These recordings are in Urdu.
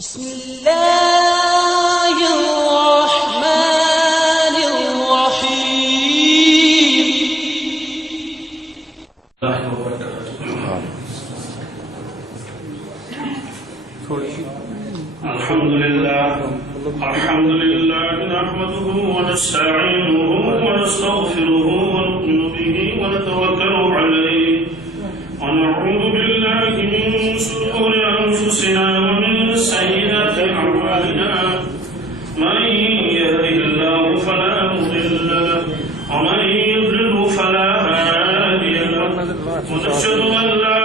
بسم الله الرحمن الرحيم. الحمد لله نحمده ونستعينه ونستغفره ونؤمن به ونتوكل عليه ونعوذ بالله من شرور أنفسنا ومن سيئات أعمالنا من يهده الله فلا مضل له ومن يضلل فلا هادي له ونشهد أن لا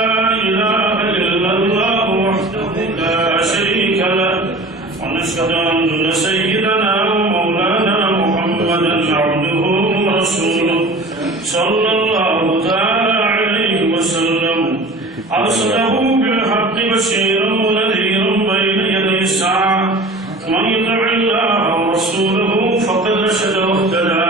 إله إلا الله وحده لا شريك له ونشهد أن سيدنا ومولانا محمدا عبده ورسوله صلى الله تعالى عليه وسلم أرسله بالحق بشيرا ونذيرا بين يدي الساعة من يطع الله ورسوله فقد رشد واهتدى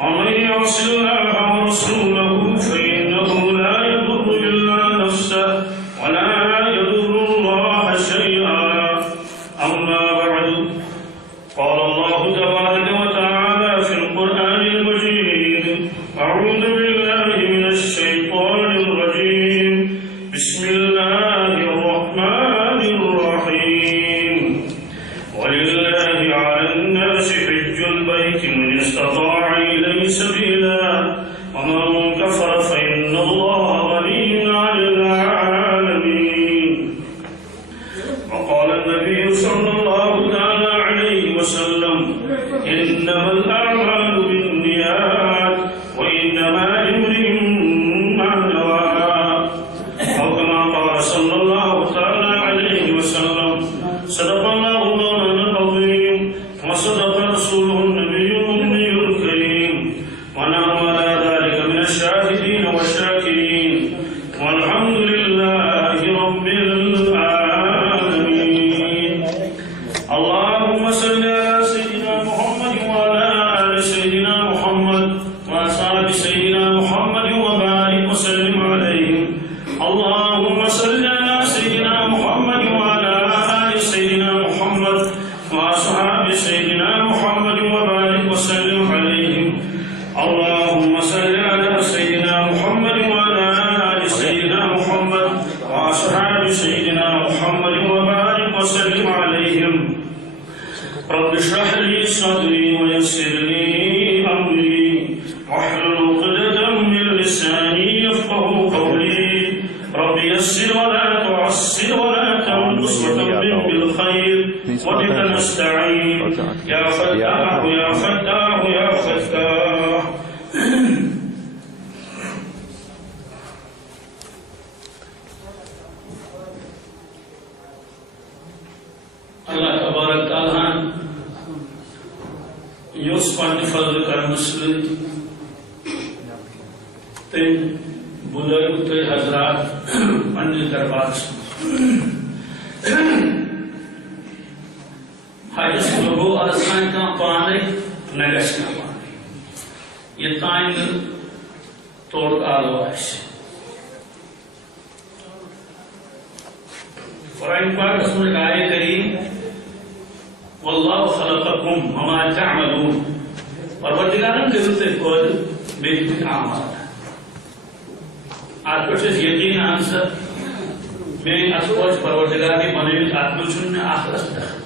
ومن يعص الله ورسوله فإنه لا يضر إلا نفسه ولا يضر الله شيئا. أما بعد قال الله تبارك وتعالى في القرآن المجيد أعوذ بالله من الشيطان الرجيم بسم الله الرحمن الرحيم ولله على الناس حج البيت من استطاع إليه سبيلا ومن كفر فإن الله غني عن العالمين. وقال النبي صلى الله تعالى عليه وسلم إنما الأعمال بالنيات وإنما لامرئ ما نوى أو كما قال صلى الله تعالى عليه وسلم. صدق الله مولانا العظيم وصدق رسوله النبي الأمي الكريم ونحن على ذلك من الشاهدين والشاكرين والحمد لله رب العالمين. اللهم صل على سيدنا محمد وعلى آل سيدنا محمد وأصحاب سيدنا محمد وبارك وسلم عليهم. اللهم صل على سيدنا محمد وعلى آل سيدنا محمد وأصحاب سيدنا محمد وبارك وسلم عليهم. اللهم صل على سيدنا محمد وعلى آل سيدنا محمد وأصحاب سيدنا محمد وبارك وسلم عليهم. رب اشرح لي صدري ويسر لي أمري واحلل عقدة من لساني يفقهوا قولي. رب يسر ولا تعسر ولا تنقص وتمم بالخير وبك نستعين يا فتاح يا فتاح يا فتاح. اللہ تبارک تعالیٰ یوس پنہ فضل کرم ست تم بلو تھی حضرات پنس دربارس حجس لگو از تان کھانا پانے نہ گھس پانے یہ تان توڑ آلو آس. قرآن پاک میں آئے کریم واللہ خلقکم وما تعملون پروردگارن کٔرِو تُہۍ پٲدٕ بیٚیہِ دِتِکھ اعمال. اتھ پٮ۪ٹھ چھُ اَسہِ یقیٖن آنسر میٛٲنۍ اَتھ خۄش پروردگار یہِ بنٲوِتھ اَتھ منٛز چھُنہٕ مےٚ آخرس دخل.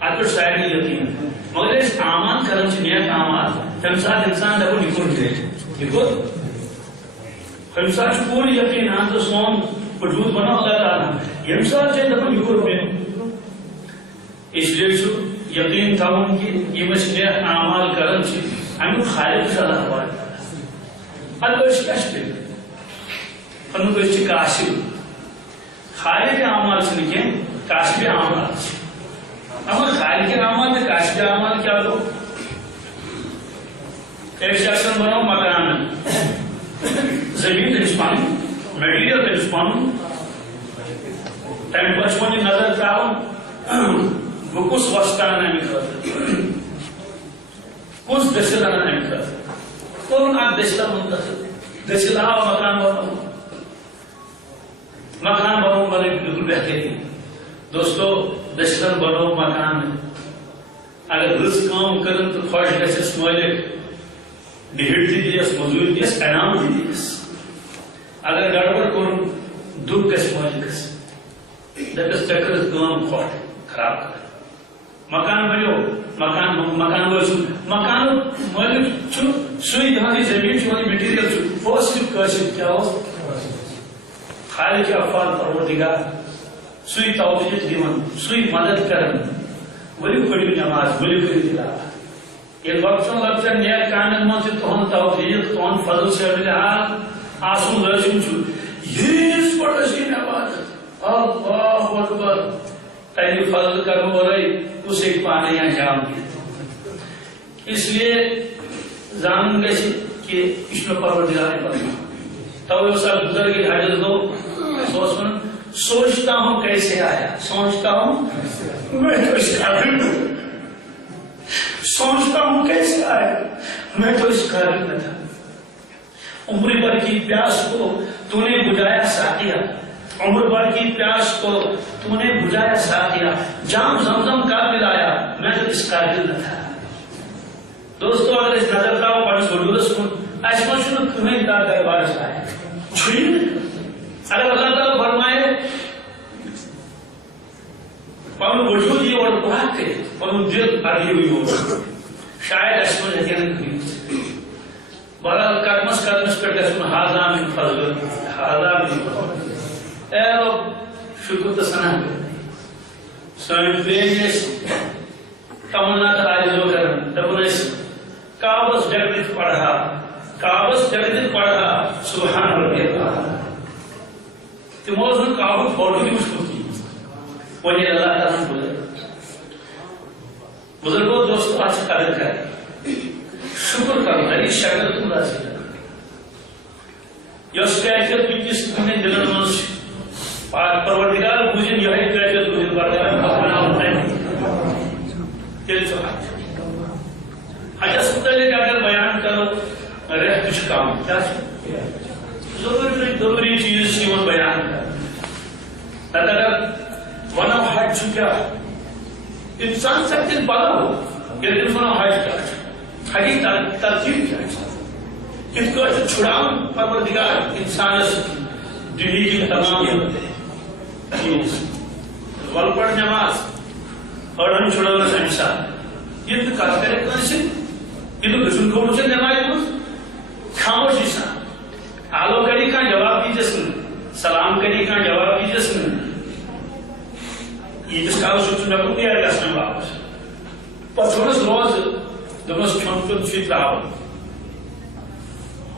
اتھ پٮ۪ٹھ سارنٕے یقیٖن مگر أسۍ اعمال کران چھِ نیک اعمال تَمہِ ساتہٕ اِنسان دَپان یہِ کوٚر ڈیٹ یہِ کوٚر تَمہِ ساتہٕ چھُ پوٗرٕ یقیٖن آنسر سون وجود بنا اللہ تعالیٰ یم ساتھ چھِ دَپان یہِ کوٚر مےٚ. اس لیے چھُ یقیٖن تھاوُن کہِ یِم أسۍ نیک اعمال کران چھِ امیُک خالق چھُ اللہ تبارک تعالیٰ. اَدٕ أسۍ کیٛاہ چھِ تیٚلہِ پنُن أسۍ چھِ کاشِب. خالق اعمال چھِنہٕ کینٛہہ کاشِب اعمال چھِ. اما خالق اعمال تہٕ کاشِب اعمال کیٛاہ گوٚو؟ أسۍ آسان بناو مکانن زٔمیٖن تٔمِس پنُن میٹیریل تٔمِس پنُن تمہِ پتہٕ چھُ وۄنۍ نظر تراوان بہٕ کُس وۄستہٕ اَنہٕ اَمہِ خٲطرٕ کُس دٔسِل اَنہٕ اَمہِ خٲطرٕ کوٚرُن اکھ دٔسِلن منتخب دٔسِل آو مکان بناوُن مکان بناوُن بنٲوِتھ بِلکُل بہتریٖن دوستو دشتن بنو مکان اگر رز کام کرن تو خوش گھس مالک ڈیٹ تھی دیس مزور دیس انعام تھی دیس اگر گڑبڑ کور دکھ گھس مالکس دپس چکر کام کھوٹ خراب کر مکان بنو مکان وول مکان مالک سوئی دہانی زمین چھ مٹیریل وہ صرف قاصد کیا ہو خالق افعال پروردگار سوئی توجیہ دِوان سوئی مدد کران ولو پڑھو نماز ولو کرو تلاوت یہ لۄکچن لۄکچن نیک کامین منٛز چھِ تُہُنٛد توفیٖق تُہُنٛد فضل شٲمِل حال آسُن لٲزِم چھُ ییٖژ پٲٹھۍ ٲسۍ یِم عبادت اللہ اکبر تَمہِ فضل کرنہٕ ورٲے کُس ہیٚکہِ پانے انجام دِتھ اس لیے زانُن گژھِ کہ یہِ چھُ مےٚ پروردگارے پسند توے اوس اکھ بُزرگی حجس گوٚو سُہ اوس ونان سوچتا ہوں کیسے آیا سوچتا ہوں میں تو اس قابل نہ سوچتا ہوں کیسے آیا میں تو اس قابل نہ تھا عمر بھر کی پیاس کو تو نے بجھایا ساتھیا عمر بھر کی پیاس کو تو نے بجھایا ساتھیا جام زمزم کا پلایا میں تو اس قابل نہ تھا دوستو اگر اس نظر تراو پنس وجودس کن اس منٛز چھُنہٕ کٕہٕنۍ تتھ دربارس لایق چھُیی نہٕ اگر اللہ تعالیٰ فرمائے پن وجود یہ اور پاک کرے پن دل اڑی ہوئی ہو شاید اس میں ہیکن کری بہرحال قدمس قدمس پہ گژھن ہاذا من فضل ہاذا من فضل اے رب شکر تو ثنا سن پیش تمنا تعریض کرن دپن اس کعبس جگت پڑھا کعبس جگت پڑھا سبحان ربی اللہ تمو کعبہ فوٹو تھی وچھمت وہی اللہ تعالیٰ بولے بزرگوں دوستوں آج قدر کریں شکر کرو نئی شکر تم راضی کرو یس کیفیت ونکس تمہیں دلن مز پروردگار بوزن یہ کیفیت بوزن پروردگار تیل چھ حج حجس متعلق اگر بیان کرو رہت کچھ کام کیا ضروری چیز یوان بیان کر اگر ونو حج کیا انسان سب دن پتا ہو یعنی ونو حج کیا حجی ترتیب کیا کس کو چھڑاؤں پروردگار انسان دنیا کی تمام چیز ول پڑھ نماز پڑھن چھڑاؤں سے انسان یہ تو کار کرے کنسی یہ تو گسن کو سے نماز مز خاموشی سان آلو کری کا جواب دیجیے سن سلام کری کا جواب دیجیے سن یہ جس کا سوچ میں کو تیار گژھن واپس پتہٕ روز دمس کھیون چون چھ تراون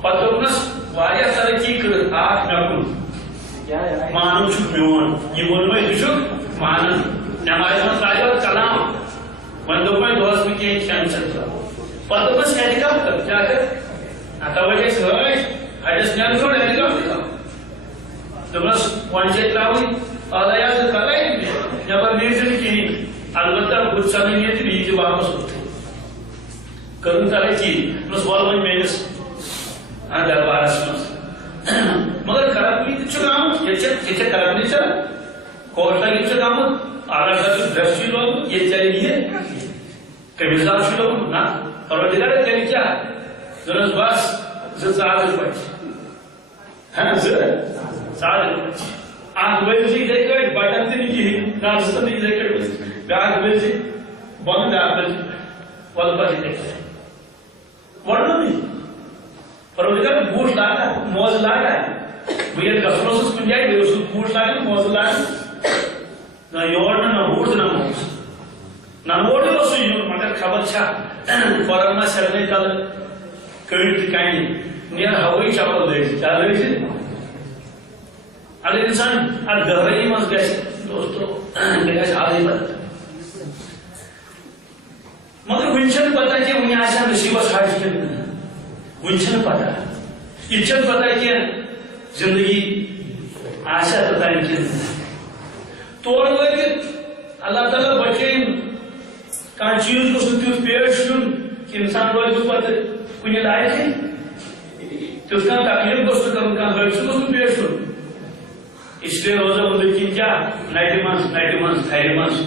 پتہٕ دمس واریاہ ترقی کر آکھ مےٚ مانُن چھُ میون یہ ووٚن مےٚ یہ چھُ مانن نماز منٛز ترٛایو کلام وۄنۍ دوٚپ مےٚ دۄہس بہٕ کینٛہہ کھٮ۪ن چٮ۪ن تراو پتہٕ دوٚپمس احتِکاف کر کیٛاہ کر توے گژھِ حٲج حجس نیرن چھُ احتِکاف کرُن دوٚپمس وۄنۍ چھے تراوٕنۍ اعلیٰ کرے نبر نیرزن کہین البتہ بت سن نیت بیج واپس کرن ترقی بس ول ون میس دربارس مز مگر کرپنی تم یہ کرپنی کوٹ لگی گمت آگاہ ڈرس لوگ یہ چلے یہ کمیزدار لوگ نا پروردگار تیل کیا دنس بس زاد بچ زاد بچ آج ویسی دیکھو بٹن تھی کہین ناستن تھی دیکھو بیاکھ ویسی بند بیاکھ ویسی ول پتہ دیکھو ورنہ نہیں پروردگار بوٹ لاگا موز لاگا بہ یہ گھروں سے کن جائے بہ بوٹ لاگا موز لاگا نہ یور نہ بوٹ نہ موز نہ موٹ بس مگر خبر چھا فورن سرنے کل کڑ کہیں نیر ہوئی چپل لے کیا لے اگر انسان گہرائی مز گھس دوستو گھس عادی بدل مگر ون پتہ کہ ون آسا نصیبس حج کن ون پتہ یہ پتہ کہ زندگی آسا توتان کن تور لگت اللہ تعالیٰ بچین کھانا چیز گوس تیت پیش دن کہ انسان روز پتہ کن لائق تیت کھانا تکلیف گوس کرن کھانا حادثہ گوس پیش دن اس لیے روزہ مدرکین کیا نائٹی منز تھیری منز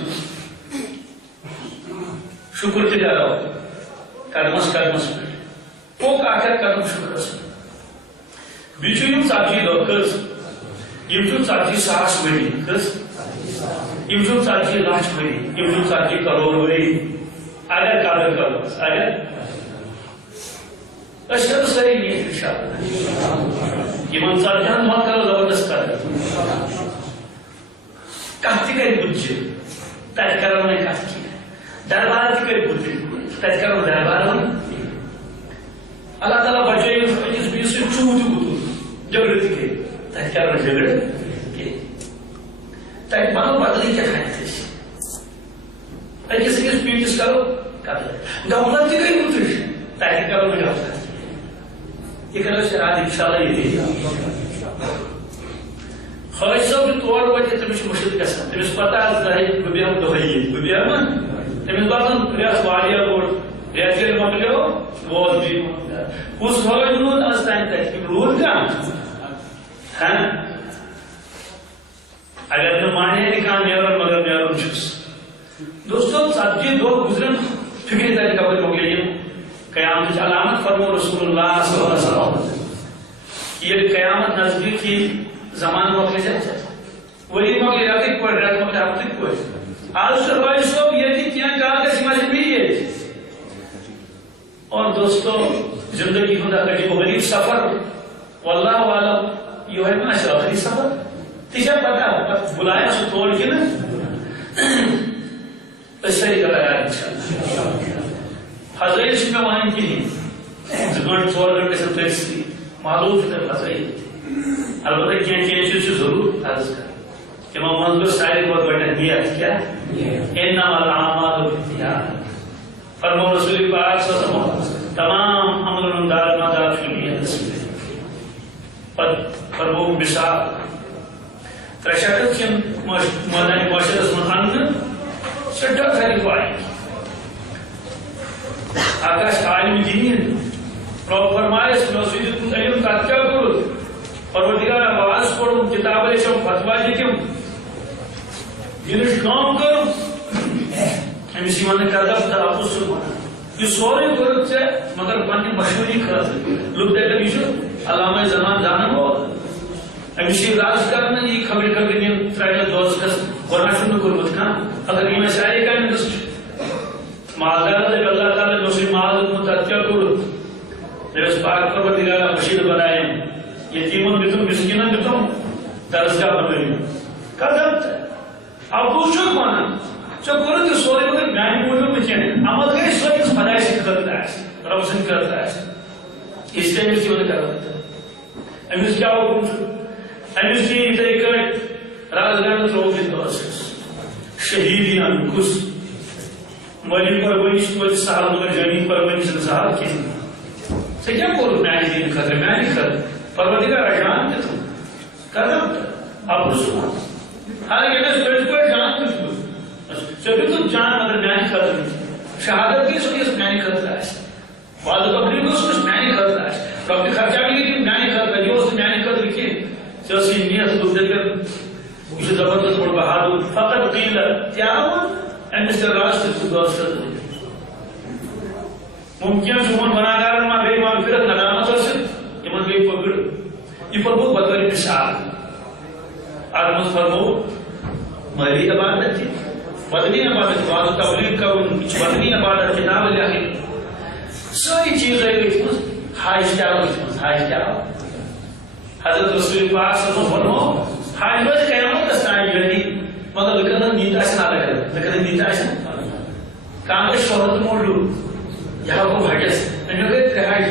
شکر تہ کرو قدمس پہ پوک آخر قدم شکرس بیچ یم 40 دۄہ کٔژ یم چھِ 40,000 ؤری کٔژ یم چھِ 40 لچھ ؤری یم چھِ 40 کروڑ ؤری اگر قدر کرو اگر أسۍ کرو سٲری نیت انشاءاللہ یمن 40 دۄہن کرو زبردست قدر کتھ تہِ کرِ بُتھِ تتہِ کرو نہٕ کتھ کینٛہہ دربار تہِ کرِ بُتھِ تتہِ کرو دربار اللہ تعالیٰ بچٲیِو أکِس بیٚیِس سۭتۍ چوٗ تہِ گُتُل جھگڑٕ تہِ کٔرِتھ تتہِ کرو نہٕ جھگڑٕ کینٛہہ تتہِ بنو بدلٕے کیٛاہ تھانٮ۪تھ أسۍ أکِس أکِس پیٖنٛتِس کرو قدر غفلت تہِ گٔے بُتھِس تتہِ کرو نہٕ غفلت یہ کرو شراد انشاءاللہ یہ خواہش صاحب چھُ تور وٲتِتھ تٔمِس چھُ مُشِد گژھان تٔمِس پتہ بہٕ بیٚہمہٕ دۄہے ییٚتہِ بہٕ بیٚہمہٕ تٔمِس باسان رٮ۪تھ واریاہ بوٚڑ رٮ۪تھ ییٚلہِ مۄکلیو ووت بیٚیہِ کُس روز روٗد آز تانۍ تتہِ روٗد کانٛہہ اگر نہٕ مانے نہٕ کانٛہہ نیرُن مگر نیرُن چھُس دوستو 40 دۄہ گُزرن فکرِ ترِ کپٲرۍ مۄکلے یِم قیامتٕچ علامت فرمو رسول اللہ صلی اللہ علیہ وسلم ییٚلہِ قیامت نزدیٖک یی زمانہٕ مۄکلہِ ؤری مۄکلہِ رٮ۪تٕکۍ پٲٹھۍ رٮ۪تہٕ مۄکلہِ ہفتٕکۍ پٲٹھۍ آز چھُ رٲے صٲب ییٚتہِ کینٛہہ کال گژھِ یِم آسن بیٚیہِ ییٚتہِ اور دوستو زندگی ہُنٛد اکھ عجیب و غریٖب سفر واللہ عالم یِہوٚے ما آسہِ ٲخری سفر تہِ چھا پتہ پتہٕ بُلایا سُہ تور کِنہٕ أسۍ سٲری کرو یاد اِنشاءاللہ فضٲیِل چھِ مےٚ وَنٕنۍ کِہیٖنۍ 2 گٲنٛٹہٕ 4 گٲنٛٹہٕ گژھن تٔرسٕے معلوٗم چھُ تۄہہِ فضٲیِل البتہ کینٛہہ چیٖز چھِ ضروٗر عرض کرٕنۍ تِمو منٛز گوٚو ساروی کھۄتہٕ گۄڈنٮ۪تھ نیت کیٛاہ اِنَّمَا الْأَعْمَالُ بِالنِّيَّاتِ فرمو رسول پاک صلی اللہ علیہ وسلم تمام عملن دار مدار فی النیت پتہٕ فرمو مثال 3 شخص یِم مٲدانہِ معاشرس منٛز اَننہٕ سٮ۪ٹھاہ طریٖقہٕ اکھ آسہِ عالم دیٖن رۄب فرمایس مےٚ اوسُے دیُتمُت علم تتھ کیٛاہ کوٚرُتھ پروردگارا واز پوٚرُم کِتابہٕ لیٚچھم فتوا لیٚکھِم دِنٕچ کٲم کٔرٕم أمِس یِوان نہٕ قدر تہٕ اَپُز چھُ وَنان یہِ سورُے کوٚرُتھ ژےٚ مگر پننہِ مشہوٗری خٲطرٕ لُکھ دَپن یہِ چھُ علامہ زمان زانن وول أمِس چھِ راز کرنہٕ یہِ خبرِ خبرِ نِن ترٛاوِ دوستس گۄناہ چھُنہٕ کوٚرمُت کانٛہہ اگر یِم اَسہِ آیے کامہِ گٔژھ مالدار دَپہِ اللہ تعالیٰ مےٚ اوسُے مال دیُتمُت تتھ کیٛاہ کوٚرُتھ مےٚ اوس پاک پروردگارا مٔشیٖد بنایِم یتیٖمن دیُتُم مِسکیٖنن دیُتُم درسگاہ بنٲیِم قدم تہٕ اَپُز چھُکھ وَنان ژےٚ کوٚرُتھ یہِ سورُے مگر میانہِ موٗجوٗب نہٕ کینٛہہ عمل گٔے سۄ یُس خۄداے سٕنٛدِ خٲطرٕ آسہِ رۄب سٕنٛدِ خٲطرٕ آسہِ اِسلیے أمِس یِوان کرو أمِس کیٛاہ حُکُم چھُ أمِس دِی یِتھَے کٲٹھۍ رازگاہ ترٛووُکھ یہِ دۄہس شہیٖدی اَنُن کُس مٲلی قۄربٲنی چھِ توتہِ سہل مگر جٲنی قۄربٲنی چھِنہٕ سہل کِہیٖنۍ ژےٚ کیٛاہ کوٚرُتھ میانہِ دیٖنہٕ خٲطرٕ میانہِ خٲطرٕ پروردگارا جان دِتُم قدم تہٕ اَپُز چھُ حالانکہِ أمِس پٔزۍ پٲٹھۍ جان دیُتمُت ژےٚ دیُتُتھ جان مگر میانہِ خٲطرٕ نہٕ شہادت گٔے سۄ یۄس میانہِ خٲطرٕ آسہِ وعدٕ تقریٖب گوٚو سُہ یُس میانہِ خٲطرٕ آسہِ رۄپیہِ خرچاوٕنۍ گٔے تِم میانہِ خٲطرٕ یہِ اوس نہٕ میانہِ خٲطرٕ کینٛہہ ژےٚ ٲسٕے نیت لُکھ دٔپن یہِ چھُ زبردست بوٚڑ بہادُر فقط قیٖلَ کیٛاہ ووٚن أمِس تہِ راز تہِ چھُ دوستس مُمکِن چھُ یِمن گۄناہگارن ما گٔے مغفرت ندامت ٲسِتھ یِمن گٔے پٔکٕڑ یہِ فرموو بطورِ مِثال اتھ منٛز فرموو مٲلی عبادت تہِ بدنی عبادت وعظ تبلیغ کرُن یہِ چھِ بدنی عبادت کِتاب لیکھٕنۍ سٲری چیٖز آیہِ أتھۍ منٛز حج تہِ آو أتھۍ منٛز حج تہِ آو حضرت رسول پاک صلی اللہ علیہ وسلم فرموو حج روزِ قیامتس تانۍ جٲری مگر لُکن ہٕنٛز نیٖت آسن الگ الگ لُکن ہٕنٛز نیٖت آسن کانٛہہ گژھِ شۄہرت موٗجوٗب یہِ ہا گوٚو حجس أمِس گٔے 3 حج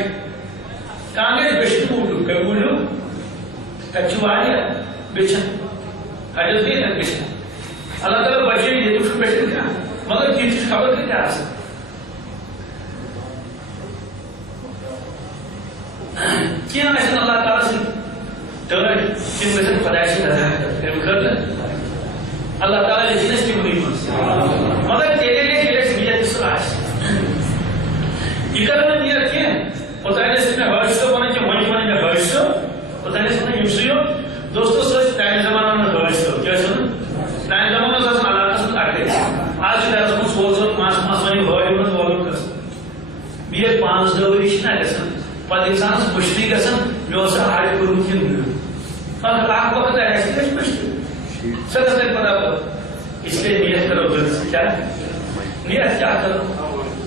کانٛہہ گژھِ بٔشِت موٗجوٗب کَمہِ موٗجوٗب تَتہِ چھِ واریاہ بیٚچھن حجس گٔے تَتہِ بیٚچھن اللہ تعالیٰ بچٲیِن ییٚتیُک چھُنہٕ بیٚچھِتھ کانٛہہ مگر تِژھ خبر کۭتیاہ آسان کینٛہہ آسن اللہ تعالیٰ سٕنٛدۍ ٹٲٹھۍ تِم گژھن خۄداے سٕنٛدِ رضا خٲطرٕ کَمہِ خٲطرٕ اللہ تعالیٰ لیٚکھِنۍ اَسہِ تِمنٕے منٛز مگر تیٚلے گژھِ ییٚلہِ اَسہِ نیت تہِ سُہ آسہِ یہِ کرو نہٕ نیت کینٛہہ اوٚتانۍ ٲسۍ مےٚ حٲج صٲب وَنان کہِ وۄنۍ وَنہِ مےٚ حٲج صٲب اوٚتانۍ ٲسۍ وَنان یِم سٕے یوت دوستو سُہ ٲسۍ پرٛانہِ زمانن پانچ دہی گھن پہ انسانس مشتری گھن مے حج کورمت اگر اخ وقت آئے مشتری سہ گھن برابر اس لیے نیت کرو درست کیا نیت کیا کرو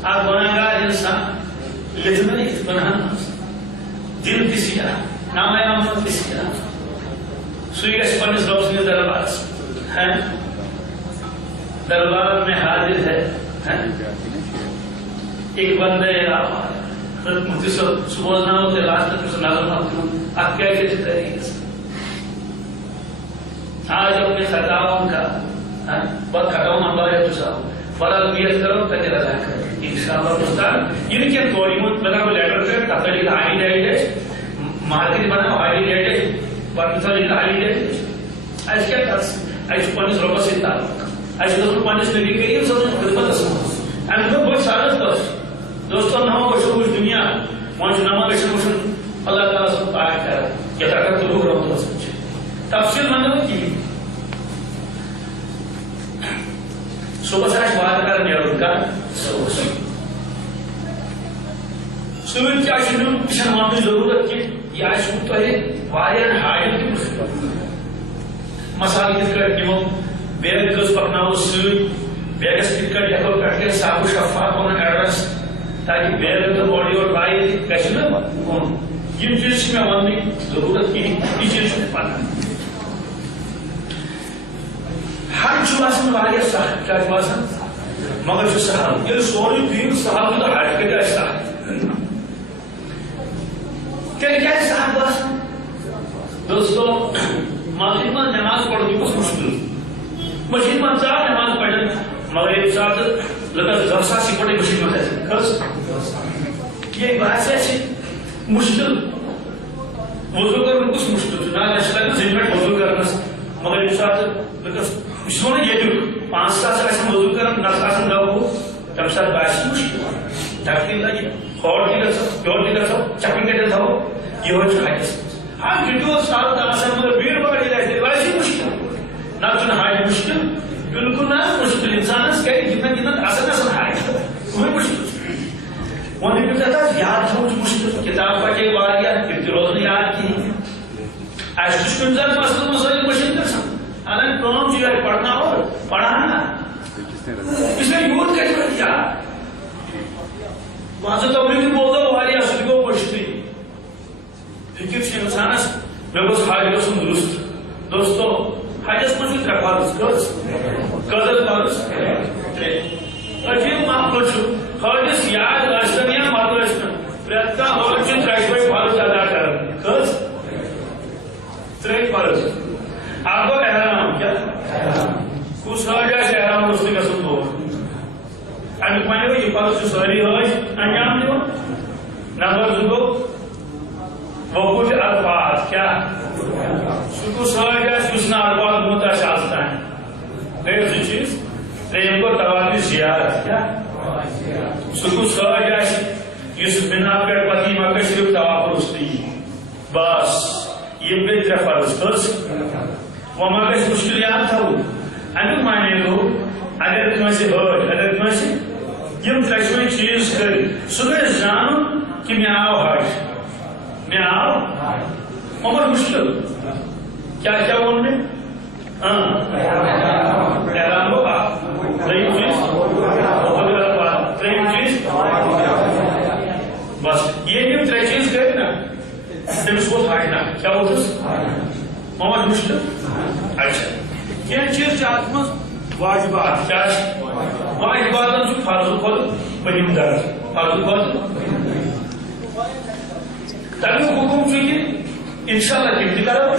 آپ گناہگار انسان لکھنا اس گناہ دل کسی کا نام عامت کسی کا سی گھس پنس رب سندس دربارس دربار میں حاضر ہے ایک بندہ مفتی صاحب بوزناؤ تو لاسٹ تک نظر اب کیا طریقے آج اپنے خطاؤں کا بہت خطاؤں اللہ صاحب فرض نیت کرو تک رضا کرو انشاءاللہ تعالی یہ کیا کوئی مت بنا لیٹر پہ تقریر آئی جائے مارکیٹ بنا آئی جائے باقی ساری آئی جائے ایسے کیا کر ایسے پانچ روپے سے تعلق ایسے تو پانچ نبی کریم سب خدمت اسم ایم کو بہت سارا بس دوستوں ناموں کو شکوش دنیا پانچ ناموں کے شکوش اللہ تعالیٰ سب پاک کر یہ تاکہ تو لوگ رہتا سمجھے تفصیل مندوں کی صبح سے بات کرنے اور کا صبح کیا شنو کی ضرورت کی یہ آج تو ہے واریاں حاجت کی مشکل مسال کت کٹ نمو بیگ گز پکناو سی بیگس کت کٹ یکو کٹ کے صاف شفاف ہونا ایڈریس تاکہ بیگ تو باڈی اور بائی کیسے نہ یہ چیز میں وننے ضرورت کی یہ چیز میں پانا ہر چواسن واریاں سخت کیا چواسن مگر جو سہل یہ سوری دین سہل تو ہٹ کے جائے سہل کیا سہل باسن دوستو مسجد میں نماز پڑھنے کو مشکل مسجد میں چار نماز پڑھنے مگر ایک ساتھ لگا دفسا سی پڑھے مسجد میں ہے بس یہ بات ہے مشکل وضو کرنے کو مشکل نہ نشلا زندگی میں وضو کرنا مگر ایک ساتھ لگا اس کو یہ جو 5 سال سے ایسا وضو کرنا ناساسن نہ ہو تب ساتھ باعث مشکل تاکہ لگی خور کی رسم پیور کی رسم چپنگ کے تھا یہ ہو جو حاجت ہاں ویڈیو سارا تماشا مگر بھیڑ پکڑ کے جائے ویسے مشکل نہ چن حاج مشکل بالکل نہ مشکل انسان اس کے جتنا جتنا اثر اثر حاج وہ مشکل وہ نہیں کہتا یاد ہو مشکل کتاب پڑھے واریاں روز نے یاد کی ایسے کنزل مسئلہ مسائل مشکل کر سکتا حالانکہ کون سی پڑھنا ہو پڑھانا اس میں یوت کیسے کیا وہاں سے تو بھی بول دو واریاں اصل کو مشکل فکر سے انسانس میں بس حاج رسم درست دوستو حاجس میں ترے فرض قدر فرض عجیب معاملہ چھو حاجس یاد راشتن یا مات راشتن پریت کا حاج چن ترے فرض ادا کرن قرض ترے فرض آپ کو احرام کیا کس حاج ہے احرام رسلی کا سن دو امی پانے کو یہ فرض جو ساری حاج انجام دیو نمبر دو وقوف عرفات کیا سکو سواج ہے سوچنا عرفات متعش آستا ہے غیر سی چیز تیم کو توابی زیارت کیا سکو سواج ہے یس بنا پر پتی مکہ شریف تواب رستی بس یہ بہتر فرض فرض وہ مکہ مشکل یاد تھا وہ اگر مانے لو اگر تمہیں سے حج اگر تمہیں سے یم ترشوئی چیز کر صبح جانو کہ میں آؤ حج میں آؤ عمر مشکل کیا کیا وہ انہوں نے احرام کو ترین چیز ترین چیز بس یہ نہیں ترین چیز کرے نا تمس کو تھاڑنا کیا ہوتا ہے عمر مشکل اچھا یہ چیز چاہت میں واجبات کیا واجبات جو فرض خود بنیم در فرض خود تاکہ حکم چاہیے انشاءاللہ تم کرو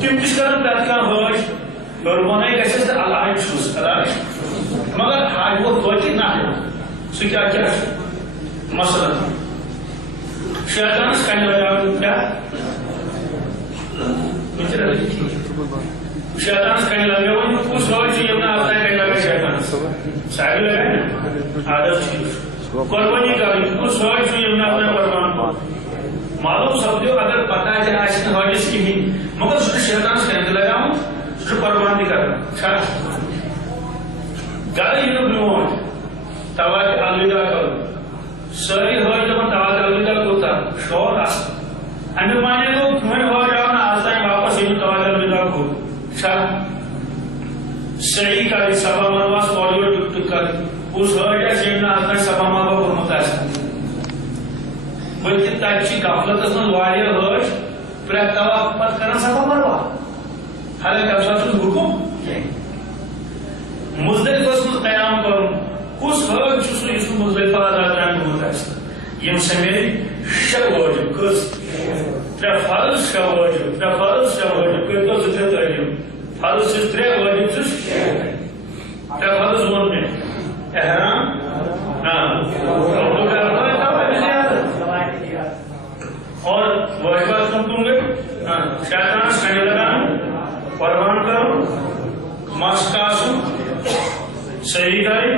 تم کس کرم پرت کان حج اور ونائی گھس علاج چھس علاج مگر حاج وہ توتہ نہ سہ کیا کیا مثلا شیطانس کن لگاو کیا شیطانس کن لگاو کس حج یم نا آتا ہے کن لگا شیطانس ساری لگائے نا عادت چیز قربانی کریں کس حج یم نا اپنا قربان معلوم سمجھو اگر پتہ ہے آج حاجس کی بھی مگر سو شیطان سے کہنے لگا ہوں سو قربانی کرنا چھا گاڑی یہ نو تواج الوداع کرو ساری حج دپان تواتر الوداع کوتا شور آسان امیک معنی گو چون حج آو نا آز تین واپس یم تواتر الوداع کو صحیح کر صفا مروہ اورٕ یورٕ ٹک کر اس حج آسہِ یم نا آز تین صفا مروہ کوٚرمُت آسہِ بلکہ تتہِ چھِ غفلتس منٛز واریاہ حج پرٛٮ۪تھ طواف پتہٕ کران صفا مروہ حالانکہ تمہِ ساتہٕ چھُنہٕ حُکم مزدلفس منٛز قیام کرُن کُس حج چھُ سُہ یُس نہٕ مزدلفہ ادا کران گوٚمُت آسہِ یِم سمیے شےٚ وٲجب کٔژ ترٛےٚ فرض شےٚ وٲجب ترٛےٚ فرض شےٚ وٲجب کٔرۍتو زٕ ترٛےٚ تعلیٖم فرض چھِس ترٛےٚ وٲجب چھِس ترٛےٚ فرض ووٚن مےٚ احرام اور واجبات کم گئے شیطانس کنڈے لگانا قربان کرو مس کاسن صحیح کریں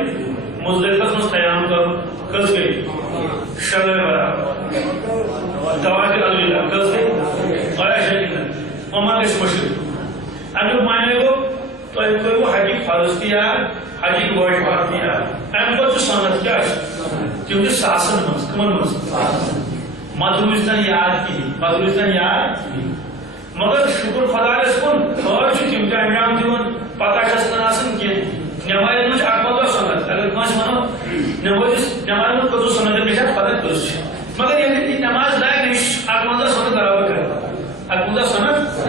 مزدلفس مز قیام کرو کس گئی شب برابر تواتر الوداع کس گئی عمر گھس مشرق امیک معنی گو تھی کرو حجک فرض تہ یاد حجک واجبات تہ یاد ام پتہ سنت کیا تم ساسن مز کمن مز مت روزن یاد کہین مت روزن یاد مگر شکر خدایس کن حج تم تہ انجام دِوان پتہ چھس نہ آسان کی نماز مجھ اکبر سنت اگر کس ونو نماز مجھ کتو سنت مجھے پتہ کس مگر یہ نماز لائق اکبر سنت برابر کر اکبر سنت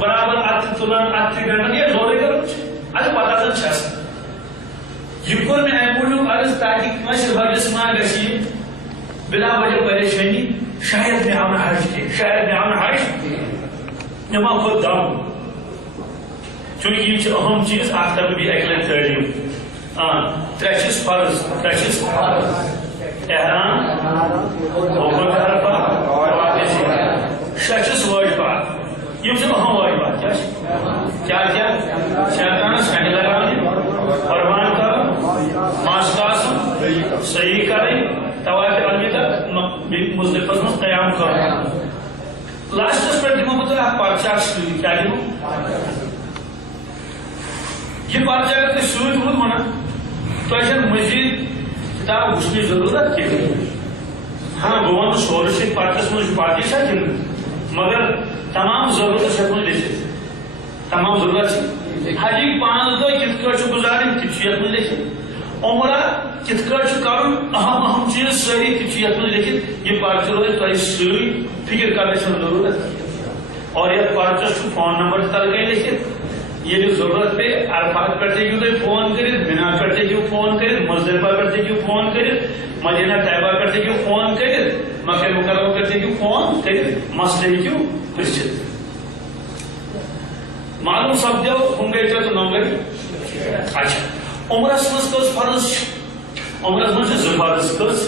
برابر ات تلان ات گرن یہ زورے کر ات پتہ چھس یہ کور میں ام موجود عرض تاکہ کس حجس ما گسی بلا وجہ پریشانی شاید میں آؤں حج کے شاید میں آؤں حج نما خود دم چونکہ یہ اہم چیز آپ تک بھی اکلن تعلیم ترے چیز فرض احرام حکم عرفہ شےٚ چھِس واجبات یم چھِ اہم واجبات کیا شیطانس کنڈے لگانے قربان کرو ماس کاسن صحیح کریں تواتر الوداع مزدلفس مز قیام کرو لاسٹس پہ دمو بہت اخ پرچہ سۭتۍ کیا دمو یہ پرچہ اگر تھی سۭتۍ روٗد ونان تۄہہِ چھنہٕ مزید کتاب وٕچھنٕچ ضروٗرت کینٛہہ ہاں بہٕ ونہٕ سورُے چھِ پرچس منٛز باقٕے چھا کِنہٕ مگر تمام ضروٗرت چھِ منٛز لیکھِتھ تمام ضروٗرت چھِ حجٕکۍ 5 دۄہ کِتھ کٲٹھۍ چھُ گُزارٕنۍ تہِ چھُ یتھ منٛز لیکھِتھ عمرہ کِتھ کٲٹھۍ چھُ کرُن اہم اہم چیٖز سٲری تہِ چھُ یتھ منٛز لیکھِتھ یہ پرچہ روزِ تۄہہِ سۭتۍ فکر کرنٕچ چھنہٕ ضروٗرت اور یتھ پرچس چھُ فون نمبر تل گٔے لیکھِتھ یہ ضرورت پہ عرفات پہ ہیٚکِو تُہۍ فون کٔرِتھ مِنا پہ ہیٚکِو فون کٔرِتھ مزدلفہ پہ ہیٚکِو فون کٔرِتھ مدینہ طیبہ پہ ہیٚکِو فون کٔرِتھ مکہ مکرمہ پہ ہیٚکِو فون کٔرِتھ مسلہٕ ہیٚکِو پرژھِتھ معلوم سپدیو ہُم گٔے 3 تہٕ 9 گٔے اچھا عمرس منٛز کٔژ فرض چھِ عمرس منٛز چھِ 2 فرض کٔژ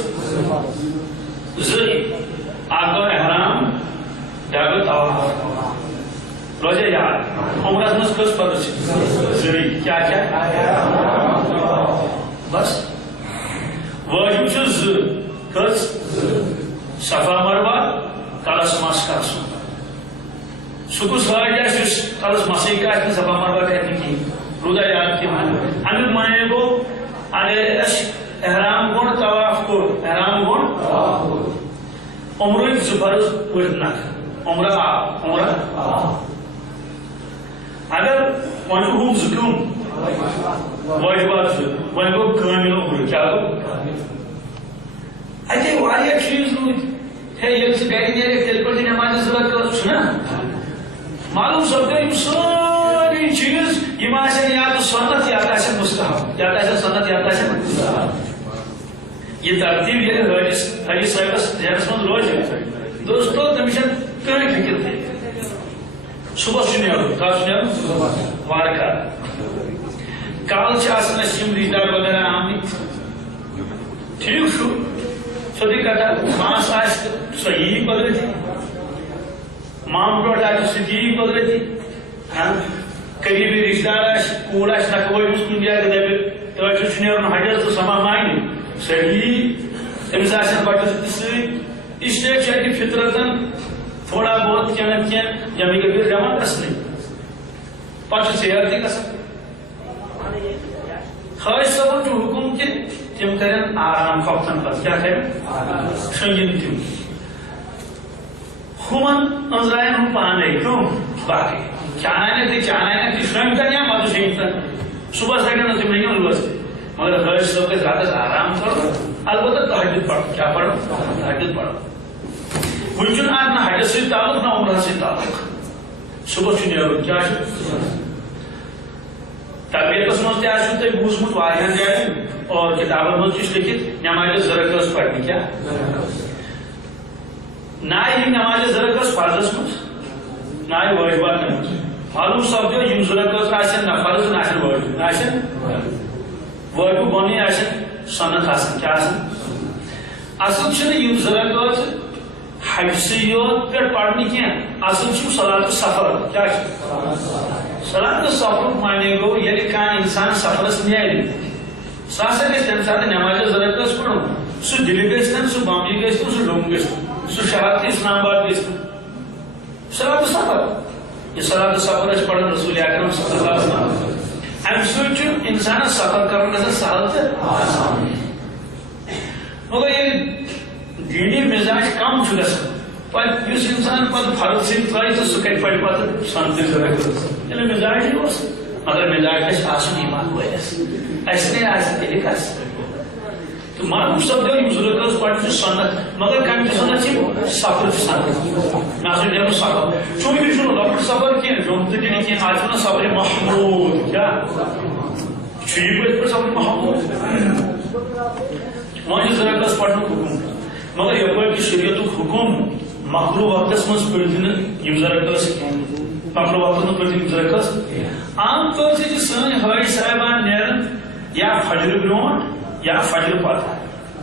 2 اکھ گوٚو احرام بیٛاکھ گوٚو طواف روزے یاد عمرس منٛز کٔژ فرض چھِ 2 کیا بس واجب چھِ 2 کٔژ صفا مروہ کلس مس کاسُن سُہ کُس حج آسہِ یُس کلس مسٕے آسہِ نہٕ صفا مروہ کرِ نہٕ کِہیٖنۍ روٗدا یاد کینٛہہ امیُک معنی گوٚو اگر اَسہِ احرام گوٚن طواف کوٚر احرام گوٚن عمرٕکۍ 2 فرض پٔرۍ نکھٕ عمرہ آو عمرہ اگر وۄنۍ چھُ ہُم 2 کٕم واجبات 2 وۄنۍ گوٚو کٲمِل عمرٕ کیٛاہ گوٚو اتے واریاہ چیٖز روٗدۍ ہے ییٚلہِ ژٕ گرِ نیرکھ تیٚلہِ پٔرزِ نٮ۪مازِ 2 رکعت چھُنا معلوم سپدیو یِم سٲری چیٖز یِم آسن یا تہٕ سنت یا تہٕ آسن مستحب یا تہٕ آسن سنت یا تہٕ آسن مستحب یہ ترتیب ییٚلہِ حجی صٲبس ذہنس منٛز روزِ دوستو تٔمِس چھنہٕ کٕہٕنۍ فِکر تہِ صبح چھُ نیرُن کر چھُ نیرُن وارٕ کارٕ کالہٕ چھِ آسان اَسہِ یِم رِشتہٕ دار وغیرہ آمٕتۍ ٹھیٖک چھُ سیٚودُے کتھا ماس آسہِ تہٕ سۄ یی قۄدرتی مامہٕ ٹوٹھ آسہِ سُہ تہِ یی قۄدرتی قریٖبی رِشتہٕ دار آسہِ کوٗر آسہِ نکھٕ وٲجمٕژ کُنہِ جایہِ تہٕ دپہِ تۄہہِ چھُ نیرُن حجس تہٕ سۄ ما مانہِ سۄ یی تٔمِس آسن بچس تہِ سۭتۍ اسلیے چھُ اَتہِ فطرتن تھوڑا بہت کینٛہہ نتہٕ کینٛہہ جمع کبیٖر جمع گژھنٕے پتہٕ چھُ ژیر تہِ گژھان حٲج صٲبُن چھُ حُکُم کہِ تِم کرن آرام آرام وقتن پہ کیا کریں شنگن تم ہمن انزرائن ہم پانے کیوں باقی چانائنے تھی شنگتن یا مدو شنگتن صبح سیکنڈ تم نہیں روز مگر حج صبح کے زیادہ آرام کرو البتہ تہجد پڑھو کیا پڑھو تہجد پڑھو ونچن آج نہ حج سے تعلق نہ عمرہ سے تعلق صبح نیرو کیا طبیعت مز تھی بوزمت واریاں جائیں اور کتابن مز لکھت نماز زرکس پڑھنے کیا نہ نماز زرکس فرضس مز نہ واجبات مز معلوم سپدو یم زرکس آسن نہ فرض نہ واجب آسن واجب بنی آسن سنت آسن کیا آسن اصل یم زرکس حج سے یوت پہ پڑھنے کی اصل صلاۃ السفر کیا صلاۃ السفر مانے گو یعنی کان انسان سفرس نیرِ سہ ہسا گژھِ تمہِ ساتہٕ نماز زرکس پڑھُن سُہ دِلہِ گژھِ سُہ بمبئی گژھِ سُہ ڈوم گژھِ سُہ شہر تہِ اسلام آباد گژھِ صلاۃ السفر یہ صلاۃ السفر أسۍ پڑھان رسول اکرم صلی اللہ علیہ وسلم امہِ سۭتۍ چھُ انسانس سفر کرُن گژھان سہل تہٕ آسان مگر ییٚلہِ دینی مزاج کم گژھان پتہ اس انسان پتہ فرض سن ترائے تو سہ کتھ پہ پتہ سنت ضرورت یعنی مزاج مگر مزاج گھس آسن ایمان وٲلِس اسہِ نے آسہِ تیٚلہِ کس تو معلوم سپدو یم ضرورت پڑھنے سنت مگر کم سنت سفر سنت نہ سا سفر چونکہ یہ لۄکُٹ سفر کی ڈوم تو دِنہٕ کینٛہہ آز چھُنہ سفر محمود کیا چھُ یہِ پٔتھۍ پٲٹھۍ سفر محمود وۄنۍ چھُ ضرورت پڑھنُک حکم مگر یپر شریعت حکم مکرو وقت مز پڑھن زرکس مکرو وقت مز پڑھن زرکس عام طور سے سن حاج صاحبان نیرن یا فجر برون یا فجر پتہ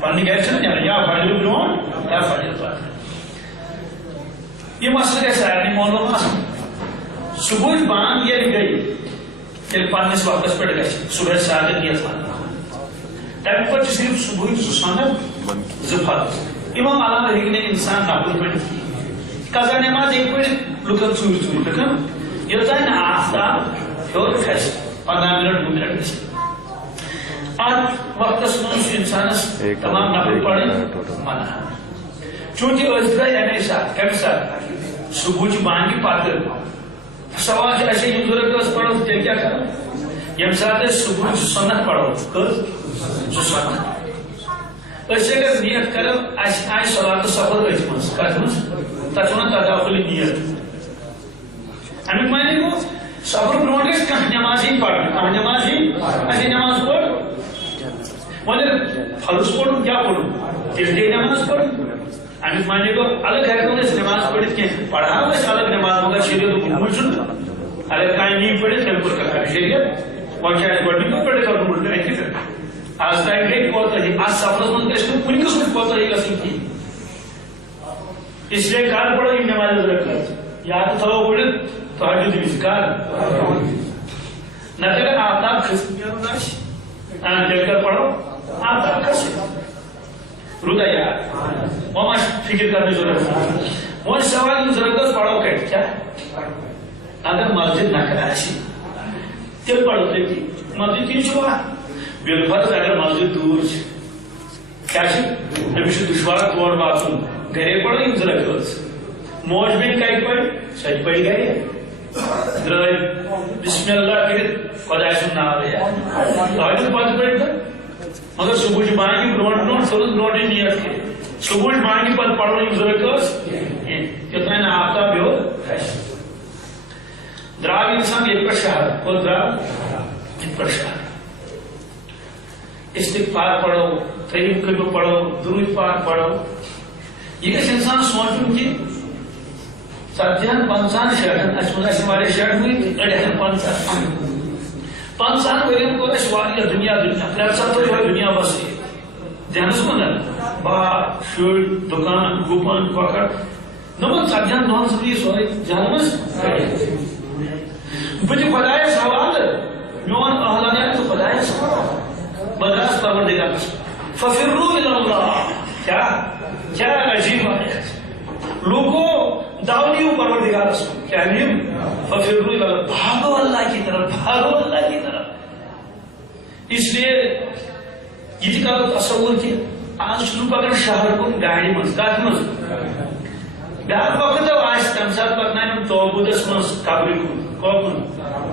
پنہ گھر نیران یا فجر برون یا فجر پتہ یہ مسئلہ گھر سارے معلوم آسان صبح بانگ یل گئی تیل پنس وقت پہ گھر صبح صادق نیت تمہ پتہ صرف صبح سنت زفت امام علامہ ہیکہ انسان نفل پڑھت قضا نماز ہیکہ پڑھت لکن ژوٗرِ ژوٗرِ لکن یوتانۍ نہٕ آفتاب ہیوٚر کھسہِ 15 منٹ 2 منٹ گژھِ اتھ وقتس منٛز چھُ انسانس تمام نفل پڑھٕنۍ منع چوٗنٛکہِ أسۍ درٛاے امی ساتہٕ کمہِ ساتہٕ صبحٕچہِ بانگہِ پتہٕ سوال چھُ اَسہِ یِم ضروٗرت پڑھو تیٚلہِ کیٛاہ کرو ییٚمہِ ساتہٕ أسۍ صبحٕچ سنت پڑھو کٔژ 2 سنت أسۍ اگر نیت کرو اَسہِ آیہِ صلاۃ السفر أتھۍ منٛز کتھ منٛز تتھ وَنان تداخلی نیت امیُک معنی گوٚو سفر برونٛٹھ گژھِ کانٛہہ نماز یِنۍ پرنہٕ کانٛہہ نماز یِنۍ اَسہِ نماز پٔر وۄنۍ فرض پوٚرُن کیٛاہ پوٚرُن تیٚلہِ گٔے نماز پٔرٕنۍ امیُک معنی گوٚو الگ ہٮ۪کو نہٕ أسۍ نماز پٔرِتھ کینٛہہ پڑھاو أسۍ الگ نماز مگر شریعتُک حکم چھُنہٕ اگر کانٛہہ نی پٔرِتھ تیٚلہِ کوٚر کَتھ شریعت وۄنۍ چھِ اَسہِ گۄڈٕنیُکُے پٔرِتھ کرُن اُلٹہٕ اَکہِ پھِرِ آز تانۍ گٔے کوتاہی اتھ سفرس منٛز گژھِ نہٕ کُنہِ قٕسمٕچ کوتاہی گژھٕنۍ کِہیٖنۍ اس لیے کر پڑھو یِم نماز زرکس یا تہٕ تھاوو پٔرِتھ تہجد وِزِ کر نتہٕ اگر آفتاب کھٔسِتھ نیرُن آسہِ تیٚلہِ کر پڑھو آفتاب کھسہِ روٗدا یاد وۄنۍ ما چھِ فِکر کرنٕچ ضروٗرت وۄنۍ سوال یِم زرکس پڑھو کتہِ کیٛاہ اگر مسجد نکھٕ آسہِ تیٚلہِ پڑھو تٔتی مسجد کِنۍ چھُ وَتھ بالفرض اگر مسجد دور کیا أمِس چھُ دُشوار تور واتُن گرے پڑھو یِم زرکس موج بیٚنہِ کتہِ پرِ سۄ تہِ پرِ گرے درٛاے بسم اللہ کٔرِتھ خۄداے سُنٛد ناو یاد تہجد پتہٕ پٔرِتھ مگر صبحٕچہِ بانگہِ برونٛٹھ برونٛٹھ تھٲوٕس برونٛٹھٕے نیت کٔرِتھ صبحٕچ بانگہِ پتہٕ پڑھو یِم زرکس یوٚتانۍ نہٕ آفتاب ہیوٚر کھسہِ درٛاو انسان ییٚتہِ پٮ۪ٹھ شہر کوٚت درٛاو ییٚتہِ پٮ۪ٹھ شہر استغفار پڑھو ترٛیٚیِم کلمہٕ پڑھو درود پاک پڑھو یہ گژھِ انسان سونچُن کہ 40 50 شیٹن اس منٛز آسہِ واریاہ شیٹ وٕنۍ أڑۍ آسن 50 ؤرین کوٚر اَسہِ واریاہ دُنیا 3 ؤری دُنیا بسے ذہنس منٛز باغ شُرۍ دُکان گُپن کۄکر دوٚپُن 40 دۄہن سۭتۍ یہِ سورُے ذہنس منٛز بہٕ دِ خۄدایس حوالہٕ میون اہل نیرِ تہٕ خۄدایس بہٕ درٛاس پروردگارس ففروا الى اللہ کیا عجیب آیت لوگوں داؤدیو پروردگارس کیا نیم ففروا الى اللہ بھاگو اللہ کی طرف بھاگو اللہ کی طرف اس لیے یہ کرو تصور کہ آج پکان شہر کن گاڑی مز کت مز بیاکھ وقت تمہ سات پکنائن توبوتس مز قبر کن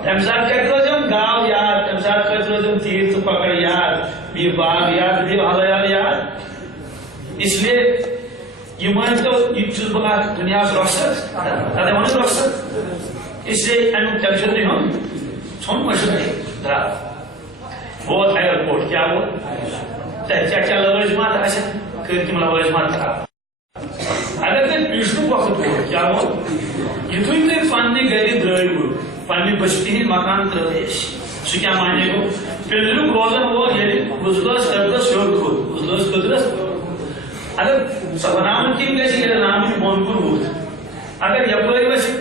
تمہ سات کت روزم گاو یاد تمہ سات کت روزم تیر تو پکڑ یاد یہ باغ یاد یہ حلال یاد اس لیے یہ مان تو یہ چیز بنا دنیا رخصت تھا ون رخصت اس لیے امیک ٹینشن نہیں ہوں ژھن مشرق درا ووت ایئرپورٹ کیا وہ کیا کیا لوازمات آسن کر تم لوازمات خراب اگر تھی پیشنک وقت ہو کیا ہو یتھے تھی پنہ گھر درو پنہ بستی ہند مکان ترس سہ کیا مانے گو پندرک روزن وول یل وزلس قدرس ہیوٚر کھوت وزلس قدرس اگر سہ بناون کم گژھِ ییٚلہِ نام بۄن کُن ووت اگر یپٲرۍ وسہِ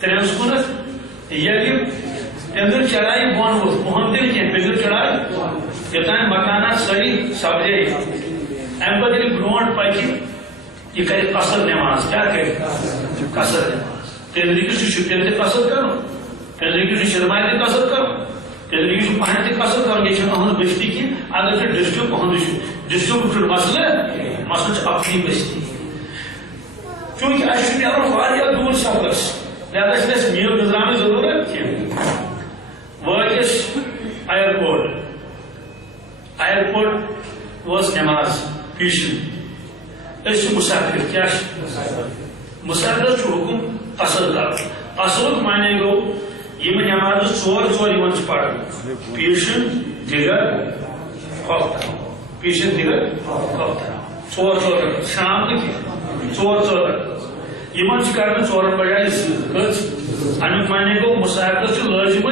ترٛیٚنس کُنتھ ییٚلہِ پندر چڑھائی بۄن ووت بۄن تہِ نہٕ کینٛہہ پندر چڑھائی یوٚتانۍ مکانات سٲری سبجے امہِ پتہٕ ییٚلہِ برونٛٹھ پکہِ یہ کرے قصر نماز کیا کرے قصر نماز تیری کی شکر تے قصر کرو تیری کی شرمائے تے قصر کرو تیری کی پہن تے قصر کرو یہ ہم بستی کی اگر تے ڈسٹرکٹ پہن ڈسٹرکٹ کو مسئلہ اپنی بستی کیونکہ اشی نیرو واریاہ دور سفرس لہذا اس میل نظام ضرورت کی وٲتۍ ایئرپورٹ وٲژ نماز پیشن مسافر کیا مسافر حکم قصر کر قصر مانے گو یہ نماز ژور پڑھن پیشن دگر خوف پیشن دگر خوف ژور شام ژور یہ کرنا ژورن بجائے کچھ امیک مانے گو مسافر لازم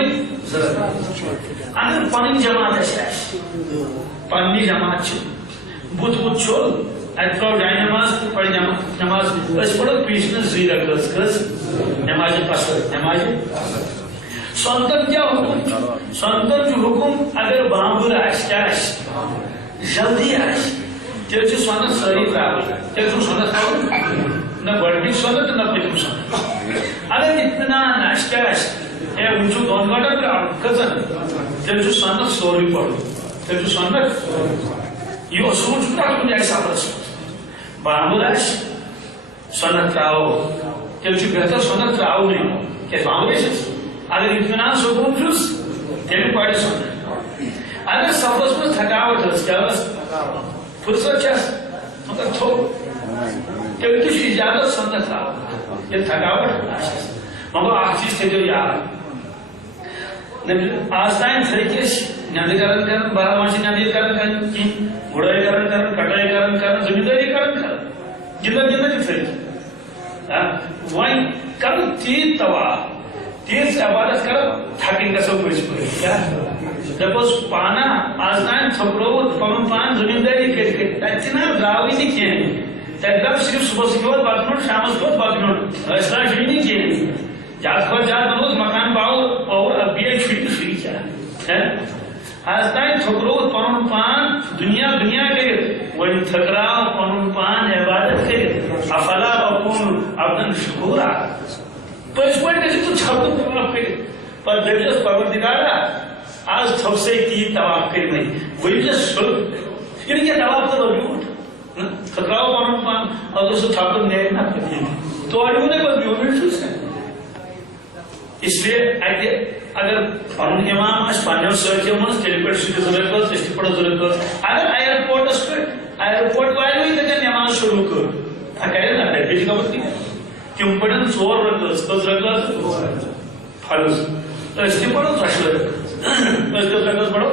اگر پن جماعت پنہ جماعت بت چھول ات ترو جائے نماز تو پڑھ نماز پڑھو پیشن زی رکعت کس نماز قصر نماز سنتن کیا حکم سنتن جو حکم اگر بامبر کیا جلدی تیل سنت ساری تراؤ تیل سنت تھو نہ گۄڈنِچ سنت نہ پٔتِم سنت اگر اطمینان کیا ہے وچو دون گھنٹن تراؤ کھژن تیل سنت سورُے پڑھو تیل سنت یہ اصول پرٛٮ۪تھ کُنہِ جایہِ سفرس بامبر سنت تراؤ تیل بہتر سنت تراؤ نہیں کیا بامبر اگر اطمینان سکون چھس تیل پڑھ سنت اگر سفرس من تھکاوٹ کیا فرصت چھس مگر تھو تیل تھی اجازت سنت تراؤ یہ تھکاوٹ مگر اکھ چیز تھٲیِو یاد آز تام تھٲیِکھ أسۍ نیٚنٛدٕ کران بہرحال وۄنۍ چھِ نیٚنٛدٕ کران کینٛہہ گُڈٲے کران کٹٲے کران زمیندٲری کران گندن تھی وۄنۍ کرو تیٖژ طواف تیٖژ عبادت کرو تھکٕنۍ گژھو پٔزۍ پٲٹھۍ کیٛاہ دپوس پانا آز تام تھوٚپرووُت پنُن پان زمیندٲری کٔرِتھ تتہِ تہِ نہ درٛاوٕے نہٕ کینٛہہ تتہِ درٛاو صرف صبحس کھیوٚوُکھ بتہٕ میوٚنٛڈ شامس کھیوٚوُکھ بتہٕ میوٚنٛڈ ٲسۍ چھُے نہٕ کینٛہہ زیادٕ کھۄتہٕ زیادٕ بنووُس مکان پاور بیٚیہِ چھُے نہٕ سُے کیٛاہ آز تام تھوٚپرووُت پنُن پان دنیا کٔرِتھ وۄنۍ تھٔکراو پنُن پان عبادت کٔرِتھ افلا اکون عبدن شکورا پٔزۍ پٲٹھۍ گژھِ ژٕ چھپُن طواف کٔرِتھ پتہٕ دٔپۍزٮ۪س پروردگارا آز تھوٚوسَے تیٖتۍ طواف کٔرۍمٕتۍ ؤنۍزٮ۪س سُہ یہِ کیٛاہ طواف کٔرو بیوٗٹھ تھٔکراو پنُن پان اگر سُہ تھکُن نیرِ نہ تورٕ یِونَے پتہٕ بیوٗٹھ چھُس اس لیے اتہِ اگر پنُن امام آسہِ پننٮ۪و سٲتھیو منٛز تیٚلہِ پٮ۪ٹھ سُہ تہِ ضروٗرت کٔر أسۍ تہِ پڑھو ضروٗرت کٔر اگر ایئرپورٹس پٮ۪ٹھ ایئرپورٹ والیو تتٮ۪ن نماز شروٗع کٔر کرِ نہ کرِ بیٚیہِ چھِ گٔمٕژ کینٛہہ تِم پڑن ژور رکعت کٔژ رکعت فرض أسۍ تہِ پڑھو ژۄشوَے رکعت أسۍ کٔژ رکعت پڑھو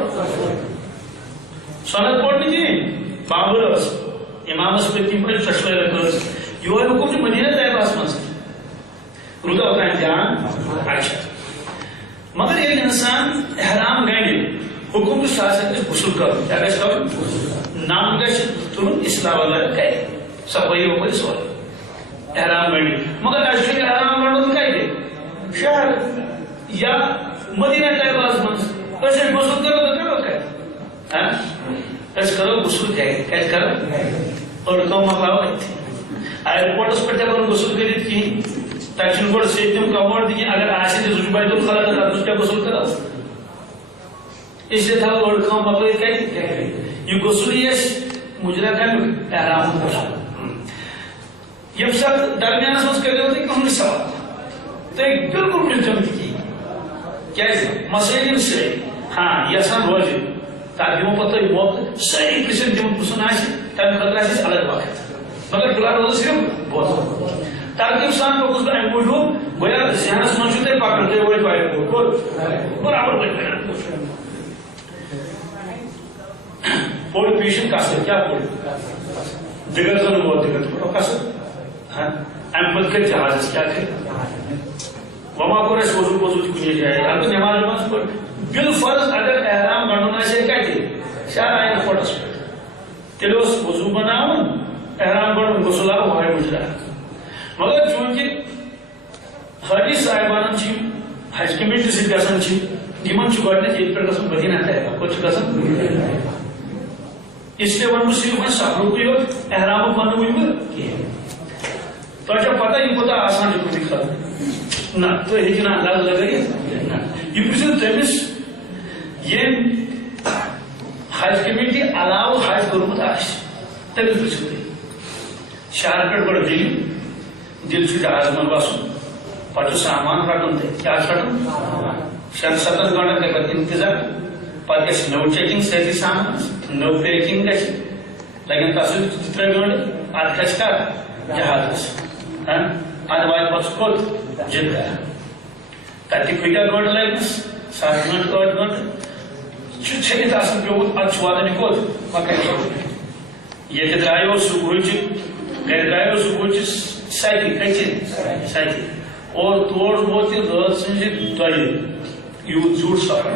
سنت پوٚر نہٕ کِہیٖنۍ بامبر ٲس امامس پٔتۍ کِنۍ پڑھ ژۄشوَے رکعت یہوے حکم چھُ مدیٖنہ طیبہس منٛز روٗدا اوتانۍ دھیان اچھا مگر ییٚلہِ انسان احرام گنڈِ حکم چھُ سُہ ہسا گژھِ غسل کرُن کیٛاہ گژھِ کرُن نم گژھِ تُلُن اصلاح وغیرہ کرِ صفٲیی وفٲیی سورُے احرام گنڈِ مگر اَسہِ چھُ احرام گنڈُن کتہِ شہر یا مدیٖنہ طیبہس منٛز أسۍ غسل کرو تہٕ کرو کتہِ أسۍ کرو غسل گرِ کتہِ کرو أڑۍ کٲم مۄکلاوو أتھی ایئرپورٹس پٮ۪ٹھ ہٮ۪کو نہٕ غسل کٔرِتھ کِہیٖنۍ تتہِ چھُنہٕ گۄڈٕ سیٚدِ تِم کموڈ تہِ کینٛہہ اگر آسہِ تہِ سُہ چھُ بیتُل خلا تتھ منٛز کیٛاہ غسل کرو اس لیے تھاوو أڑۍ کٲم مۄکلٲیِتھ کتہِ یہِ غسل یی اَسہِ مجرا کمیک احرام یم سات درمیانس مز کرو تھی کم سوال تو بالکل ملتم کی مسائل سی ہاں یسان روز تاکہ وہ پتہ موقع ساری پرسن تم پرسن تمہیں خطرہ الگ وقت مگر فلحال روز صرف بہت ترتیب سان پکس بہ ام موجود گویا ذہنس من تھی پکان تھی وی برابر پہ پوڑ پیشن کسر کیا پوڑ دگر زن ووت دگر کسر ام پتہ کر جہاز کیا کر وما کور اس وضو وضو کن جائے اگر نماز نماز پڑھ بالفرض اگر احرام گنڈن آسے کتہ شاید آئین فوٹس پہ تیل وضو بناون احرام گنڈن غسل آو وہی مجرا مگر چونکہ حاجی صاحبان حج کمیٹی سی گھن گۄڈنیتھ ییٚتہِ پٮ۪ٹھ گژھُن مدینہ طیبہ کوٚت چھُ گژھُن اس لیے ون بہٕ صرف وۄنۍ سفرُکُے یوت احرامُک ونہٕ وٕنہِ بہٕ کِہیٖنۍ تۄہہِ چھا پتہ یہِ کوٗتاہ آسان چھُ کُنہِ خٲطرٕ نہ تُہۍ ہیٚکِو نہٕ انداز لگٲیِتھ نہ یہِ پرٛژھِو تٔمِس ییٚمۍ حج کمیٹی علاوٕ حج کوٚرمُت آسہِ تٔمِس پرٛژھِو تُہۍ شہرٕ پٮ۪ٹھ گۄڈٕ دِل چھُ جہاز منٛز بسُن پتہٕ چھُ سامان رٹُن تہِ کیٛاہ چھُ رٹُن 6-7 گنٹن گٔے پتہٕ انتظار پتہٕ گژھِ نٔو چیکنگ سٲرسٕے سامانس نٔو پیکنگ گژھِ لگن تتھ سۭتۍ 2-3 گنٹہٕ ادٕ کھسہِ کتھ جہازس ادٕ واتہِ پتہٕ کوٚت جدہ تتہِ کۭتیاہ گنٹہٕ لگنس 7 گنٹہٕ 8 گنٹہٕ چھُ ژھیٚنِتھ آسان پیوٚمُت ادٕ چھُ واتان یہِ کوٚت مکہ ییٚتہِ درٛایو صبحٕچہِ گرِ درٛایو صبحٕچہِ 7 کٔژِ 7 اور تور ووت یہِ رٲژ سٕنٛزِ 2 یوٗت زیوٗٹھ سفر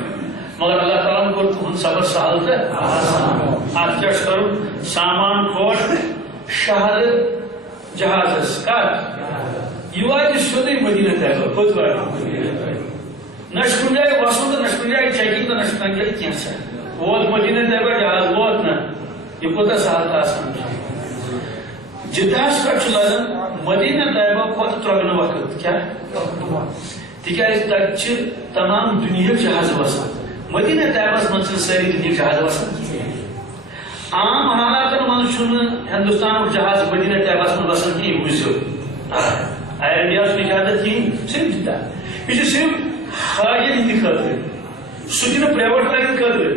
مگر اللہ تعالیٰ کوٚر تُہُنٛد سفر سہل تہٕ اتھ کیٛاہ چھُ کرُن سامان کھول شہرٕ جہازس کتھ یہِ واتہِ سیوٚدُے مدینہ طیبہ کوٚت واتہِ نہ چھُ کُنہِ جایہِ وسُن تہٕ نہ چھُ کُنہِ جایہِ چیکنگ تہٕ نہ چھُ کُنہِ جایہِ کینٛژھا ووت مدینہ طیبہ جہاز ووت نہ یہِ کوٗتاہ سہل تہٕ آسان چھُ جدہس پٮ۪ٹھ چھُ لگان مدینہ طیبہ کھۄتہٕ ترٛۄگنہٕ وقت کیٛاہ تِکیٛازِ تتہِ چھِ تمام دُنیہٕکۍ جہاز وسان مدینہ طیبہس منٛز چھِنہٕ سٲری دُنیہٕکۍ جہاز وسان عام حالاتن منٛز چھُنہٕ ہندوستانُک جہاز مدینہ طیبہس منٛز وسان کِہیٖنۍ بوٗزِو ایر انڈیا چھُنہٕ اجازت کِہیٖنۍ صرف جدہ یہِ چھُ صرف حاجن ہٕنٛدِ خٲطرٕ سُہ چھُنہٕ پرٛیویٹ لگن خٲطرٕ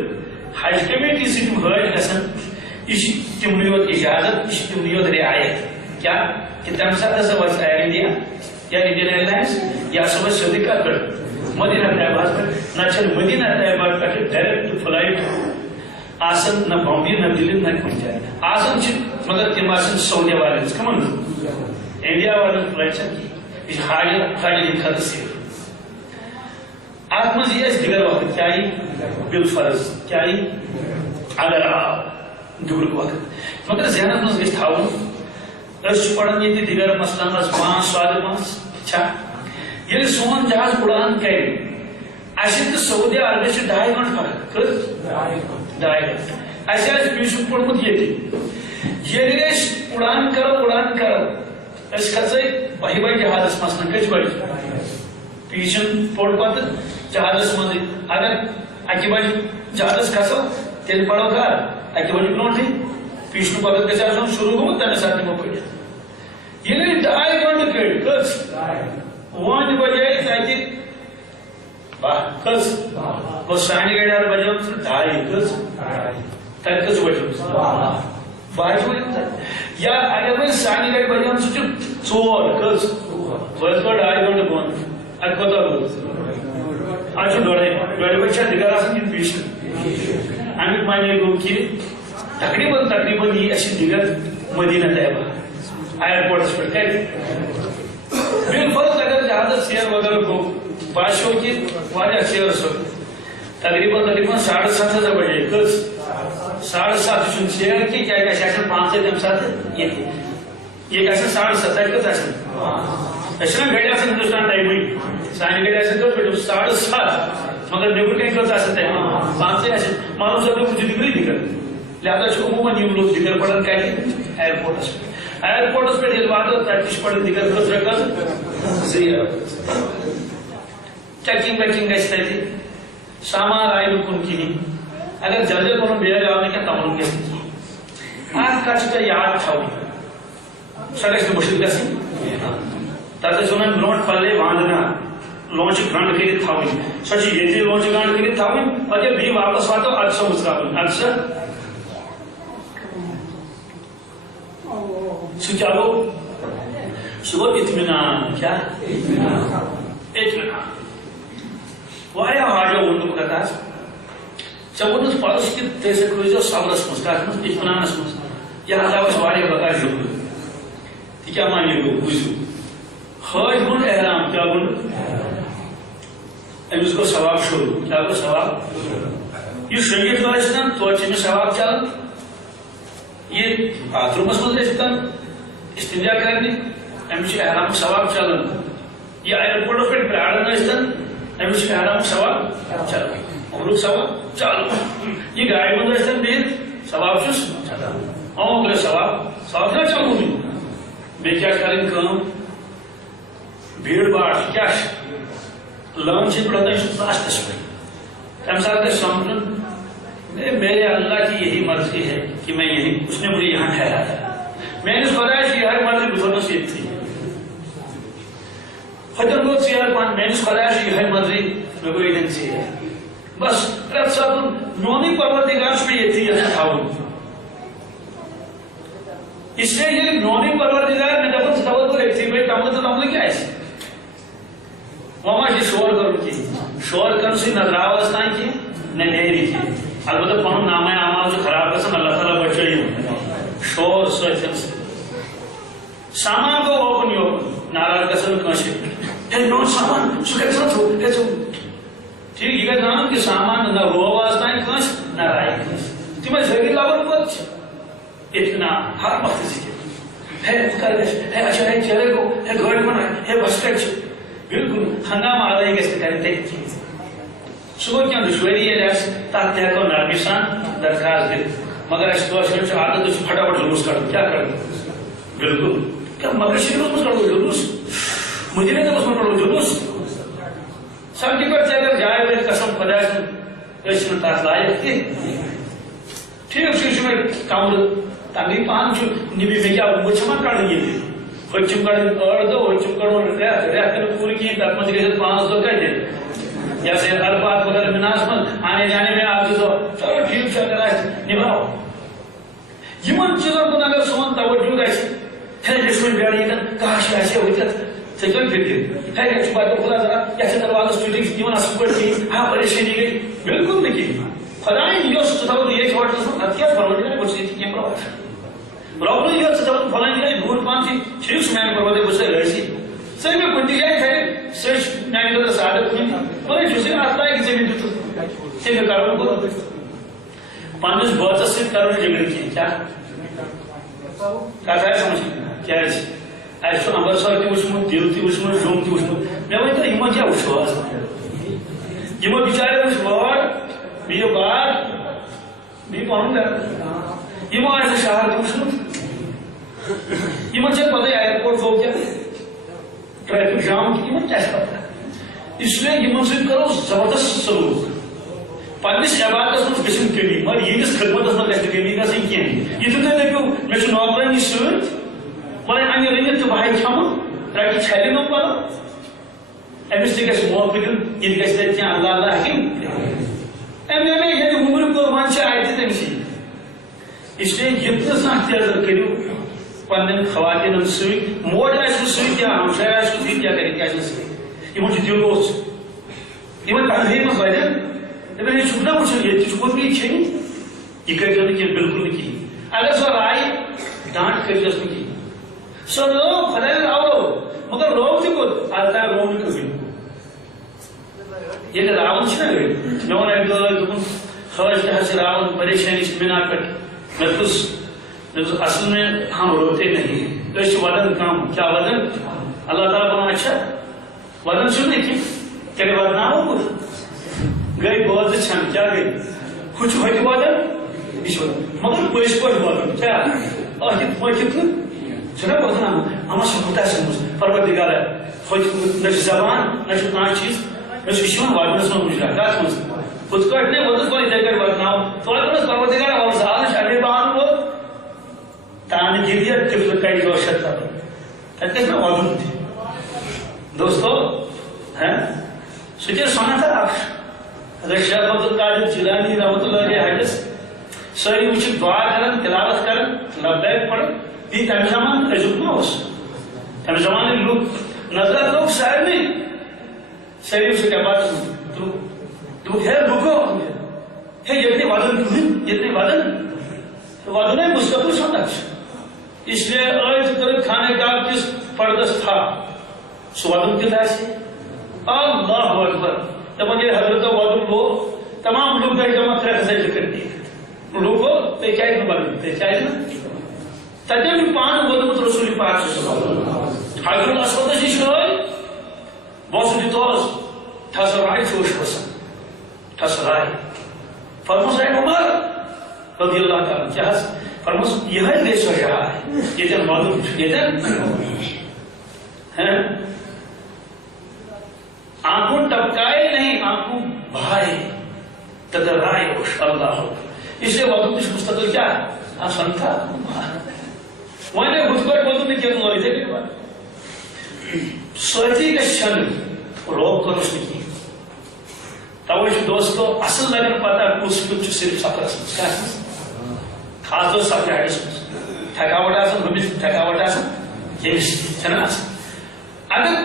حج کمیٹی سۭتۍ یِم حٲج گژھان یہ تمنٕے یوت اجازت یہ تمنٕے یوت رعایت کیا کہ تمہ ساتہٕ ہسا واتہِ ایر انڈیا یا انڈین ایئر لائنس یہ ہسا واتہِ سیوٚدُے کتھ پٮ۪ٹھ مدینہ طیبہس پٮ۪ٹھ نہ چھنہٕ مدینہ طیبہ پٮ۪ٹھ ڈائریکٹ فلائٹ آسان نہ بامبے نہ دلی نہ کُنہِ جایہِ آسان چھِ مگر تِم آسان سعودیہ والٮ۪ن ہٕنٛز کٕمن انڈیا والٮ۪ن فلائٹ چھنہٕ کِہیٖنۍ یہِ چھِ حاجن ہٕنٛدِ خٲطرٕ صرف اتھ منٛز یی اَسہِ دِگر وقت کیٛاہ یی بالفرض کیٛاہ یی اگر آو دُگرُک وقت مگر ذہنس منٛز گژھِ تھاوُن أسۍ چھِ پران ییٚتہِ دِگر مثلاً 5 سوادٕ منٛز چھا ییٚلہِ سون جہاز اُڑان کرِ اَسہِ تہٕ سعودی عربیہ چھِ 2.5 گنٹہٕ فرق کٔژ 2.5 گنٹہٕ اَسہِ آسہِ پیٖسُک پوٚرمُت ییٚتہِ ییٚلہِ أسۍ اُڑان کرو أسۍ کھژے 12 بجہِ جہازس مثلاً کٔژِ بجہِ پیٖسِن پوٚر پتہٕ جہازس منٛزٕے اگر 1 بجہِ جہازس کھسو تیٚلہِ پرو گھر 1 بجہِ برونٹھٕے پیٖسنُک وقت گژھِ آسُن شروٗع گوٚمُت تمہِ ساتہٕ دِمو پٔرِتھ ییٚلہِ 2.5 گنٹہٕ کٔڑۍ کٔژ وۄنۍ بجے تتہِ کٔژ گوٚو سانہِ گاڑِ بجے 2.5 کٔژ تتہِ کٔژ بجے 12 یا اگر وۄنۍ سانہِ گاڑِ بجے سُہ چھُ 4 کٔژ توتہِ گوٚو 2.5 گنٹہٕ بۄن اتہِ کوتاہ گوٚو اتہِ چھُ 2.5 بجہِ چھا دِگر آسان کِنہٕ پیٖسِتھ امیُک معنی گوٚو کہِ تقریباً یی اَسہِ دِگر مدینہ طیبہ ایئرپورٹس پٮ۪ٹھ کتہِ بالفرض اگر جہازس سیر وغیرہ گوٚو باسیو کہِ واریاہ ژیر سُہ تقریباً 7:30 بجے کٔژ 7:30 چھُنہٕ ژیر کینٛہہ کیٛازِ اَسہِ آسن 5 تمہِ ساتہٕ ییٚتہِ آسن 7:30 تتہِ کٔژ آسن أسۍ چھِنہ گاڑِ آسان ہندوستان ٹایمٕے سانہِ گاڑِ آسن کٔژ بجے 7:30 مگر نیٚبرٕ کَنہِ کٔژ آسن تتہِ 5 آسن معلوٗم صٲب چھُ دِگرٕے دِگر لہذا چھُ عموٗمن یِم لُکھ دِگر پران کتہِ ایئرپورٹس پٮ۪ٹھ ایئرپورٹس پٮ۪ٹھ ییٚلہِ واتو تتہِ تہِ چھِ پران دِگر کٔژ رکعت 2 چیکنگ ویکنگ گژھِ تتہِ سامان آیہِ نہٕ کُن کِہیٖنۍ اگر جلدی پنُن بیگ آو نہٕ کینٛہہ تمن گژھِ نہٕ کِہیٖنۍ آپ کچھ یاد تھاؤ سا گھر مشکل گھن تک برو پلے باندنا لونچ گنڈ کر تھوڑی سو یہ لونچ گنڈ کر تھوڑی پتہ بی واپس واتو اد سا مچراؤن اد سا سو کیا گو سو گو اطمینان کیا اطمینان وایا واجو ون کتا ژے وونس پرس کہ تُہۍ ہسا روٗزِو صبرس منٛز کتھ منٛز اطمینانس منٛز یہِ ہسا اوس واریاہ بکار ضروٗری تہِ کیٛاہ مانے گوٚو بوٗزِو حٲج ووٚن احرام کیٛاہ ووٚن أمِس گوٚو ثواب شروٗع کیٛاہ گوٚو ثواب یہِ شٔنگِتھ ٲسۍتن توتہِ چھِ أمِس ثواب چلان یہِ باتھروٗمس منٛز ٲسۍتن استنجا کرنہِ أمِس چھُ احرامُک ثواب چلان یہِ اَیرپورٹس پٮ۪ٹھ پیاران ٲسۍتن أمِس چھُ احرامُک ثواب چلان عمرُک ثواب چلان یہِ گاڑِ منٛز ٲسۍتن بِہِتھ ثواب چھُس چلان عمر ثواب چھا چلوٕنی بیٚیہِ کیٛاہ چھِ کرٕنۍ کٲم بھیڑ باڑ کیا لٲن چھِ پڑھائی لاسٹس پہ تمہ ساتھ گژھِ سمجھن میرے اللہ کی یہی مرضی ہے کہ میں یہی اس نے مجھے یہاں ٹھہرا تھا میں نے خدا کی ہر مرضی بزرگ سے تھی خدر کو ژیر پان میں نے خدا کی ہر مرضی میں کوئی دن سے ہے بس رب صاحب نونی پروردگار پہ یہ تھی یہ تھاؤں اس لیے یہ نونی پروردگار میں دفعہ توجہ ایک تھی میں تمام عمل کیا ہے وما یہ شور کرو کی شور کرنے سے نہ دراواز نہ کی نہ نیری کی البتہ پنن نام اعمال جو خراب گژھن اللہ تعالی بچائے شور سۭتۍ سامان کو اوپن یوپن ناراض گژھن کٲنٛسہِ ہے نو سامان سُہ کتہِ تھو ہے ژٕ ٹھیک یہ گژھِ زانُن کہِ سامان نہ رو واتنایہِ کٲنٛسہِ نہ رایہِ کٲنٛسہِ تِمے ذٔریعہٕ لگن پتہٕ چھِ اطمینان ہر وقت ذکر ہے کر گژھِ ہے اچھا ہے چلے گو ہے گاڑی بنائے ہے بس کتہِ چھِ بالکل ہنگامہ آدھائی گژھِ کریں تک چیز سو کیا دشواری ہے تک تہ ہیکو نرمی سان درخواست دِتھ مگر اس کٲشرٮ۪ن چھُ عادت أسۍ چھِ پھٹافٹ جلوٗس کڑُن کیٛاہ کڑُن بالکل کیٛاہ مگر شریفس منٛز کڑو جلوٗس مدیٖنہ منٛز کڑو جلوٗس سڑکہِ پٮ۪ٹھ ژٕ اگر جاے وٲتۍ قسم خۄدایس أسۍ چھِنہٕ تتھ لایق کینٛہہ ٹھیٖک چھُ یہِ چھُ مےٚ کمرٕ تنگٕے پہن چھُ نِبہِ مےٚ کیٛاہ وٕچھ ما کڑٕنۍ ییٚتہِ ہوچم کڑ 8 دۄہ ہوچم کڑو رٮ۪تھ پوٗرٕ کِہیٖنۍ تتھ منٛز گژھِ 5 دۄہ کتہِ یا سا ہر بات بدل مِناس منٛز آنے جانے میں 8 دۄہ چلو ٹھیٖک چھُ اگر آسہِ نِباو یِمن چیٖزن کُن اگر سون توجہ گژھِ ہے مےٚ چھُ وۄنۍ گرِ ییٚتٮ۪ن کاش آسہِ ہے ہوٚتٮ۪تھ ژےٚ کیٛاہ فِکرِ ہے یتھ چھُ بدل خۄدا ذرا یتھ چھِ دروازس فِٹنگ یِوان اصل پٲٹھۍ کِہیٖنۍ ہا پریشٲنی گٔے بالکل نہٕ کِہیٖنۍ خۄدایَن یۄس ژٕ دپکھ ییٚتہِ ہوٹلس منٛز ادٕ کیٛاہ پروردگار بہٕ چھُس ییٚتہِ کینٛہہ پرواہ رۄب یہِ ژٕ دپکھ فلٲنۍ جایہِ دوٗر پہن چھِ ٹھیٖک چھُ میانہِ پروردگار بہٕ چھُسے رٲضی ژٕ مےٚ کُنہِ تہِ جایہِ تھاوِ سُہ چھُ میانہِ خٲطرٕ سادٕ کُنہِ وۄنۍ چھُسے اتھ لایق ژےٚ مےٚ دِتُتھ ژےٚ مےٚ کرو بہٕ پننِس بٲژس سۭتۍ کرو نہٕ جگڑٕ کینٛہہ کیٛاہ کتھ آیہِ سمجھ کیٛازِ اَسہِ چھُ امبرسر تہِ وٕچھمُت دِل تہِ وٕچھمُت جوٚم تہِ وٕچھمُت مےٚ ؤنۍتو یِمن کیٛاہ وٕچھو آز یِمو بِچاریو وٕچھ وٲر بیٚیہِ باغ بیٚیہِ پنُن گرٕ یِمو آسہِ نہٕ شہر تہِ وٕچھمُت یِمن چھےٚ پتہٕ ایرپورٹ گوٚو کیٛاہ ٹریفک جام یِمن کیٛاہ چھِ پتہ اس لیے یِمن سۭتۍ کرو زبردست سلوٗک پننِس عبادتس منٛز گژھِنۍ کٔمی مگر یِہنٛدِس خدمتس منٛز گژھِ نہٕ کٔمی گژھٕنۍ کینٛہہ یِتھُے تُہۍ دٔپِو مےٚ چھُ نوکرٲنی سۭتۍ وۄنۍ انہِ رٔنِتھ تہٕ بہٕ ہیٚکہٕ کھٮ۪مہٕ رۄپیہِ چھلہِ نہٕ پتہٕ أمِس تہِ گژھِ موقعہٕ دیُن یہِ تہِ گژھِ تتہِ کینٛہہ اللہ اللہ ہیٚکِنۍ أمۍ ووٚن ییٚلہِ وُمرِ کوٚر وۄنۍ چھِ اَتہِ تٔمسٕے اس لیے یِتنہٕ زانٛہہ تہِ اگر کٔرِو پننٮ۪ن خواتیٖنن سۭتۍ موج آسہِ سۭتۍ یا ہمساے آسہِ سۭتۍ یا گرِکۍ آسہِ سۭتۍ یِمن چھُ دِل اوس یِمن تنہٲیی منٛز بدن دپان یہِ چھُکھ نا وٕچھُن ییٚتہِ چھُ کوٚرمُت یہِ کھیٚنہِ یہِ کٔرۍزیو نہٕ کینٛہہ بالکل نہٕ کِہیٖنۍ اگر سۄ رایہِ ڈانٹ کٔرۍزیوس نہٕ کِہیٖنۍ سۄ رٲو خۄدایَن راوو مگر رٲو تہِ کوٚت اللہ رٲو نہٕ کٕہٕنۍ ییٚلہِ راوُن چھُنہ گٔے مےٚ ووٚن اَکہِ دۄہ دوٚپُن حٲج تہِ حظ چھِ راوُن پریشٲنی چھِ مِنار پٮ۪ٹھ مےٚ دوٚپُس اصل میں ہم روتے نہیں أسۍ چھِ ودان کم کیا ودان اللہ تعالیٰ بنان اچھا ودان چھُ نہٕ کینٛہہ تیٚلہِ ودناوو بہٕ گٔے بٲژٕ چھَنہٕ کیٛاہ گٔے ہُہ چھُ ہوٚتہِ ودان یہِ چھُ ودان مگر پٔزۍ پٲٹھۍ ودُن کیٛاہ أکِتھ پٔکِتھ نہٕ چھُنہ ودناوُن اما چھُ خۄدا سوٗنٛچ پروردگارا ہوٚتہِ نہ چھِ زبان نہ چھُ کانٛہہ چیٖز مےٚ چھُ یہِ چھُ یِوان ودنس منٛز مُشکِل کتھ منٛز ہُتھ کٲٹھۍ نہٕ وۄنۍ وۄنۍ یِتھَے کٲٹھۍ ودناوُن توتہِ ووٚنُس پروردگارا وَلہٕ سا آز چھُ اَمے بہانہٕ ووت تک میں وضو دوستو سہ سنت اگر شیخ عبد القادر جیلانی رحمۃ اللہ علیہ حجس ساری وچ دعا کرن تلاوت کرن لبیک پڑھن یہ تمہ زمان ازیک ما تمہ زمان لوگ نظر لوگ سارے ساری سے کیا بات تو ہے رکو ہے یہ وزن یہ وزن ہے مستقبل سنت اس لیے آج کر کھانے کا کس پردس تھا سو وزن کتنا ہے اللہ اکبر تب یہ حضرت وضو کو تمام لوگ کا جمع کر دیے لوگوں پہ کیا بنتے چاہیے نا تجھے بھی پان وضو رسول پاک صلی اللہ علیہ وسلم حضرت اسود جی شوی بہت سی توس ٹھسرائی چوش پسند ٹھسرائی فرموس ہے عمر رضی اللہ تعالیٰ جہاز فرموس یہ ہے لے سو جہاں ہے یہ جن وضو یہ جن آنکھوں ٹپکائے نہیں آنکھوں بہائے تدرائے اللہ ہو اس لیے وضو کچھ مستقل کیا ہے آسان تھا میں نے خود کو وضو میں کیا نوری تھے کہ بات سوچی کا شن روک کر اس نے کی توجہ دوستو اصل لگن پتا کس کچھ صرف سفر اسم خاص دو سفر ہے اسم تھکاوٹ آسن ہمیں تھکاوٹ آسن یہ چھنا آسن اگر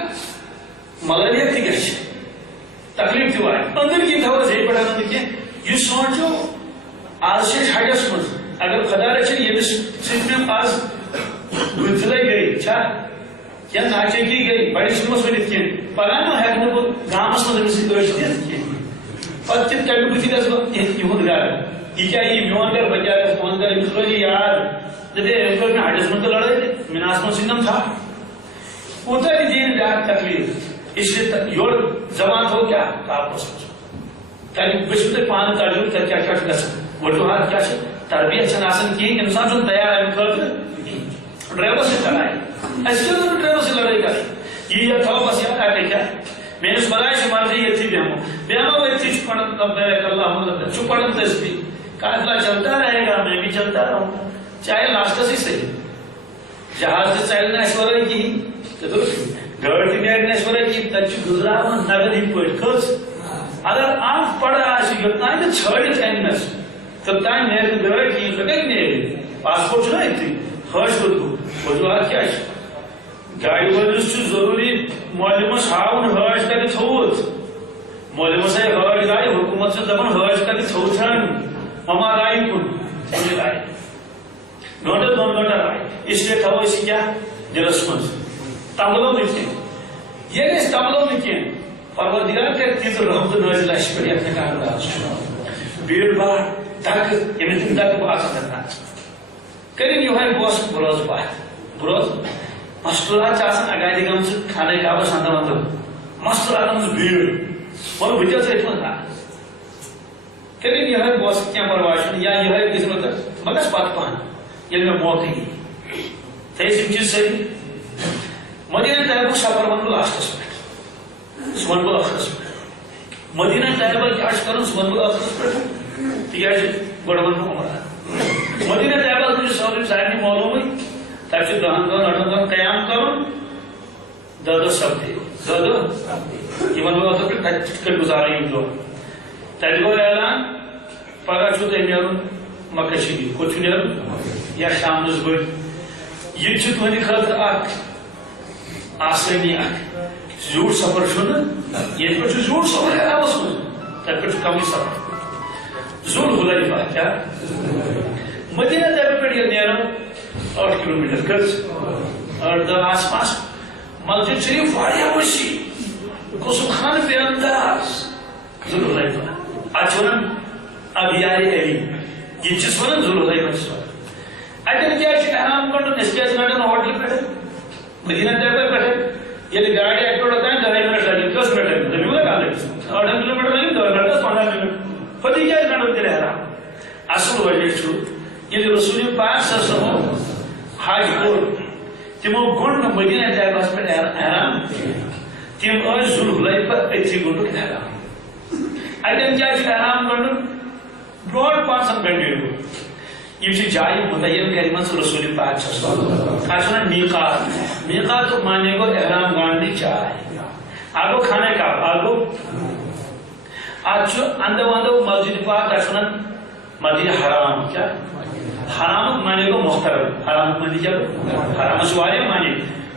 ملاریا تھی گھر تکلیف تھی وائے اندر کی تھا وہ زیر پڑھا اندر کی یہ سوچو آج سے حجس مز اگر خدا رچے یہ صرف میں پاس گزلے گئی چھا یا ناچے کی گئی بڑی سمس ونیت کی پرانا ہے کہ وہ گامس مز رسی دوش دیت کی اور چت کبھی کسی کا سب یہ ہود گا یہ کیا یہ میون کر بچا کر فون کر اس روزی یار جب ایک میں حجس مز لڑے تھے مناسب سنم تھا ادھر دین جات تکلیف اس لیے یور زبان ہو کیا آپ کو سمجھو تاکہ بشتے پان تعلیم کر کیا کیا کرسن وجوہات کیا سے تربیت چھن آسن کی انسان جو تیار ہے مکھر ڈرائیور سے چلائے ایسے تو ڈرائیور سے لڑائی کرے یہ تھا بس یاد آئے کیا میں نے اس بلائے شمار دی یہ تھی بیامہ وہ تھی چپڑن لبیک اللہ لبیک چپڑن تسبیح قاتلہ چلتا رہے گا میں بھی چلتا رہوں چاہے لاسٹ سے صحیح جہاز سے چلنا ایشورہ کی تو گاڑی نیرنے ایشورہ کی تچ گزرا وہ نگد ہی پوٹ کس اگر آپ پڑا آشی گتنا ہے تو چھوڑی تھینس تو تائیں نیرد گاڑی کی لگے نیرد پاسپورٹ چھنا اتنی خرش کو وجوہات کیا ہے گاڑی وجوز چھو ضروری معلومس ہاؤن خرش کری تھوت معلومس ہے خرش گاڑی حکومت سے دبن خرش کری تھوتن مما رائی کن سنی رائی گھنٹے دون گھنٹہ رائی اس لیے تھا وہ اسی کیا جلسمنز تملو نکیں یہ نہیں تملو نکیں پروردگار کے تیز رحمت نازل اشکری اپنے کام راز بھیڑ بار تک یہ میں تندہ کو بات کرنا کریں یہ ہے بوس بروز بات بروز مستورات چاہسن اگائی دیگم سے کھانے کا بس اندر مطلب مستورات ہم سے بھیڑ اور بھیڑ سے اتنا تھا کریں یہ ہے بوس کیا پرواشن یا یہ ہے کسی مطلب مگس بات پہن یہ میں موت ہی تیسیم چیز سے مدینہ طیبہ سفر ون لاسٹس پہ سون بل آخرس پہ مدینہ طیبہ کیا کرن سون بل آخرس پہ تیاج گڑون عمرہ مدینہ طیبہ مجھے سوری سائنی معلوم ہوئی تاکہ دہن دہن اڑھن دہن قیام کرن دادو سب دے دادو یہ من بل آخرس پہ کل گزارے ان لوگ تیجگو اعلان پگہ چھو تے نیرون مکہ شیدی کچھ نیرون یا شام نز بڑھ یہ چھو تمہیں خاطر آکھ آسانی آکھ زیور سفر چھونا یہ پر چھو زیور سفر ہے آبس میں تب پر چھو کمی سفر زور حلیفہ کیا مدینہ طیبہ پر یہ نیرہ 8 کلومیٹر کرز اور در آس پاس مسجد شریف واریہ وشی قسم خان پہ انداز زور حلیفہ آج ونن ابیار علی یہ چیز ونن زور حلیفہ چیز ونن اگر کیا چھ احرام کرنے اس کے اسمانٹن ہوٹل پہ مدینہ طیبہ پہ یہ گاڑی ایکٹوڑ ہوتا ہے 2.5 منٹ لگے 10 منٹ لگے زمین میں کہا لگے 8 کلومیٹر لگے 2 گھنٹہ 15 منٹ فدی کیا گھنٹہ ہوتے رہ رہا اصل وجہ چھو یہ رسول پاک صلی اللہ علیہ وسلم حاج کور تمو گھنٹ مدینہ طیبہ پر احرام تم آج ذوالحلیفہ اتھی گھنٹوں کے احرام اگر کیا چھ احرام کرنے برود 5 گھنٹے ہو یہ چھ جائے متعین کلمہ رسول پاک صلی اللہ علیہ وسلم میقات میقات مانے کو احرام گانڈی چاہے آگو کھانے کا آگو آج اندو اندو مسجد پاک اشنن مسجد حرام کیا حرام مانے کو محترم حرام مانے جب حرام سوارے مانے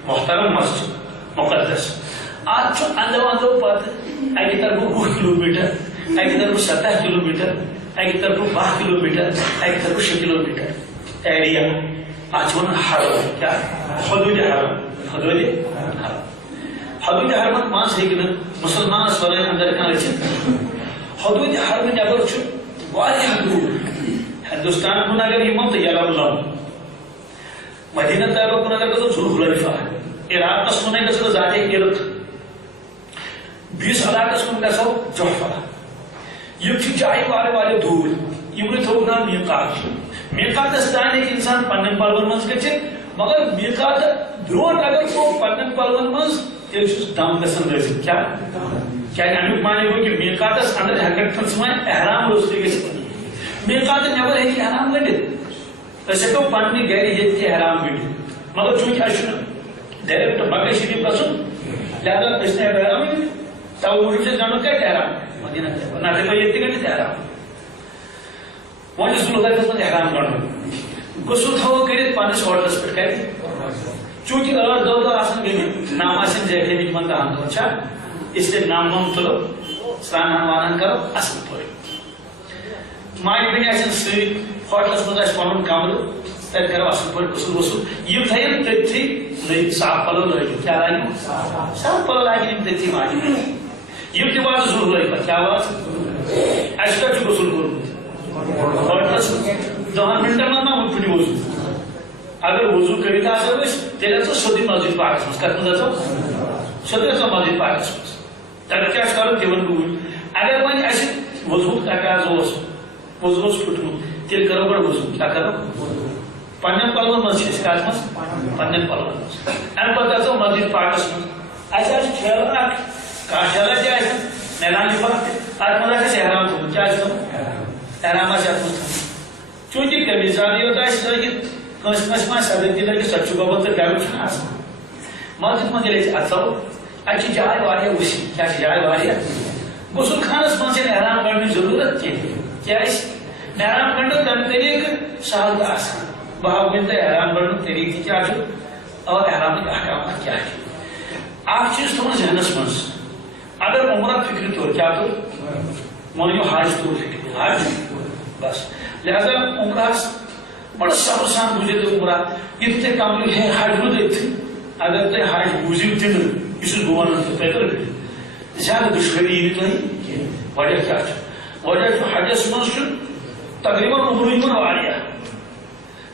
محترم مسجد مقدس آج اندو اندو پت ایک طرف 2 کلومیٹر ایک طرف 17 کلومیٹر ایک طرف 12 کلومیٹر ایک طرف 6 کلومیٹر ایریا آج حرم کیا حدود حرم حدود حرم حدود حرم مان سے مسلمان سورے اندر کان رچت حدود حرم نبر واریاہ دور ہندوستان کن اگر یمو تو یلملم مدینہ طیبہ کن اگر گژھو ذوالحلیفہ عراقس کن گژھو ذات عرق بیس علاقس کن گژھو جوفہ یم جائے وارے وارے دور یمن تھوک نام میقات میقاتس تان ایک انسان پنن پلون مز گژھت مگر میقات برونٹ اگر وہ پنن پلون مز تیل دم گژھان لٲزِتھ کیا کیا امیک معنی گو کہ میقاتس اندر ہیکن سمان احرام روزتے گژھت میقات نبر ہیکہِ احرام گٔنڈِتھ أسۍ ہیکو پننہِ گرِ ییٚتہِ تہِ احرام گٔنڈِتھ مگر چوٗنٛکہِ اَسہِ چھُنہٕ ڈایریکٹ مکہ شریف گژھُن لہذا أسۍ نہٕ ہیکو احرام گٔنڈِتھ توٕ موٗجوٗب چھُ گنڈُن کتہِ احرام مدینہ طیبہ نتہٕ ہیکو ییٚتہِ تہِ گٔنڈِتھ احرام وۄنۍ چھُ ذوالحلیفس منٛز احرام گنڈُن غسل تھاوو کٔرِتھ پننِس ہوٹلس پٮ۪ٹھ کتہِ چوٗنٛکہِ 8 دۄہ آسان گٔمٕتۍ نام آسن زیٹھمٕتۍ یِمن 10 دۄہن چھا اسلیے نام وام تُلو سرٛانن وانن کرو اصل پٲٹھۍ ماجہِ بیٚنہِ آسن سۭتۍ ہوٹلس منٛز آسہِ پنُن کمرٕ تتہِ کرو اصل پٲٹھۍ غسل وسل یِم تھاین تٔتھی نٔے صاف پلو لٲگِتھ کیٛاہ لاگن صاف پلو لاگن یِم تٔتھی ماجہِ بیٚنہِ یِم تہِ واتہٕ ذوالحلیفہ کیٛاہ واتہٕ اَسہِ کتہِ چھُ غسل کوٚرمُت ہوٹلس 10 منٹن منٛز ما پھٕٹہِ وضو اگر وضو کٔرِتھ آسو أسۍ تیٚلہِ اژو سیوٚدُے مسجد پاکس منٛز کتھ منٛز اژو سیوٚدُے اژو مسجد پاکس منٛز تتہِ کیٛاہ چھُ کرُن تہِ ون بہٕ وٕنۍ اگر وۄنۍ اَسہِ وضوُک تقاضہٕ اوس وضو اوس پھُٹمُت تیٚلہِ کرو گۄڈٕ وضو کیٛاہ کرو پننٮ۪ن پلون منٛز چھِ أسۍ کتھ منٛز پننٮ۪ن پلون منٛز امہِ پتہٕ اژو مسجد پاکس منٛز اَسہِ آسہِ ٹھیلہٕ اکھ کانٛہہ ٹھیلہ تہِ آسہِ میدان پاک تہِ اتھ منٛز آسہِ اَسہِ احرام تھوٚمُت کیٛاہ آسہِ تھوٚمُت احرام آسہِ اتھ منٛز تھوٚمُت چوٗنٛکہِ قمیٖض یوت آسہِ لٲگِتھ کٲنٛسہِ کٲنٛسہِ ما آسہِ سدر تہِ لٲگِتھ سۄ تہِ چھُ گوٚمُت تہٕ گرُم چھُنہٕ آسان مسجد منٛز ییٚلہِ أسۍ اژو اتہِ چھِ جاے واریاہ وسیع کیٛاہ چھِ جاے واریاہ غسل خانس منٛز چھنہٕ احرام گنڈنٕچ ضروٗرت کینٛہہ کیٛازِ احرام گنڈُن تمہِ طریٖقہٕ سہل تہٕ آسان بہٕ ہاوٕ وۄنۍ تۄہہِ احرام گنڈنُک طریٖقہٕ تہِ کیٛاہ چھُ اور احرامٕکۍ احکامات کیٛاہ چھِ اکھ چیٖز تھوٚوُن ذہنس منٛز اگر عمرہ فکرِ طور کیٛاہ توٚر مٲنِو حج توٚر فکرِ حج بس لہذا عمرہس بڑٕ صبر سان بوٗزِو تُہۍ عمرہ یِتھ تُہۍ کمرٕ ہے حج روٗد أتھی اگر تُہۍ حج بوٗزِو تہِ نہٕ یہِ چھُس بہٕ ونان تہٕ تُہۍ کٔرِو زیادٕ دُشوٲری یی نہٕ تۄہہِ وجہ کیٛاہ چھُ وجہ چھُ حجس منٛز چھُ تقریٖباً عمرٕ یِوان واریاہ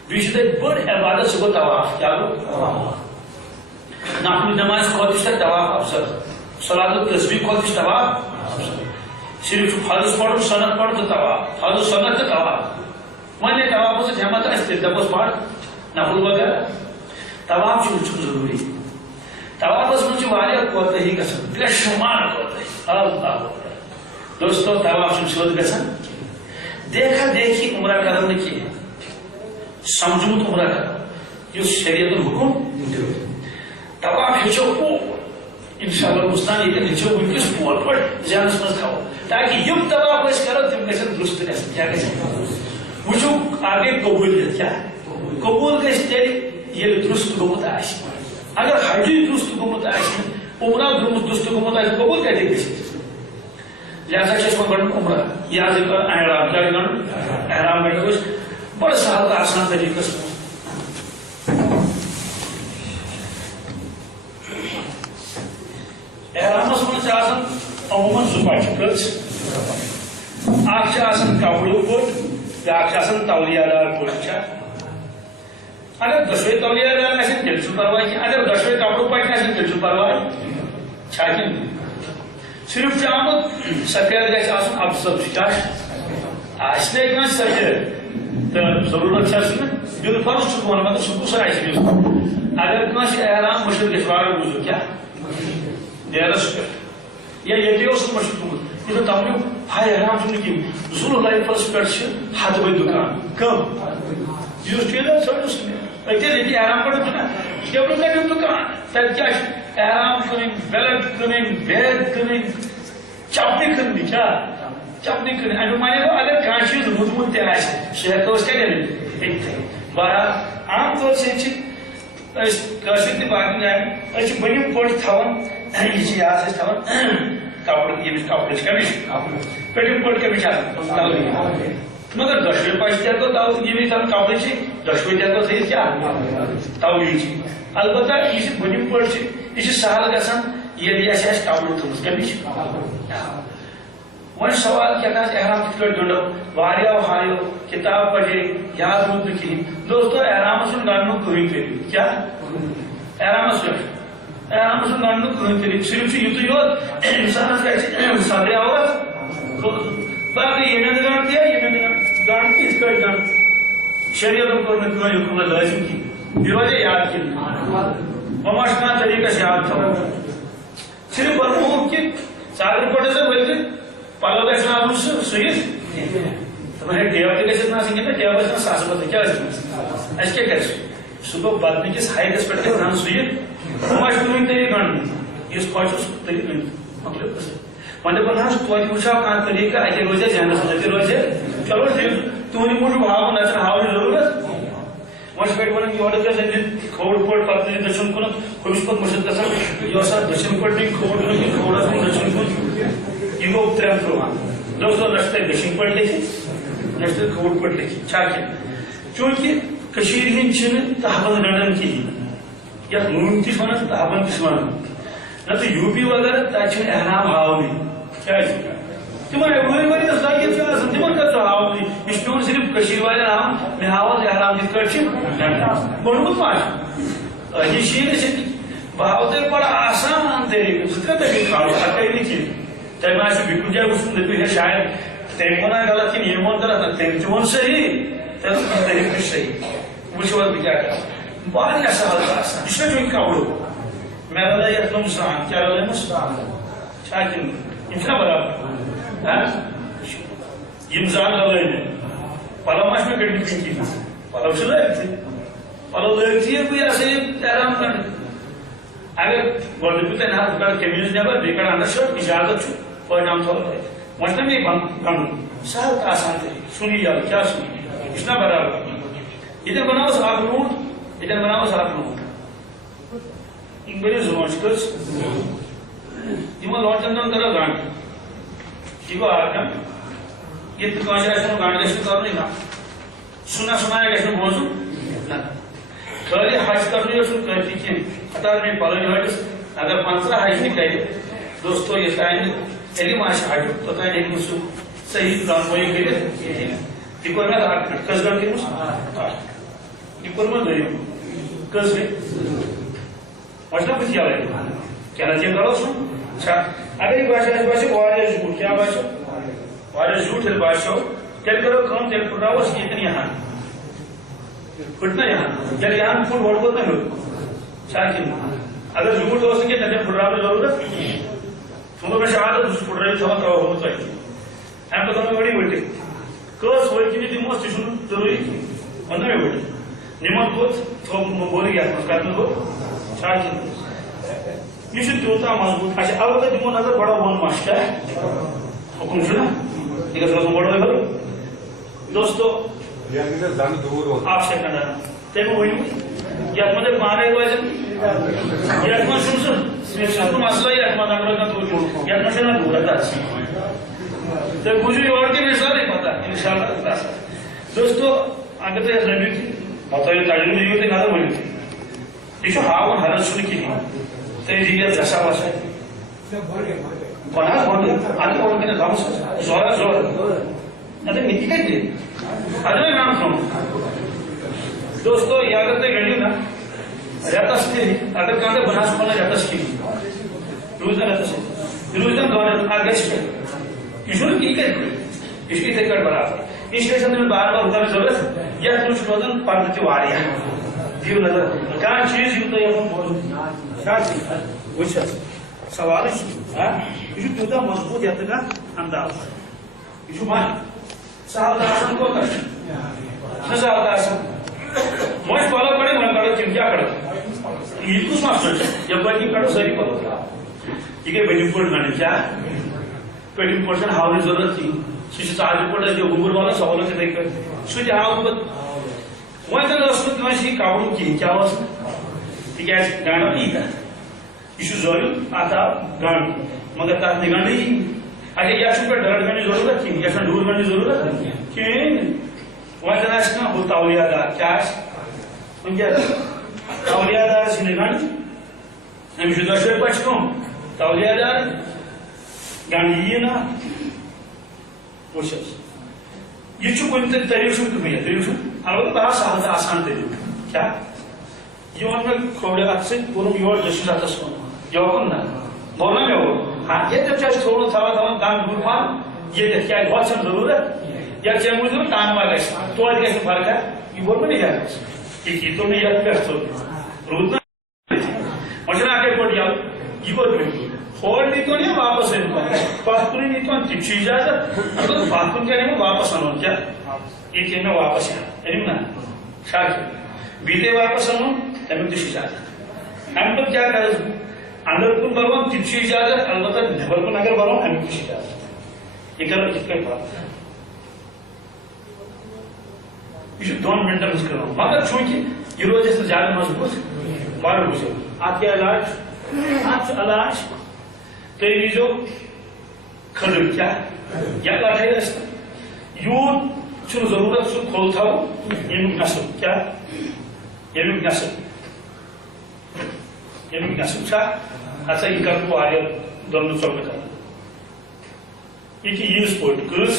بیٚیہِ چھِ تتہِ بٔڑ عبادت سُہ گوٚو طواف کیٛاہ گوٚو نفلہِ نمازِ کھۄتہٕ چھُ تتہِ طواف افضل صلات التسبیح کھۄتہٕ چھُ طواف صرف چھُ فرض پرُن سنت پرُن تہٕ طواف فرض سنت تہٕ طواف وۄنۍ ییٚلہِ طوافس سۭتۍ ہٮ۪مت آسہِ تیٚلہِ دپوس پر نفل وغیرہ طواف چھُ وٕچھُن ضروٗری طوافس منٛز چھِ واریاہ کوتٲہی گژھان بے شُمار کوتٲہی اللہ دوستو طواف چھُنہٕ سیوٚد گژھان دیکھا دیکھی عمرہ کرو نہٕ کینٛہہ سمجھوُت عمرہ کرو یُس شریعتُن حُکم دیُت طواف ہیٚچھو پوٗرٕ انشاءاللہ مستان ییٚتٮ۪ن ہیٚچھو وٕنکٮ۪س پوٗرٕ پٲٹھۍ ذہنس منٛز تھاوو تاکہِ یِم طواف أسۍ کرو تِم گژھن درُست گژھٕنۍ کیٛاہ گژھِ وٕچھو اکھ گٔے قبوٗلیت کیٛاہ قبوٗل گژھِ تیٚلہِ ییٚلہِ درُست گوٚمُت آسہِ اگر حجٕے درُست گوٚمُت آسہِ نہٕ عمرہ درُست گوٚمُت آسہِ قبوٗل کتہِ ہیٚکہِ گٔژھِتھ لہذا چھِ أسۍ وۄنۍ گنٛڈُن عمرہ یہِ حظ کرو احرام کیٛاہ گنٛڈُن احرام گنٛڈو أسۍ بڑٕ سہل تہٕ آسان طریٖقس منٛز احرامس منٛز چھِ آسان عموٗمن 2 بچہِ کٔژ اکھ چھِ آسان کپرُک پوٚٹ بیٛاکھ چھِ آسان تولیہ دار پوٚٹ چھا اگر دۄشوے تولیہ دار آسن تیٚلہِ چھُنہٕ پرواے کینٛہہ اگر دۄشوے کپرُک پچہِ آسن تیٚلہِ چھُنہٕ پرواے چھا کِنہٕ صرف چھُ آمُت سفید گژھِ آسُن افضل چھُ کیٛاہ آسہِ نے کٲنٛسہِ سفید تہٕ ضروٗرت چھَس نہٕ بالفرض چھُس بہٕ ونان مطلب سُہ کُس آسہِ یُس اگر کٲنٛسہِ احرام مُشِد گژھِ واریاہ وضوٗ کیٛاہ نیرس پٮ۪ٹھ یا ییٚتہِ اوس نہٕ مُشِد گوٚمُت یہِ دپنو ہاے احرام چھُنہٕ کِہیٖنۍ ذوالحلیفس پٮ۪ٹھ چھِ ہتہٕ بٔدۍ دُکان کم یُس ٹیلر ژھٲنٛڈِس یہ احرام پڑھ نیبر کڑو دکان تب کیا احرام کن بیلٹ کن بیگ کن چپنہ کن کیا چپنہ کن امی مانے گو اگر کھانا چیز روزمت تہ شہر تو بہرحال عام طور سے تہ باقی جائیں بنیم پٹ تھوان یہ یاد تھوان کپڑ یمس کپڑ کمش پٹم پٹ کمش مگر دشوی پش تہ یمس تھوان کپڑ دشوی تہ کیا تولی البتہ یہ بنیم پٹ یہ سہل گھان یہ کپڑ تھومت کمش وہ سوال کیا احرام کت پہ گنڈو واریاو ہایو کتاب پڑھے یاد روز کہین دوستو احرام سن گنڈو کہین طریقہ کیا احرام سن گنڈو کہین طریقہ صرف یوت یوت انسان صدر عورت باقی یہ گنڈ دیا یہ گنڈ کس پہ گنڈ شریعت کو حکم لازم کی یہ وجہ یاد کی مما کھانا طریقہ یاد تھا صرف برمو کہ سادر پٹے سے بلکہ پلو گھن سوئت ٹیب تک نا سنگھ ٹیب گھن ساس بدل کیا کر سہ گو بدن کس ہائٹس پہ گھن سوئت ما کہین طریقہ گنڈ اس خوش طریقہ مطلب وی دپان توتہ وچھا کھانا طریقہ اتنے روزے ذہنس اتنے روزے چلو تہند موجود ہاؤن اتنا ہاؤن ضرورت ویسے پہ ون یور کھوڑ پٹ پتہ دچھن کن ہومس پہ مشت گھان یہ دچھن پٹ کھوڑ کھوڑس کن دچھن کن یہ گو 3 ترٛوہن دوستو نہ دچھن پٹ لکھت نہ کھوڑ پٹ لکھت چھا کہ چونکہ کشیر ہند تہبند گنڈان کہین یتھ نون تس ونان تہبند تس ونان نہ تو یو پی وغیرہ تب احرام ہاؤنی تمہ وری ورس لگت تمہ کر ہاؤنی یہ پیون صرف کشیر والن ہاؤن مے ہاؤ احرام کت پہ گوٚمُت ما یہ شیٖن بہ ہاؤ تۄہہِ بڑا آسان طریقہ 2-3 طریقہ کھالو ہر کہیں کھیل تمہیں آسو بیٚکُن جایہِ وٕچھُن دٔپِو ہے شاید تٔمۍ ووٚنا غلط کِنہٕ ییٚمۍ ووٚن غلط تٔمۍ تہِ ووٚن صحیح تٔمۍ طریقہ صحیح وٕچھو حظ بہٕ کیٛاہ کرٕ واریاہ سہل آسان یہ چھُنہ کپڑو مےٚ رلٲے یتھ نوٚم سرٛان کیٛاہ رلٲیمس چھا کِنہٕ یِم چھِنہ برابر یم زان رلٲے مےٚ پلو ما چھِ مےٚ کٔڑمٕتۍ کِہیٖنۍ پلو چھِ لٲگتھٕے پلو لٲگتھٕے بہٕ یہِ ہسا یہِ احرام گنڈٕ اگر گۄڈٕ دٔپِو تۄہہِ نہ بہٕ کڑٕ قمیٖض نٮ۪بر بیٚیہِ کڑٕ انڈر شٲٹ اجازت چھُ پٲجام تھاوو تۄہہِ وۄنۍ چھُنہ مےٚ گنڈُن سہل تہٕ آسان طریقہٕ سُنی یلہٕ کیٛاہ سُنی یہِ چھُنہ برابر ییٚتٮ۪ن بناوس اکھ روٗٹ ییٚتٮ۪ن بناوس اکھ روٗٹ یِم بٔرِو زونٛچ کٔژ یِمن لۄکٹٮ۪ن دۄن کٔرو گنڈ یہِ گوٚو اکھ گنڈ ییٚتہِ تہِ کٲنٛسہِ آسہِ گنڈ گژھِ نہٕ کرنُے نہ سُنا سُنایا گژھِ نہٕ بوزُن نہ خٲلی حج کرنُے یوت چھُنہٕ کٲفی کینٛہہ ہتا مےٚ پلو ہٹس اگر 15 حج تہِ کرِ دوستو یوٚتانۍ علم آسہِ حجُک توٚتانۍ ہیٚکہِ نہٕ سُہ صحیح رانوٲیی کٔرِتھ کِہیٖنۍ یہِ کوٚر مےٚ 8 گنٹہٕ کٔژ گنٹہٕ کٔرمٕژ یہِ کوٚر مےٚ دوٚیِم کٔژ گٔے وۄنۍ چھُنہ بٕتھِ یلے کیٛاہ نتہٕ کرو سُہ چھا اگر یہِ باسہِ اَسہِ باسہِ واریاہ زیوٗٹھ کیٛاہ باسیو واریاہ زیوٗٹھ ییٚلہِ باسیو تیٚلہِ کرو کٲم تیٚلہِ پھٕٹراووس ییٚتٮ۪ن یہان پھٕٹ نا یہان ییٚلہِ یہان پھُٹ گۄڈٕ گوٚو نا ہیوٚر چھا کِنہٕ اگر زیوٗٹھ اوس نہٕ کینٛہہ تیٚلہِ پھٕٹراونٕچ ضروٗرت وۄنۍ گوٚو مےٚ چھُ عادت بہٕ چھُس پھٕٹرٲوِتھ تھاوان تراوہو تۄہہِ امہِ پتہٕ ووٚن مےٚ ؤڑی ؤٹِتھ کٔژ ؤٹۍ کِنہٕ دِموس تہِ چھُنہٕ ضروٗری کینٛہہ ووٚن نا مےٚ ؤٹِتھ نِمن کوٚت تھوٚو بورٕ یتھ منٛز کتھ منٛز گوٚو چھا کِنہٕ یہ تیوٗتاہ مضبوٗط اچھا البتہ دِمو نظر گۄڈٕ ووٚن ما چھُ کیٛاہ حُکُم چھُنہ یہِ گژھِ روزُن گۄڈٕ ہیوٚر دوستو اکھ سیکنڈ تٔمۍ ؤنِو یتھ منٛز پانے روزن یتھ منٛز چھُنہٕ سُہ مسلہٕ یتھ منٛز اگر نہ توٗرۍ یتھ منٛز چھُنہ دوٗر تُہۍ بوٗزِو یورٕ تہِ مےٚ سٲرٕے پتہ انشاء اللہ دوستو اگر تُہۍ یتھ رٔٹِو بتٲیِو تجرُبہٕ دِیِو تُہۍ نظر ؤنِو یہِ چھُ ہاوُن حرج چھُنہٕ کِہیٖنۍ تُہۍ دِیِو یتھ گژھا وسا بۄنہٕ حظ بۄنہٕ اَدٕ بۄنہٕ کِنہٕ دمس زورا زور اَدٕ مےٚ تہِ کتہِ دِن اَدٕ مےٚ نام تھوٚومُت دوستو یہِ اگر تُہۍ گٔنڈِو نا رٮ۪تس تہِ اگر کانٛہہ دپہِ بہٕ نہ حظ کھولنہٕ رٮ۪تس کِہیٖنۍ روٗز نا رٮ۪تس یہِ روٗز نا 2 رٮ۪تن اَتھ گژھِ یہِ چھُنہٕ یہِ کتہِ یہِ چھُ یِتھٕے کٲٹھۍ برابر یہِ چھِ گژھان تٔمِس بار بار رُکاونٕچ ضروٗرت یتھ منٛز چھُ روزان پردٕ تہِ واریاہ دِیِو نظر کانٛہہ چیٖز یِم تۄہہِ یِمن بوزُن وٕچھ حظ سوال یہ تیوٗتاہ مضبوٗط یتھ نہٕ کانٛہہ انداز یہ سہل آسان کوتاہ چھُ سہل آسان وۄنۍ پلو کڑٕنۍ یہ کس مسئلہ یپر کڑو ساری پتہ یہ گئی پٹم پٹ گنڈ کیا پٹم پٹ ہاؤن ضرورت تھی سہ ژالہ پٹ گوبر والا سہولت اتھے کر سہ ہاؤ پہ وۄنۍ زن یہ کڑن کہین کیا تکیاز گنڈ ییٖتیاہ یہ ظٲلِم اتھ آو گنڈ مگر تک نگنڈ اچھا یہ پہ ڈر گنڈ ضرورت کہین یہ ڈور گنڈ ضرورت کہین وۄنۍ زن آسہِ نا ہُہ تولیہ دار کیا وۄنۍ کیا تولیہ دار چھِ گنڈ أمِس چھُ دۄشوے پٔٹھۍ کٕم تولیہ دار گنڈ یی نا وٕچھ حظ یہ کُنہِ تہِ طریٖقہٕ چھُنہٕ کٕہٕنۍ طریٖقہٕ چھُنہٕ البتہ بڑا سہل آسان طریٖقہٕ کیا یہ وون مےٚ کھوورِ اتھ سۭتۍ کوٚرُم یور دٔچھِنۍ اتھس کُن یوکُن نا بول نا مےٚ ووٚن ہاں ییٚتٮ۪تھ چھُ اَسہِ تھوڑا تھاوان گنڈ دوٗر پہن ییٚتٮ۪تھ کیٛازِ ہۄتھ چھَنہٕ ضروٗرت یا ژےٚ موٗجوٗب تانہٕ ما گژھِ توتہِ گژھِ نہٕ فرقا یہ ووٚن مےٚ یتھ یہِ توٚر نہٕ یتھ پٮ۪ٹھ ژوٚل روٗد نا وۄنۍ چھُنہ اکے پٲٹھۍ یَلہٕ یہ گوٚو بِلکُل کھول نیٖتون یا واپس أنۍتون پتھ کُنٕے نیٖتون تہِ چھُ اِجازت البتہ پتھ کُن کیٛاہ نِمو واپس اَنُن کیٛاہ یہ کہ میں واپس أنِم نا شاکر بیٚیہِ واپس اَنُن تمیُک تہِ چھُ اِجازت امہِ پتہٕ کیٛاہ کرس اندر کُن بَرون تہِ چھُ اِجازت البتہ نٮ۪بر کُن اگر بَرون امیُک تہِ چھُ اِجازت یہ کرو یِتھ کٔنۍ پتہٕ یہ چھُ 2 مِنٹن ہٕنٛز کٲم مگر چوٗنٛکہِ یہ روزِ اَسہِ نہٕ زیادٕ مضبوٗط گۄڈٕ وٕچھو اتھ کیٛاہ علاج اتھ چھُ علاج تُہۍ ییٖزیو کھٔزٕر کیٛاہ یا لَٹھے ٲسۍ یوٗت چھُنہٕ ضروٗرت سُہ کھوٚل تھاوُن ییٚمیُک نٮ۪صٕف کیٛاہ ییٚمیُک نٮ۪صٕف ییٚمیُک نٮ۪صٕف چھا ہسا یہِ کرٕ بہٕ واریاہ دۄنوٕ ژۄگنہٕ کران یہِ چھِ ییٖژ پوٚٹ کۭژ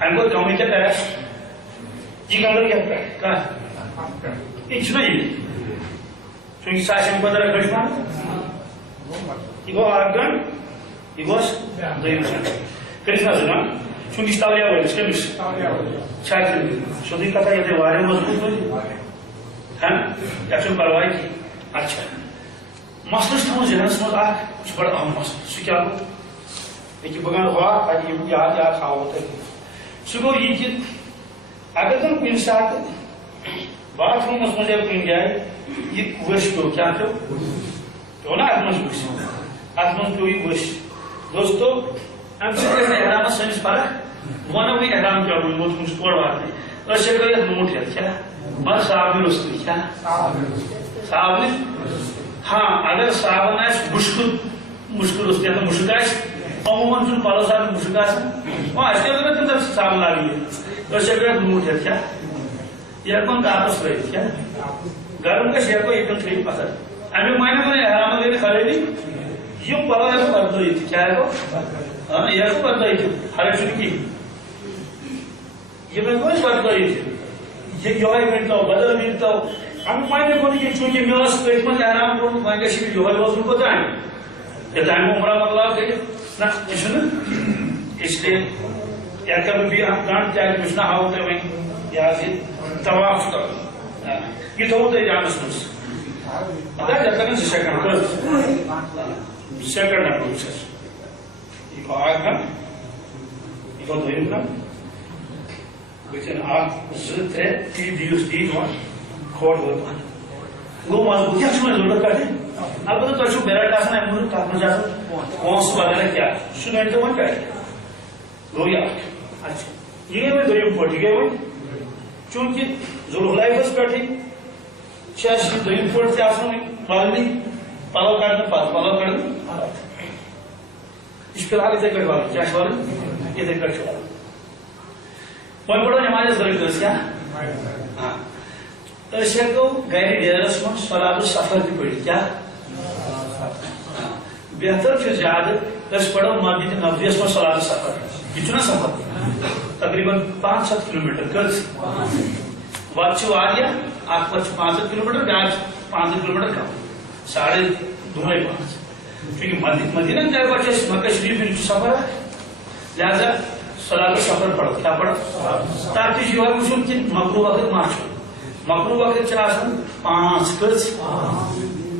اَمہِ کھۄتہٕ کمٕے کیٛاہ ترٛایس یہِ گنڈر کیٛاہ پٮ۪ٹھ کانٛہہ یہِ چھُنہ یہِ چوٗنٛکہِ سُہ آسہِ اَمہِ کھۄتہٕ رَگڑ یہ گو اکھ گنڈ یہ گوس دوٚیِم گنڈ کٔرِس نہ زٕ گنڈ چوٗنٛکہِ یہِ چھُ تولیہ وٲلِس کٔمِس چھا سیوٚدُے کتھا ییٚتہِ واریاہ مضبوٗط روزِ ہاں یتھ چھُنہٕ پرواے کینٛہہ اچھا مسلہٕ چھُ تھاوُن ذہنس منٛز اکھ یہِ چھُ بڑٕ اہم مسلہٕ سُہ کیٛاہ گوٚو ییٚکیٛاہ بہٕ گنڈٕ ہُہ اکھ اتہِ یِم یاد تھاوو تۄہہِ سُہ گوٚو یہِ کہِ اگر زن کُنہِ ساتہٕ باتھ روٗمس منٛز یا کُنہِ جایہِ یہِ ؤسۍ پیوٚو کیٛاہ پیوٚو نا اتھ منٛز ؤسۍ اتھ منٛز پیوٚو یہِ ؤسۍ دوستو امہِ سۭتۍ گژھِ نہٕ احرامس سٲنِس فرق بہٕ ونو وۄنۍ احرام کیٛاہ گوٚو ووتمُت چھُ تور واتنٕے أسۍ ہٮ۪کو یتھ لوٗٹھ ہٮ۪تھ کیٛاہ مگر صابنہِ روٚستُے کیٛاہ صابنہِ ہاں اگر صابن آسہِ مُشکل روٚستُے یتھ مُشک آسہِ عموٗمن چھُنہٕ پلو صابن مُشک آسان وۄنۍ اَسہِ کیٛاہ ضروٗرت تیوٗتاہ صابن لاگہِ أسۍ ہٮ۪کو یتھ لوٗٹھ ہٮ۪تھ کیٛاہ یہِ ہٮ۪کون تاپس ترٲوِتھ کیٛاہ گرم گژھِ یہِ ہٮ۪کو ییٚتٮ۪ن تھٲوِتھ پتھر امیُک معنی گوٚو نہٕ احرامس گٔے نہٕ خرٲبی یِم پلو ہٮ۪کو بدلٲیِتھ کیٛاہ ہٮ۪کو یہِ ہٮ۪کو بدلٲیِتھ حرج چھُنہٕ کِہیٖنۍ یِم ہٮ۪کو أسۍ بدلٲیِتھ یِہوے ؤنۍتو بدل ؤنۍتو امیُک معنی گوٚو نہٕ یہِ چوٗنٛکہِ مےٚ اوس أتھۍ منٛز احرام کوٚرمُت وۄنۍ گژھِ یہِ یِہوے روزُن کوٚتانۍ یوٚتانۍ عمرہ مۄکلاو کٔرِتھ نہ یہِ چھُنہٕ اسلیے یتھ کرٕ بہٕ بیٚیہِ اکھ گنڈ کیٛازِ مےٚ چھُنہ ہاوُن تۄہہِ وۄنۍ یہِ حظ یہِ طواف چھُ کرُن یہِ تھوٚوُ تۄہہِ دھیانس منٛز یتھ لگن 2 سیکنڈ کٔژ سیکنڈ ہٮ۪کو وٕچھ حظ یہِ گوٚو اکھ گنڈ یہِ گوٚو دوٚیِم گنڈ گٔژھِنۍ 1 2 3 تی دِیوٗس تی دِوان کھوٹ وٲلۍ پہن گوٚو مضبوٗط کیٛاہ چھُ وۄنۍ ضروٗرت کڑٕنۍ البتہ تۄہہِ چھُو بیلٹ آسان امہِ موٗجوٗب تتھ منٛز چھِ آسان پونٛسہٕ وغیرہ کیٛاہ سُہ گٔنۍتو وۄنۍ پٮ۪ٹھ گوٚو یہِ اکھ اچھا یہِ گٔے وۄنۍ دوٚیِم پھٔٹ یہِ گٔے وۄنۍ چوٗنٛکہِ ذوالحلیفس پٮ۪ٹھٕے چھِ اَسہِ یہِ دوٚیِم پھٔٹ تہِ آسان وۄنۍ والنٕے پلو کڑنہٕ پتہٕ پلو کڑنہٕ یہِ چھُ فِلحال یِتھٕے کٔٹھۍ والٕنۍ کیٛاہ چھِ والٕنۍ یِتھٕے کٔٹھۍ چھِ والٕنۍ وۄنۍ پڑو نٮ۪مازِ درٕگ کیٛاہ أسۍ ہٮ۪کو گرِ ڈیرس منٛز صلاتُ سفر تہِ پٔرِتھ کیٛاہ بہتر چھُ زیادٕ أسۍ پرو مسجد نبویَس منٛز صلاتُ سفر یہِ چھُنہ سفر تقریٖباً 500 کِلوٗمیٖٹر کٔژ وتھ چھِ واریاہ اکھ وتھ چھِ 500 کِلوٗمیٖٹر بیٛاکھ چھِ 500 کِلوٗمیٖٹر کم 2.5 چوٗنٛکہِ مدیٖنہ طیبہ چھِ اَسہِ مکہ شریٖف یہِ چھُ سفر لہذا صلاتُ سفر پرو کیٛاہ پرو تتھ تہِ چھُ یِہوے وٕچھُن کہِ مکروٗ وقت ما چھُ مکروٗ وقت چھِ آسان 5 کٔژ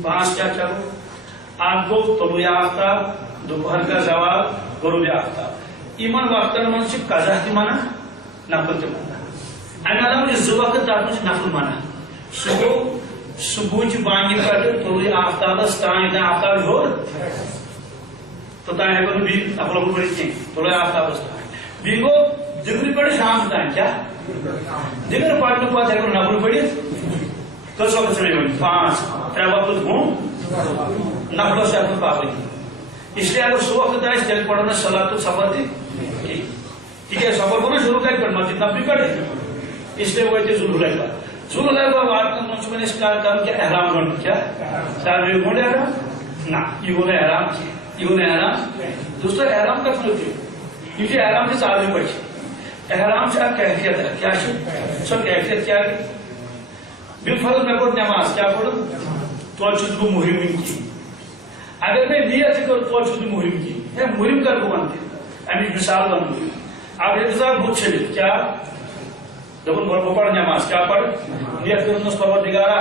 5 کیٛاہ کرو اکھ گوٚو طلوع آفتاب دوپہر کا زوال غروب آفتاب یِمن وقتن منٛز چھِ قضا تہِ منع نفل تہِ منع امہِ علاوٕ چھِ 2 وقت تتھ منٛز چھِ نفل منع سُہ گوٚو صبح بانگی پہ تلوی آفتابس تان آفتاب ہور تو تان ہیکو بھی اپلوگ پڑھت کی تلوی آفتابس تان بی گو دگری پڑھ شام تان کیا دگر پڑھنے پہ ہیکو نفل پڑھت کس وقت سے 5 3 وقت گھوم نفلوں سے اپنے پابندی اس لیے اگر سو وقت آئے تیل پڑھنا صلاۃ السفر تھی ٹھیک ہے سفر کو نا شروع کر مسجد نبی پڑھے اس لیے وہ ذو الحجہ وات منچ میں اس کام کیا احرام گھنٹ کیا سارے گھنٹے احرام نہ یہ گھنٹے احرام یہ گھنٹے احرام دوسرا احرام کا فلو تھی یہ احرام سے سارے پڑھ احرام سے آپ کیفیت ہے کیا سب کیفیت کیا ہے بالفرض میں پڑھ نماز کیا پڑھوں تو چھت کو محرم کی اگر میں نیت کر تو چھت محرم کی ہے محرم کر کو بنتے امی مثال بن اب یہ صاحب بہت چلے کیا دبن بڑھ پڑھ نماز کیا پڑھ نیت کرنس پروردگارا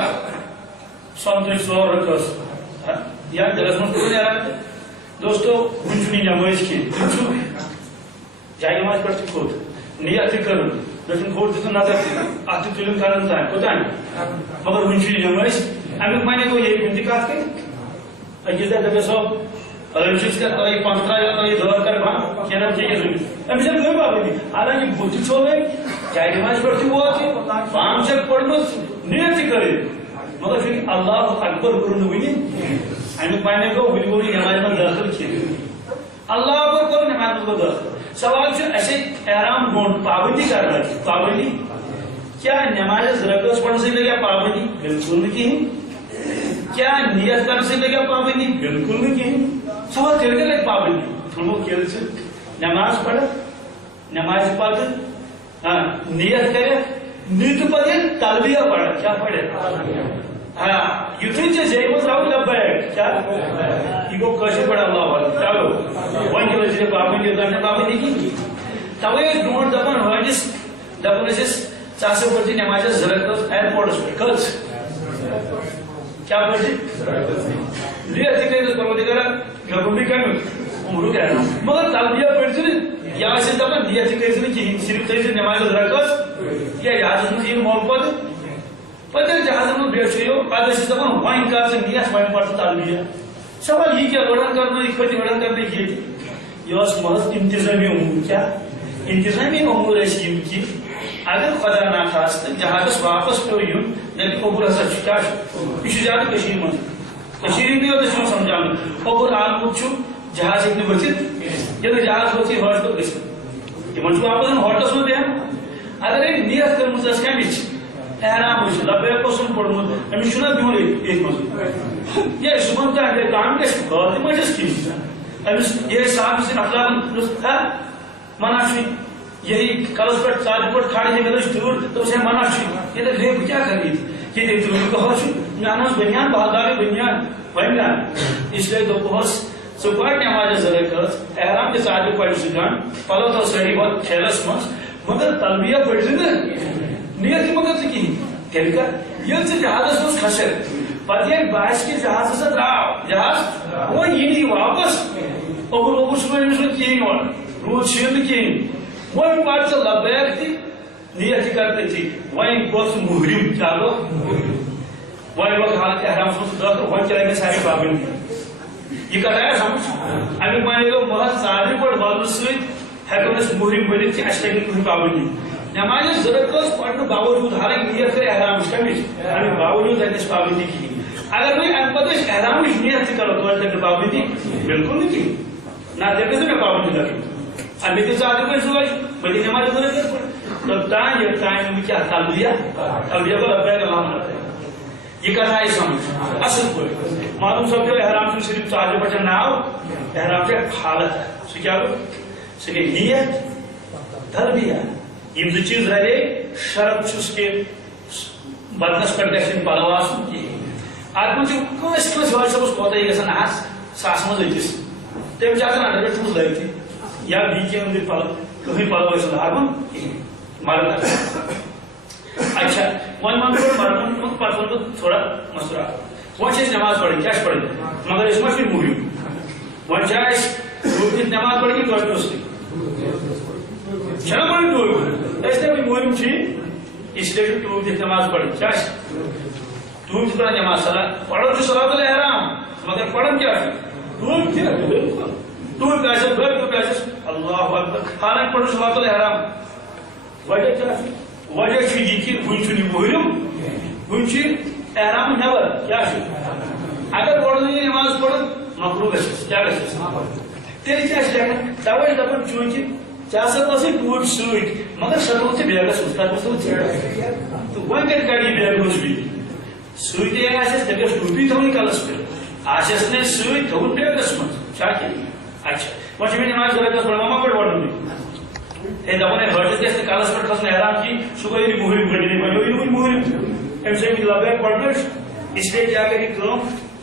سنتری سور رکھس یا دلس من کو نہیں دوستو گنجنی نماز کی گنجو جائے نماز پڑھتی خود نیت کرن لیکن خود تو نظر آتی تلن کرن تھا کوتا ہے مگر گنجنی نماز امیک معنی کو یہی انتقاد کریں اجازہ دبے صاحب اگر چیز کا تو یہ 15 یا تو یہ دور کر بھا کیا نام چاہیے زمین اب جب کوئی بات نہیں حالانکہ بوتی چھوڑ گئی چاہے نماز پڑھتی ہوا تھی 5 سے پڑھنا نیت کرے مگر پھر اللہ اکبر کرنے ہوئی امیک معنی کو بلکل نماز میں داخل کیے اللہ اکبر کرو نماز میں داخل سوال سے ایسے احرام گھونٹ پابندی کر رہا ہے پابندی کیا نماز رکعت پڑھنے سے لگا پابندی بالکل نہیں کیا نیت کرنے سے لگا پابندی بالکل نہیں سوال کر کے لگ پابندی ہم وہ کھیل سے نماز پڑھ نماز پڑھ نیت کرے نیت پڑھے تلبیہ پڑھا کیا پڑھے ہاں یتھے جے مز راو لبیک کیا یہ کو کیسے پڑھا اللہ والے چلو وان کے وجہ پابندی کرنے پابندی کی توے ڈونٹ دبن ہوجس دبن اس چاسے پڑھتی نماز زرکت ایئرپورٹ کلس کیا پڑھتی نیت کرے تو پروردگار گبھی کرے عمر کیا مگر تلبیہ پڑھتی یا سے دبن نیت کرے کہ صرف تے نماز زرکت یا یاد میں یہ مول پڑھ پتہ جہاز میں بیٹھیو پتہ سے دبن وائن کا سے نیت وائن پڑھتا تلبیہ سوال یہ کیا لڑن کرنا ایک پتی لڑن کرنے کی یہ اس محض انتظامی امور کیا انتظامی امور ایسی کی اگر خدا ناخواست جہاز واپس پہ یوں لیکن اوپر ہسا کیا یہ زیادہ کشیر من کشیر بھی ہوتے ہیں سمجھانے اوپر آلمود چھو جہاز اتنے بچت یہ جہاز ہوتی ہے تو گسن یہ منچو واپس ہم ہوٹس ہوتے ہیں اگر ایک نیت کر مجھے اس کا بیچ احرام ہوئی لبے کو سن پڑھ مجھے ہمیں شنہ بیون ایک مجھے یہ سبنتا ہے کام کے سکھاتی مجھے کی یہ صاحب سے اخلاق ہے مناشوی یہی کلس پر ساتھ پر کھاڑی ہے گلش دور تو اسے مناشوی یہ تو لیب کیا کری یہ دیکھ دور کو ہوشو ناناس بنیان بہاداری بنیان اس لئے تو بہت سپاٹ نماز زرکت احرام کے ساتھ پڑھ سکان پلو تو صحیح بہت کھیلس مس مگر تلبیہ پڑھ سکن نیت مگر سکی کہہ کر یہ سے جہاز اس خشر پر یہ باعث کے جہاز سے دراؤ جہاز وہ یہ نہیں واپس اوپر اوپر سپر کہیں اور روز شیل کہیں وہ پارٹ سے لبیک تھی نیت کرتے تھی وہیں گوس محرم چالو وہیں وقت حالت احرام سے دراؤ وہیں چلیں گے ساری پابندی یہ کہتا ہے سمجھ اگر مانے گا بہت سارے پر بالو سوئت ہیکونس محرم بلی تھی اشتاگی کوئی پابندی نماز ضرورت پڑھنے باوجود حالانکہ نیت کر احرام اس کا بھی ہمیں باوجود ہے اس پابندی کی اگر کوئی انپتش احرام اس نیت کرو تو ہے پابندی بالکل نہیں کی نہ دیکھتے سے میں پابندی لگی اب لیکن ساتھ میں سوچ بڑی نماز ضرورت پڑھ تو تائیں یہ تائیں میں کیا تلبیہ کو لبیک اللہ کرتے ہیں یہ کہنا ہے سمجھ اصل کوئی معلوم سب جو احرام سے صرف چاہتے بچن نہ آؤ احرام سے حالت ہے سو کیا لو سکے نیت تلبیہ یہ دو چیز رہے شرط چھس کے بدنس پر گھن پلواس کی ات من کس کس واج صبح کوتا یہ گھن آس ساس مز أکس تم چاہتا انڈر ٹھوس لگتی یا بیچے اندر پل کہیں پلواس ہرمن مرد اچھا ون من پر مرد پتہ تو تھوڑا مسئلہ وہ نماز پڑھی کیا پڑھی مگر اس میں محرم ون چاہے نماز پڑھی تو اس کی چلو پڑھی تو ایسے بھی محرم تھی اس لیے ٹوب نماز پڑھی کیا تم تہ پڑھان نماز پڑھان صلاۃ الاحرام مگر پڑھان کیا تم تہ پیسے گھر تو پیسے اللہ اکبر حالانکہ پڑھو صلاۃ الاحرام وجہ کیا وجہ یہ کہ وچ محرم وچ احرام نیبر کیا اگر پڑھو نماز پڑھو مکروہ گژھِ کیا گژھِ تیل کیا توے دپان چونکہ ژےٚ ہسا ٹوٗپۍ سۭتۍ مگر سۄ تھوٚوُتھ ژےٚ بیگس منٛز تتھ منٛز تھوٚوُتھ تہٕ وۄنۍ کتہِ کڑِ یہِ بیگ منٛز بیٚیہِ سۭتی آسٮ۪س دپٮ۪س ٹوٗپی تھاوٕنۍ کلس پٮ۪ٹھ آسٮ۪س نہٕ سۭتۍ تھاوُن بیگس منٛز چھا کینٛہہ اچھا وۄنۍ چھِ مےٚ نماز گرس پڑھ مما پٮ۪ٹھ وڑُن ہے دپان ہے ہٹس گژھِ نہٕ کلس پٮ۪ٹھ کھسُن احرام کِہیٖنۍ سُہ گوٚو ییٚلہِ محرم گٔنڈِتھ وۄنۍ گوٚو یہِ وٕنۍ محرم أمِس ہیٚکہِ لبیک پڑنٕچ اس لیے کیا کرِ کٲم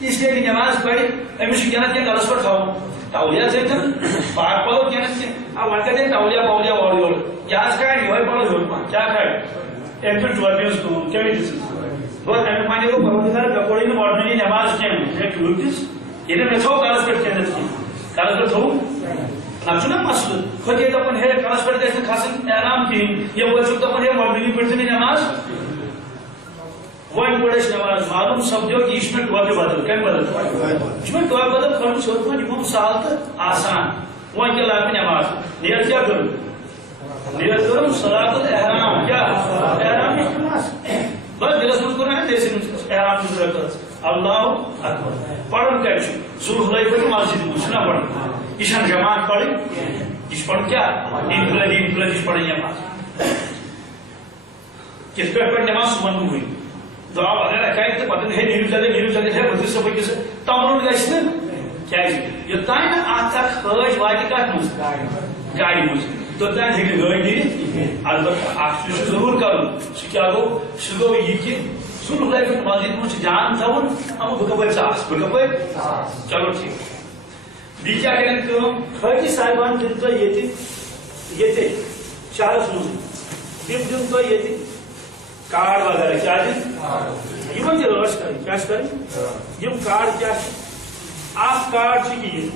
اس لیے کہ نماز پڑھِ أمِس چھُ کینٛہہ نتہٕ کینٛہہ کلس پٮ۪ٹھ تھاوُن تولیہ سۭتۍ پاک پلو کینٛہہ نتہٕ کینٛہہ وۄنۍ کتہِ تولیہ پولیہ اورٕ یورٕ یہِ حظ کھالہِ یِہوے پلو ہیوٚر پہن کیٛاہ کھالہِ أمۍ تُج ٹوپہِ ہٕنٛز کٲم کیٛاہ دِژٕس گوٚو امیُک معنی گوٚو پروردگار مےٚ کوٚرُے نہٕ آرڈنری نماز کینٛہہ مےٚ ٹوٗپۍ دِژ ییٚلہِ مےٚ تھوٚو کلس پٮ۪ٹھ کینٛہہ نتہٕ کینٛہہ کلس پٮ۪ٹھ تھوٚو نتہٕ چھُنہ مسلہٕ کھۄتہِ دپان ہے کلس پٮ۪ٹھ گژھِ نہٕ کھسٕنۍ احرام کِہیٖنۍ یپٲرۍ چھُکھ دپان ہے آرڈنری پٔرۍزِ نہٕ نماز وۄنۍ پٔر اَسہِ نماز معلوم سپدیو کہ یہِ چھُ مےٚ ٹوپہِ بدل کمہِ بدل یہِ چھُ مےٚ ٹوپہِ بدل کھٲلمٕژ ہیوٚر کُن یہِ گوٚو سہل تہٕ آسان وۄنۍ کیٛاہ لاگہِ نماز نیت کیٛاہ کٔرٕم نیت کٔرٕم صلاۃ الاحرام کیٛاہ احرام نِش نماز بس دِلس منٛز کوٚر نا تٔرۍ سٕنٛدِس احرام سٕنٛز رکٲژ اللہ اکبر پرُن کتہِ چھُ ذوالحلیفہ مسجد منٛز چھُنہ پرُن یہِ چھنہٕ جماعت پرٕنۍ یہِ چھُ پرُن کیٛاہ انفرادی یہِ چھِ پرٕنۍ نماز کِتھ پٲٹھۍ پرِ نماز سُہ ونہٕ بہٕ وٕنۍ دعا اگر اکایہِ تہٕ پتہٕ ہے نیٖرِو جلدی ہے ؤتھِو سا ؤکِس تمرُن گژھِ نہٕ کیٛازِ یوٚتانۍ نہٕ اکھ اکھ حٲج واتہِ کتھ منٛز گاڑِ منٛز توٚتانۍ ہیٚکہِ نہٕ گٲڑۍ نیٖرِتھ البتہ اکھ چیٖز چھُ ضروٗر کرُن سُہ کیٛاہ گوٚو سُہ گوٚو یہِ کہ ذوالحلیفہ مسجد منٛز چھُ جان تھاوُن اما بہٕ کپٲرۍ ژاس بہٕ کپٲرۍ چلو ٹھیٖک بیٚیہِ کیٛاہ کرن کٲم حٲجی صاحبان دِن تۄہہِ ییٚتہِ شہرس منٛز دِن تۄہہِ ییٚتہِ کارڈ وغیرہ کیا یمن تہِ رٲچھ کرٕنۍ کیٛاہ چھِ کرٕنۍ یِم کارڈ کیٛاہ چھِ اکھ کارڈ چھُ یہِ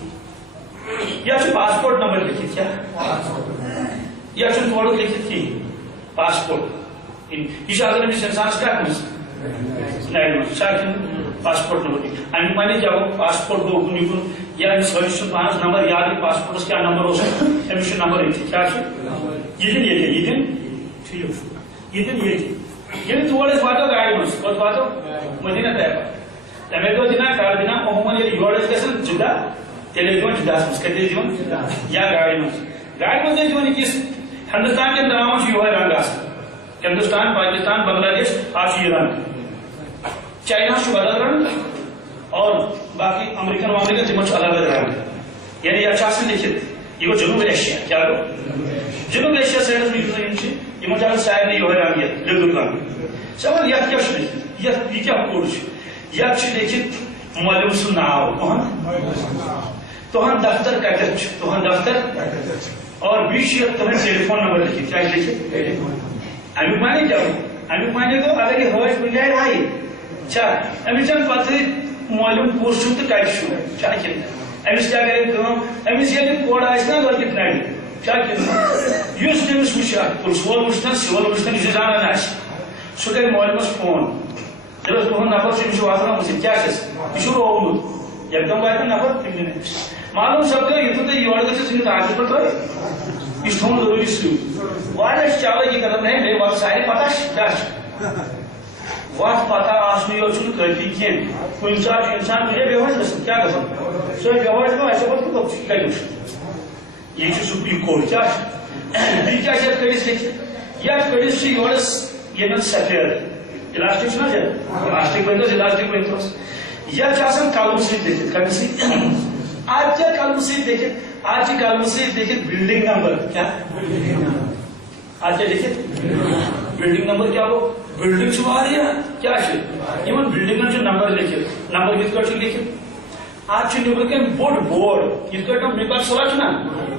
یتھ چھُ پاسپورٹ نمبر لیکھِتھ کیٛاہ یتھ چھُنہٕ تھوڑا لیکھِتھ کِہیٖنۍ پاسپورٹ یہِ چھُ اگر أمِس انسانس کتھ منٛز نرِ منٛز چھا کِنہٕ پاسپورٹ نمبر امیُک معنی کیٛاہ گوٚو پاسپورٹ گوٚو اُکُن یِکُن یا أمِس حٲجِس چھُنہٕ پانس نمبر یاد یہِ پاسپورٹس کیٛاہ نمبر اوس أمِس چھُ نمبر ییٚتہِ کیٛاہ چھُ یہِ دِن ییٚتہِ یہِ دِن ٹھیٖک چھُ یہِ دِن ییٚتہِ ییٚلہِ تور أسۍ واتو گاڑِ منٛز کوٚت واتو مدیٖنہ طیبہ تمے دۄہ دِنا کر دِنا عموٗمن ییٚلہِ یور ٲسۍ گژھان جدہ تیٚلہِ ٲسۍ دِوان جدہس منٛز کتہِ ٲسۍ دِوان یا گاڑِ منٛز ٲسۍ دِوان أکِس ہندوستان کٮ۪ن تمامن چھُ یِہوے رنگ آسان ہندوستان پاکستان بنگلہ دیش آز چھُ یہِ رنگ چاینا چھُ بدل رنگ اور باقی امریکن وامریکن تِمن چھُ الگ الگ رنگ یعنی یتھ چھُ آسان لیکھِتھ یہِ گوٚو جنوب ایشیا کیٛاہ گوٚو جنوب ایشیا سایڈس منٛز یِم زن چھِ یِمن چھُ آسان سارنٕے یِہوے رنگ یتھ لیٚدُر رنگ سوال یتھ کیٛاہ چھُ لیکھِتھ یتھ یہِ کیٛاہ کوٚر چھُ یتھ چھُ لیکھِتھ مولوی سُنٛد ناو تُہُنٛد دفتر کتٮ۪تھ چھُ تُہُنٛد دفتر اور بیٚیہِ چھُ یتھ تُہُنٛد ٹیلی فون نمبر لیکھِتھ کیٛاہ چھُ لیکھِتھ امیُک معنی کیٛاہ گوٚو امیُک معنی گوٚو اگر یہِ حٲج کُنہِ جایہِ آیہِ چھا أمِس چھنہٕ پتہٕ مولوٗم کُس چھُ تہٕ کتہِ چھُ چھا کِنہٕ أمِس کیٛاہ کرِ کٲم أمِس ییٚلہِ کورٕ آسہِ نا لٔڑکِتھ نرِ چھا کِنہٕ یُس تٔمِس وٕچھِ پُلسہٕ وول وٕچھنس سِول وٕچھنس یُس زانان آسہِ سُہ کرِ مولوِمس فون دپس تُہُنٛد نفر چھُ أمِس چھُ واتان مٔشِد کیٛاہ چھس یہِ چھُ روومُت یکدم واتہِ نفر تِم دِن أمِس معلوٗم سپدیو یِتھُے تُہۍ یورٕ گٔژھِو ژھٕنِو کاغذ پٮ۪ٹھ تۄہہِ یہِ چھُ تھوٚومُت ضروٗری سۭتۍ واریاہ چھِ چالٲکی کران ہے بیٚیہِ وَتھ سارنٕے پتہ چھِ کیٛاہ چھِ وَتھ پتہ آسنٕے یوت چھُنہٕ کٲفی کینٛہہ کُنہِ ساتہٕ چھُ اِنسان کُنہِ بے ہوش گژھان کیٛاہ گژھان سُہ بے ہوش گوٚو اَسہِ پتہٕ کوٚت کتہِ وٕچھ یہِ چھُ سُپریٖم کورٹ کیٛاہ چھُ بیٚیہِ کیٛاہ چھِ یتھ کٔڑِتھ لیکھِتھ یتھ کٔڑِتھ چھُ یورس ییٚمٮ۪ن سفید اِلاسٹِک چھُنہ اِلاسٹِک ؤنۍتوس اِلاسٹِک ؤنۍتوس یتھ چھُ آسان قلمہٕ سۭتۍ لیکھِتھ کمہِ سۭتۍ آز کیٛاہ قلمہٕ سۭتۍ لیکھِتھ آز چھِ قلمہٕ سۭتۍ لیکھِتھ بِلڈِنگ نمبر کیٛاہ آز کیٛاہ لیکھِتھ بِلڈِنگ نمبر کیٛاہ گوٚو بِلڈِنگ چھِ واریاہ کیٛاہ چھِ یِمن بِلڈِنگن چھُ نمبر لیکھِتھ نمبر کِتھ کٲٹھۍ چھُ لیکھِتھ آز چھُ نیبرٕ کَنۍ بوٚڑ بورڈ یِتھ کٲٹھۍ تِم مِکر سۄلا چھُنہ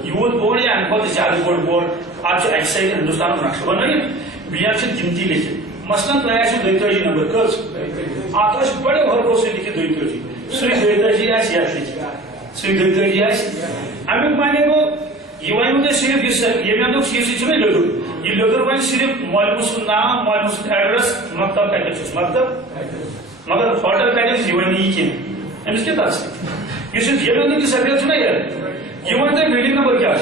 یوٗت بوٚڑ یا اَمہِ کھۄتہٕ زیادٕ بوٚڑ بورڈ آز چھُ اَکہِ سایڈٕ ہندوستانُک نقشہٕ بنٲیِتھ بیٚیہِ چھِ تِم تہِ لیکھِتھ مثلاً تۄہہِ آسِوٕ 32 نمبر کٔژ اتھ آسہِ بڑیو حرفو سۭتۍ لیکھِتھ 32 سُے 32 آسہِ یتھ لیکھِتھ سُے 32 آسہِ امیُک معنی گوٚو یہِ وَنوٕ تۄہہِ صرف ییٚمہِ اندُک چیٖزٕے چھُنہ لیٚدُر یہِ لیٚدُر وَنہِ صرف مولوی سُنٛد ناو مولوی سُنٛد ایڈرس مکتب کتٮ۪تھ چھُس مکتب مگر ہوٹل پیکج یہ نہیں کی امس کیا تھا یہ جیلوں کی سفید چھنا یار یہ ونتے بلڈنگ نمبر کیا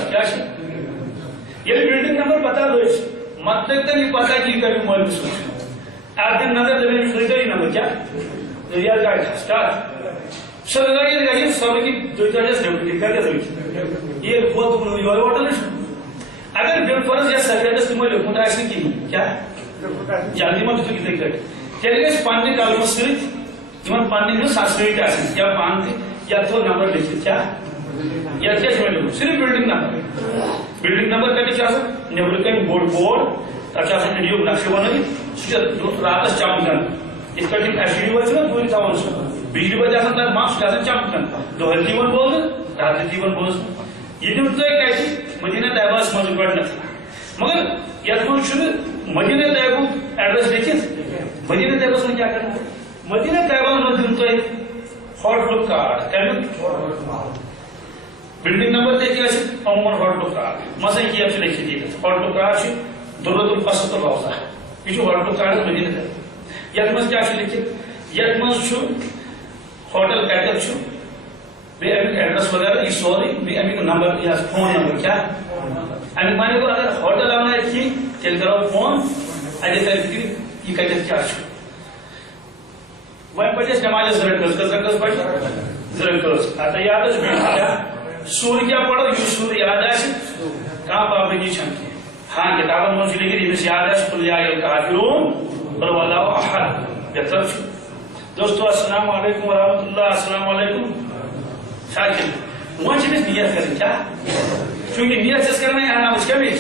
یہ بلڈنگ نمبر پتا دو مطلب تو یہ پتا کہ کبھی مول سوچ آپ دن نظر دبے سوچ نمبر کیا ریاض کا اسٹارٹ سرگاڑی گاڑی سب کی دو چار سیفٹی کر کے یہ بہت یہ ہوٹل اگر بل فرض یا سفید تمہیں لکھمت آئے کی کیا جلدی مت تو کتنے کر تیل گھر پانے کالم ست پانے سسٹیٹ یا پان یا تو نمبر لکھت کیا یا کیا صرف بلڈنگ نمبر کتنے نبر کن بوڑ بورڈ تک انڈیا نقشہ بن سہ رات چمکان اس پہ ایس ڈی وجہ دور تھوان سہ بجلی وجہ تک مس چمکان دہل تیون بوزن رات تیون بوزن یہ نیو تھی مدینہ طیبہ مز گۄڈنیتھ مگر یتھ منٛز مدینہ طیبہ ایڈریس لکھت مدینہ طیبہ من کیا کرنا مدینہ طیبہ من دن تھی ہوٹلک کارڈ کمیک بلڈنگ نمبر تھی عموماً ہوٹلک کارڈ مثلاً یہ لکھت یہ ہوٹلک کارڈ درۃ الفصل تو روزہ یہ ہوٹلک کارڈ مدینہ طیبہ یتھ منٛز کیا لکھت یتھ منٛز ہوٹل پیکج امیک ایڈریس وغیرہ یہ سوری امیک نمبر یہ فون نمبر کیا امیک مانے گو اگر ہوٹل آنا ہے کی تیل کرو فون ادے تک یہ کتت کیا وۄنۍ پڑھ نماز زٕ رکعت پڑھ زٕ رکعت اتا یاد کیا سور کیا پڑھو یہ سور یاد آسہِ کانٛہہ پابندی چھنہٕ ہاں کتابن منٛز چھُ لیکھِتھ ییٚمِس یاد آسہِ قل یا الکافرون قل هو الله احد بہتر چھُ دوستو السلام علیکم ورحمۃ اللہ السلام علیکم شاکر وۄنۍ چھِ أمِس نیت کرٕنۍ کیا چونکہ نیت چھس کرنا احرامٕچ کمِچ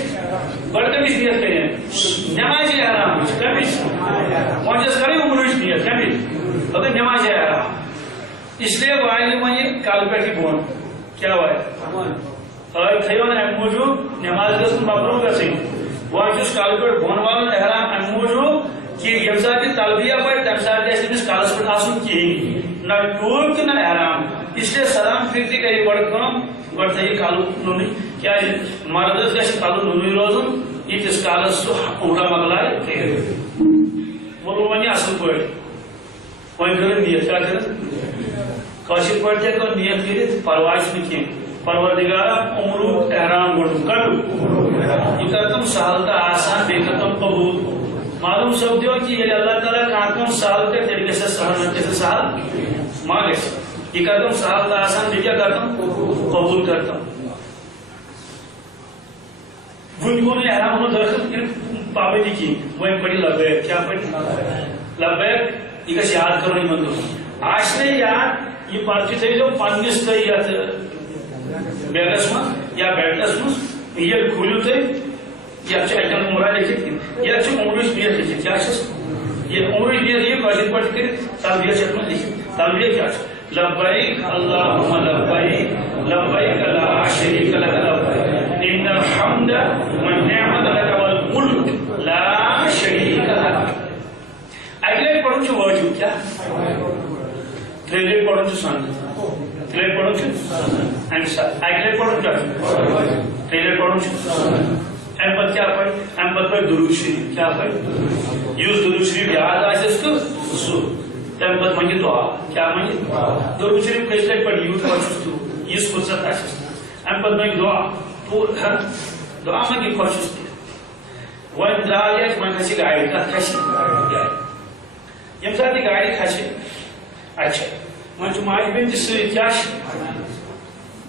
گۄڈٕ کمِچ نیت کٔرِنۍ نمازِ احرامٕچ کمِچ وۄنۍ چھس کرٕنۍ عمرٕچ نیت کمِچ مگر نمازِ احرام اس لیے وایہِ وۄنۍ کلہٕ پٮ۪ٹھٕ بۄن کیا وایہِ تھٲیِو نہٕ اَمہِ موٗجوٗب نماز گٔژھ نہٕ مقروٗف گژھٕنۍ وۄنۍ چھُس کلہٕ پٮ۪ٹھ بۄن والُن احرام اَمہِ موٗجوٗب کہ ییٚمہِ ساتہٕ یہِ تلبیہ پرِ تمہِ ساتہٕ گژھِ أمِس کلس پٮ۪ٹھ آسُن کِہیٖنۍ نہ ٹوٗپۍ تہٕ نہ احرام اس لیے سلام پھر تہِ کرِ گۄڈٕ کٲم گۄڈٕ تھٲیِو کلہٕ نُنٕے کیازِ مردس گژھِ کلہٕ نُنٕے روزُن ییٖتِس کالس سُہ عمرہ مۄکلایہِ کٔرِتھ ووٚنوٕ وۄنۍ اصل پٲٹھۍ وۄنۍ کٔرٕن نیت کیٛاہ کٔرٕن کٲشِر پٲٹھۍ تہِ ہٮ۪کو نیت کٔرِتھ پرواے چھُنہٕ کینٛہہ پروردگارا عمرُک احرام گۄڈٕ کڑو یہ کر تم سہل تہٕ آسان بیٚیہِ کر تم قبوٗل معلوم سپدیو کہ ییٚلہِ اللہ تعالیٰ کانٛہہ کٲم سہل کرِ تیٚلہِ گژھِ سہل نتہٕ گژھِ سہل ما گژھِ یہ کر تم سہل تہٕ آسان بیٚیہِ کیٛاہ کر تم قبوٗل کر تم وُنہِ گوٚو نہٕ احرام دٲخل کٔرِتھ پابندی کِہیٖنۍ وۄنۍ پٔرِو لبیک کیٛاہ پٔرِو لبیک یہ گژھِ یاد کرُن یِمن دۄہن آسہِ نہٕ یاد یہ پرچہِ تھٲیزیو پننِس تُہۍ یتھ بیگس منٛز یا بیلٹس منٛز ییٚلہِ کھوٗلِو تُہۍ یتھ چھُ اَتٮ۪ن عمرہ لیکھِتھ یتھ چھُ عمرٕچ نیت لیکھِتھ کیٛاہ چھُس یہ عمرٕچ نیت یہِ کٲشِر پٲٹھۍ کٔرِتھ تلبیہ چھِ اَتھ منٛز لیکھِتھ تلبیہ کیٛاہ چھُ لبیک اللہُمَّ لبیک لبیک لا شریٖکَ لَکَ لبیک اِنَّ الْحَمْدَ وَالنِّعْمَةَ لَکَ وَالْمُلْکُ لا شریٖکَ لَکَ اَکہِ لَٹہِ پَرُن چھُ واجِب کیٛاہ ترٛیٚیہِ لَٹہِ پَرُن چھُ سنت ترٛیٚیہِ لَٹہِ پَرُن چھُ اَمہِ ساتہٕ اَکہِ لَٹہِ پَرُن کیٛاہ چھُ ترٛیٚیہِ لَٹہِ پَرُن چھُ امہ پتہ کیا پڑھ امہ پتہ پڑھ درود شریف کیا پڑھ یُس درود شریف یاد آسٮ۪س تہٕ سُہ تمہ پتہ منگہِ دعا کیا منگہِ درود شریف کٔژِ لٹہِ پڑھ یوٗت خۄشس تہٕ یِژھ فرصت آسٮ۪س امہ پتہ منگہِ دعا پوٗرٕ دعا منگہِ خۄشس تہِ وۄنۍ درٛاے أسۍ وۄنۍ کھسہِ گاڑِ کتھ کھسہِ گاڑِ ییٚمہِ ساتہٕ یہِ گاڑِ کھسہِ اچھا وۄنۍ چھُ ماجہِ بیٚنہِ تہِ سۭتۍ کیٛاہ چھِ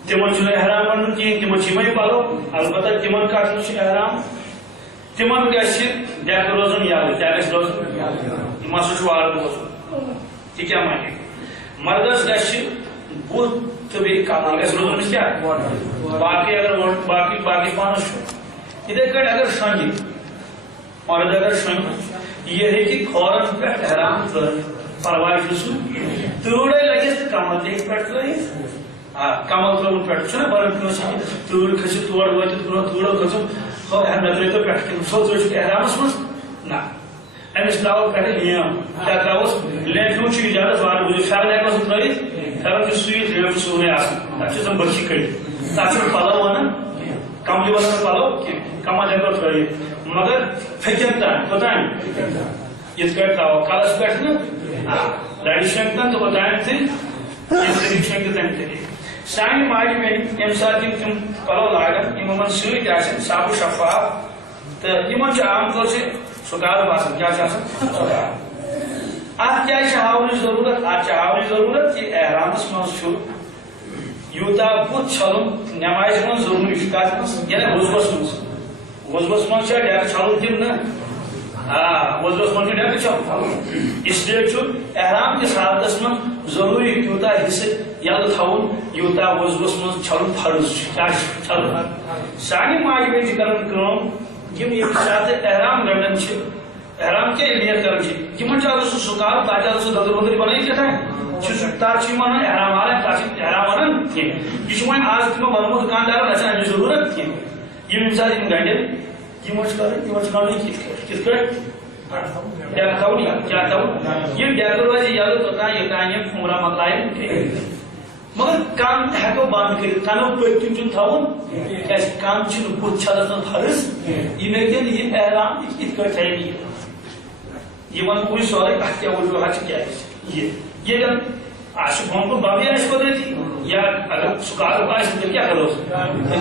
تمن چھُنہٕ احرام پَنُن کِہیٖنۍ تمن چھِ یِمے پَلو البتہ تمن کَٹنہٕ چھُ احرام تمن گژھِ ڈٮ۪کہٕ روزُن یَلہٕ کیٛاہ گژھِ روزُن یِم ہسا چھُ وارٕ روزُن تہِ کیٛاہ مانے مردس گژھِ بُتھ تہٕ بیٚیہِ کمر گژھِ روزُن أمِس کیٛاہ باقٕے اگر باقٕے پانس چھُ یِتھٕے کٲٹھۍ اگر شۄنگہِ مرد اگر شۄنگہِ یہِ ہیٚکہِ کھورن پٮ۪ٹھ احرام ترٲوِتھ پرواے چھُنہٕ سُہ تۭرے لگٮ۪س تہٕ کمر تہِ ہیٚکہِ پٮ۪ٹھ ترٲوِتھ کمل ترٛووُن پٮ۪ٹھ چھُنہ برن کٲنٛسہِ تۭر کھٔسِتھ تور وٲتِتھ تۭرو کھٔژٕم مےٚ ترٛٲیتو پٮ۪ٹھ کِنۍ سۄ چھُ احرامس منٛز نہ أمِس ترٛاوو پٮ۪ٹھٕ لیم کیٛاہ ترٛاووس لیمہِ ہُنٛد چھُ اِجازت وارٕ بوٗزِتھ پھٮ۪رن ہٮ۪کوس نہٕ ترٛٲوِتھ پھٮ۪رن چھُ سُوِتھ لیمپ چھُ سورُے آسان تتھ چھِ زن بٔکھی کٔڑِتھ تتھ چھُنہٕ پلو ونان کملہِ ونان پلو کینٛہہ کمل ہٮ۪کو ترٛٲوِتھ مگر پھیٚکٮ۪ن تام کوٚتام یہ تراو کلس پہ لڑی شنکن تو بتائیں تھے شنک تم طریقے سانہ ماجہ بیٚنہِ ییٚمہِ ساتہٕ تِم پلو لاگان یِمن سۭتۍ آسن صاف و شفاف تو یِمن چھُ عام طور سے سُکارُب آسان کیا اتھ کیا ہاونٕچ ضروٗرت اتھ ہاونٕچ ضروٗرت کہ احرامس منٛز چھُ یوٗتاہ بُتھ چھلُن نمازِ منٛز ضروٗری چھُ کتھ منٛز یعنی وضوَس منٛز چھا ڈیٚکہٕ چھلُن کِنہٕ نہٕ وضوَس منٛز چھُ ڈیٚکہٕ چھلُن اس لیے چھُ احرام کِس حالتس منٛز ضروٗری تیوٗتاہ حصہٕ یلہٕ تھاوُن یوٗتاہ وضوَس منٛز چھلُن فرض چھُ کیٛاہ چھُ چھلُن سانہِ ماجہِ بیٚنہِ چھِ کران کٲم یِم ییٚمہِ ساتہٕ احرام گنڈان چھِ احرام کیا نیت کران چھِ یِمن چھُ اگر سُہ سُکار تتھ اگر سُہ دۄدر وۄدر بنٲیِتھ کیٛاہ تتھ چھِ یِم ونان احرام والن تتھ چھِ احرام ونان کینٛہہ یہِ چھُ وۄنۍ آز تِمو ووٚنمُت دُکاندارن اَسہِ اَمِچ ضروٗرت کینٛہہ یِم ییٚمہِ ساتہٕ یِم گنڈن یِمن چھُ کران یِمن چھُ کڑُن کِتھ کٲٹھۍ ڈیٚکہٕ تھاوُن کیٛاہ تھاوُن یہِ ڈیٚکہٕ روزِ یلہٕ توٚتام یوٚتام یِم کھُمرا مۄکلایَن مگر کن ہیٚکو بند کٔرِتھ کنو پٔتۍ کِنۍ چھُنہٕ تھاوُن کیٛازِ کن چھُنہٕ بُتھ چھلس منٛز فرض یِم ہیٚکن یہِ احرام یِتھ کٲٹھۍ تھاوِ یہ ون پوری سورے اتھ کیا وجوہات کیا یہ بون کن بابی آس قدرتی یا اگر سکارُب آسہِ تیٚلہِ کیٛاہ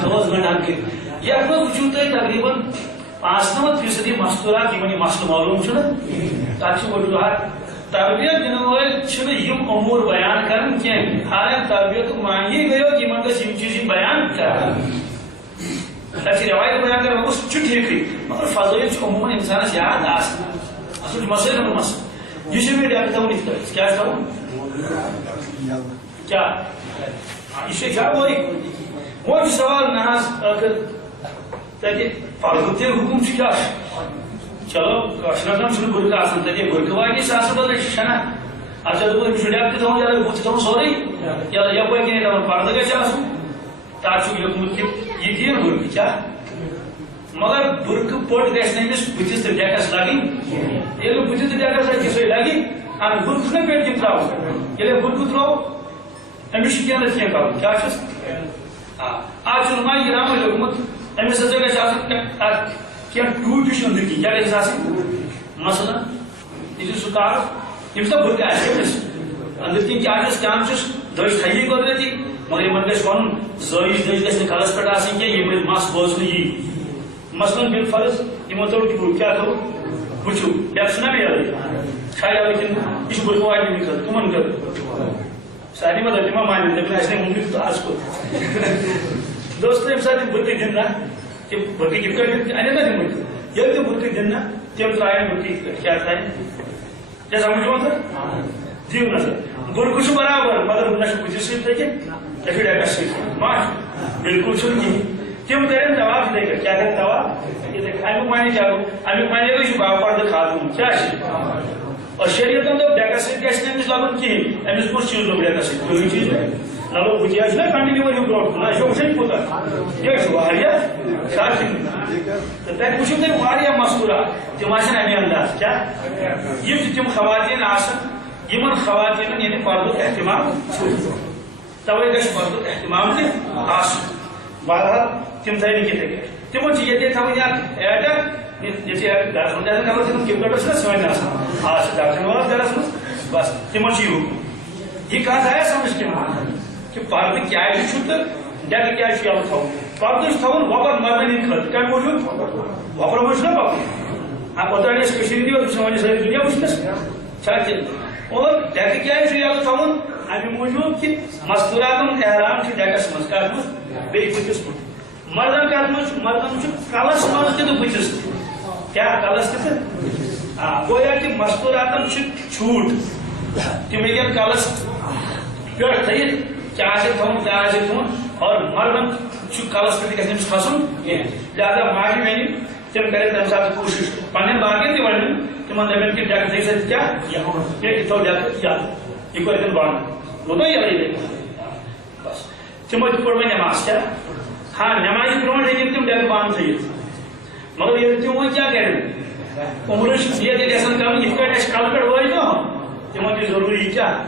کروس گنڈان کٔرِتھ یتھ منٛز وٕچھِو تُہۍ تقریباً 95% مستوٗرات یِمن یہِ مسلہٕ معلوٗم چھُنہ تتھ چھِ وجوہات تربیت دِنہٕ وٲلۍ چھِنہٕ یِم اموٗر بیان کران کینٛہہ حالانکہِ تربیتُک معنی گٔیو یِمن گژھِ یِم چیٖز یِم بیان کرٕنۍ تتھ چھِ رٮ۪وایت بیان کران گوٚو سُہ چھُ ٹھیٖکٕے مگر فضٲیل چھُ عموٗمن انسانس یاد آسان اصل مسئلہ نہ مسئلہ یہ سے بھی ڈاکٹر تھاؤں نہیں کیا تھاؤں کیا اسے کیا وہ سوال نہ آخر تاکہ فرض تیل حکم سے کیا چلو کشنکم سے برقع آسان تاکہ برقع واقعی ساسا بدل شنا اچھا تو کوئی ڈاکٹر تھاؤں یا بہت تھاؤں سوری یا کوئی کہ نہیں پردہ کا چاہوں تاکہ یہ دیر برقع کیا مگر برقع پوٹ گھس نمس بتس تو ڈیکس لگن یل بتس تو ڈیکس أکس لگن برقع نا پیٹ کن ترو یل برقع ترو امس کی کرو کیا آج علماء کرام لوگمت امس ہسا گھس کی ٹوٹ ہش أندر کن کیا گھس مثلا یہ سکار یمس برقع آس أندر کن کیا چھس دج تھیی قدرتی مگر یمن گھس ون زٲیج دج گھس کلس پہ آن کی یہ مس بوزن یی مثلاً بالفرض یمو تو کیا کرو وچو ڈیکس نا میل خیال کن یہ برقع واجن خط کمن کر ساری مطلب تمہ مان دپن اس نے ممکن تو آج کو دوستو یم ساتھ برقع دن نا کہ برقع کت کر انے نا دن یل تم برقع دن نا تم ترائن برقع کیا ترائن کیا سمجھ سر دیو نا سر برقع برابر مگر نہ بتس سی تک ڈیکس سی ماش بالکل چھ تم کریں طواف دے کر کیا کریں طواف امیک معنی کیا گو امیک معنی گو یہ باپردہ خاتون کیا اور شریعت تو ڈیکس سۭتۍ گژھِ نہٕ أمِس لگُن کِہیٖنۍ أمِس کُس چیٖز لوٚگ ڈیکس سۭتۍ کُنہِ چیٖز نہ لوٚگ بُتھِ آسہِ نا کنٹِنیو ؤرِو برونٛٹھ کُن اَسہِ چھُ وٕچھان کوٗتاہ یہِ چھُ واریاہ ساکِن تہٕ تَتہِ وٕچھِو تُہۍ واریاہ مستوٗرات تِم آسن اَمہِ انداز کیٛاہ یِم چھِ تِم خواتیٖن آسان یِمن خواتیٖنن یعنی پردُک احتمام چھُ تَوَے گژھِ پردُک احتمام تہِ آسُن بہرحال تم تھے کتنے گئے تمو یہ تھوڑی ایٹک جیسے گرس من خبر تم کرکٹر سن ڈاکٹر والا گرس من بس تمو یہ کت آیا سمجھ کہ پردہ کیا تو ڈیک کیا یل تھو پردہ تھون وپر مردن ہند خطر کم موجود وپر مجھ نا وپر اوتان سونے ساری دنیا وچنس اور ڈیک کیا یل تھون امہ موجود کہ مستوراتن احرام ڈیکس مز کت مز بیس بتس پہ مردن کت مز مردن کلس مز تہ بتس کیا کلس تہ گویا کہ مستوراتن چھوٹ تم ہیکن کلس پہ تھیت کیا تھون کیا تھون اور مردن کلس پہ گھس کھسن لہذا ماجہ بیٚنہِ تم کریں تمہ سات کوشش پنن باقین تہ ون تمن دپن کہ ڈیک تھی سا کیا یہ تھو ڈیک یہ کر بند گوٚو یلے بس تمو تہ پڑ نماز کیا ہاں نماز برونٛٹھ ہیٚکن تم ڈیک بند تھٲیِتھ مگر ییٚلہِ تم وۄنۍ کیٛاہ کرن عمرٕچ یہ گژھن کرُن یِتھ کٲٹھۍ اَسہِ کلہٕ پٮ۪ٹھ وٲتۍ نا تمن تہ ضروٗری کیٛاہ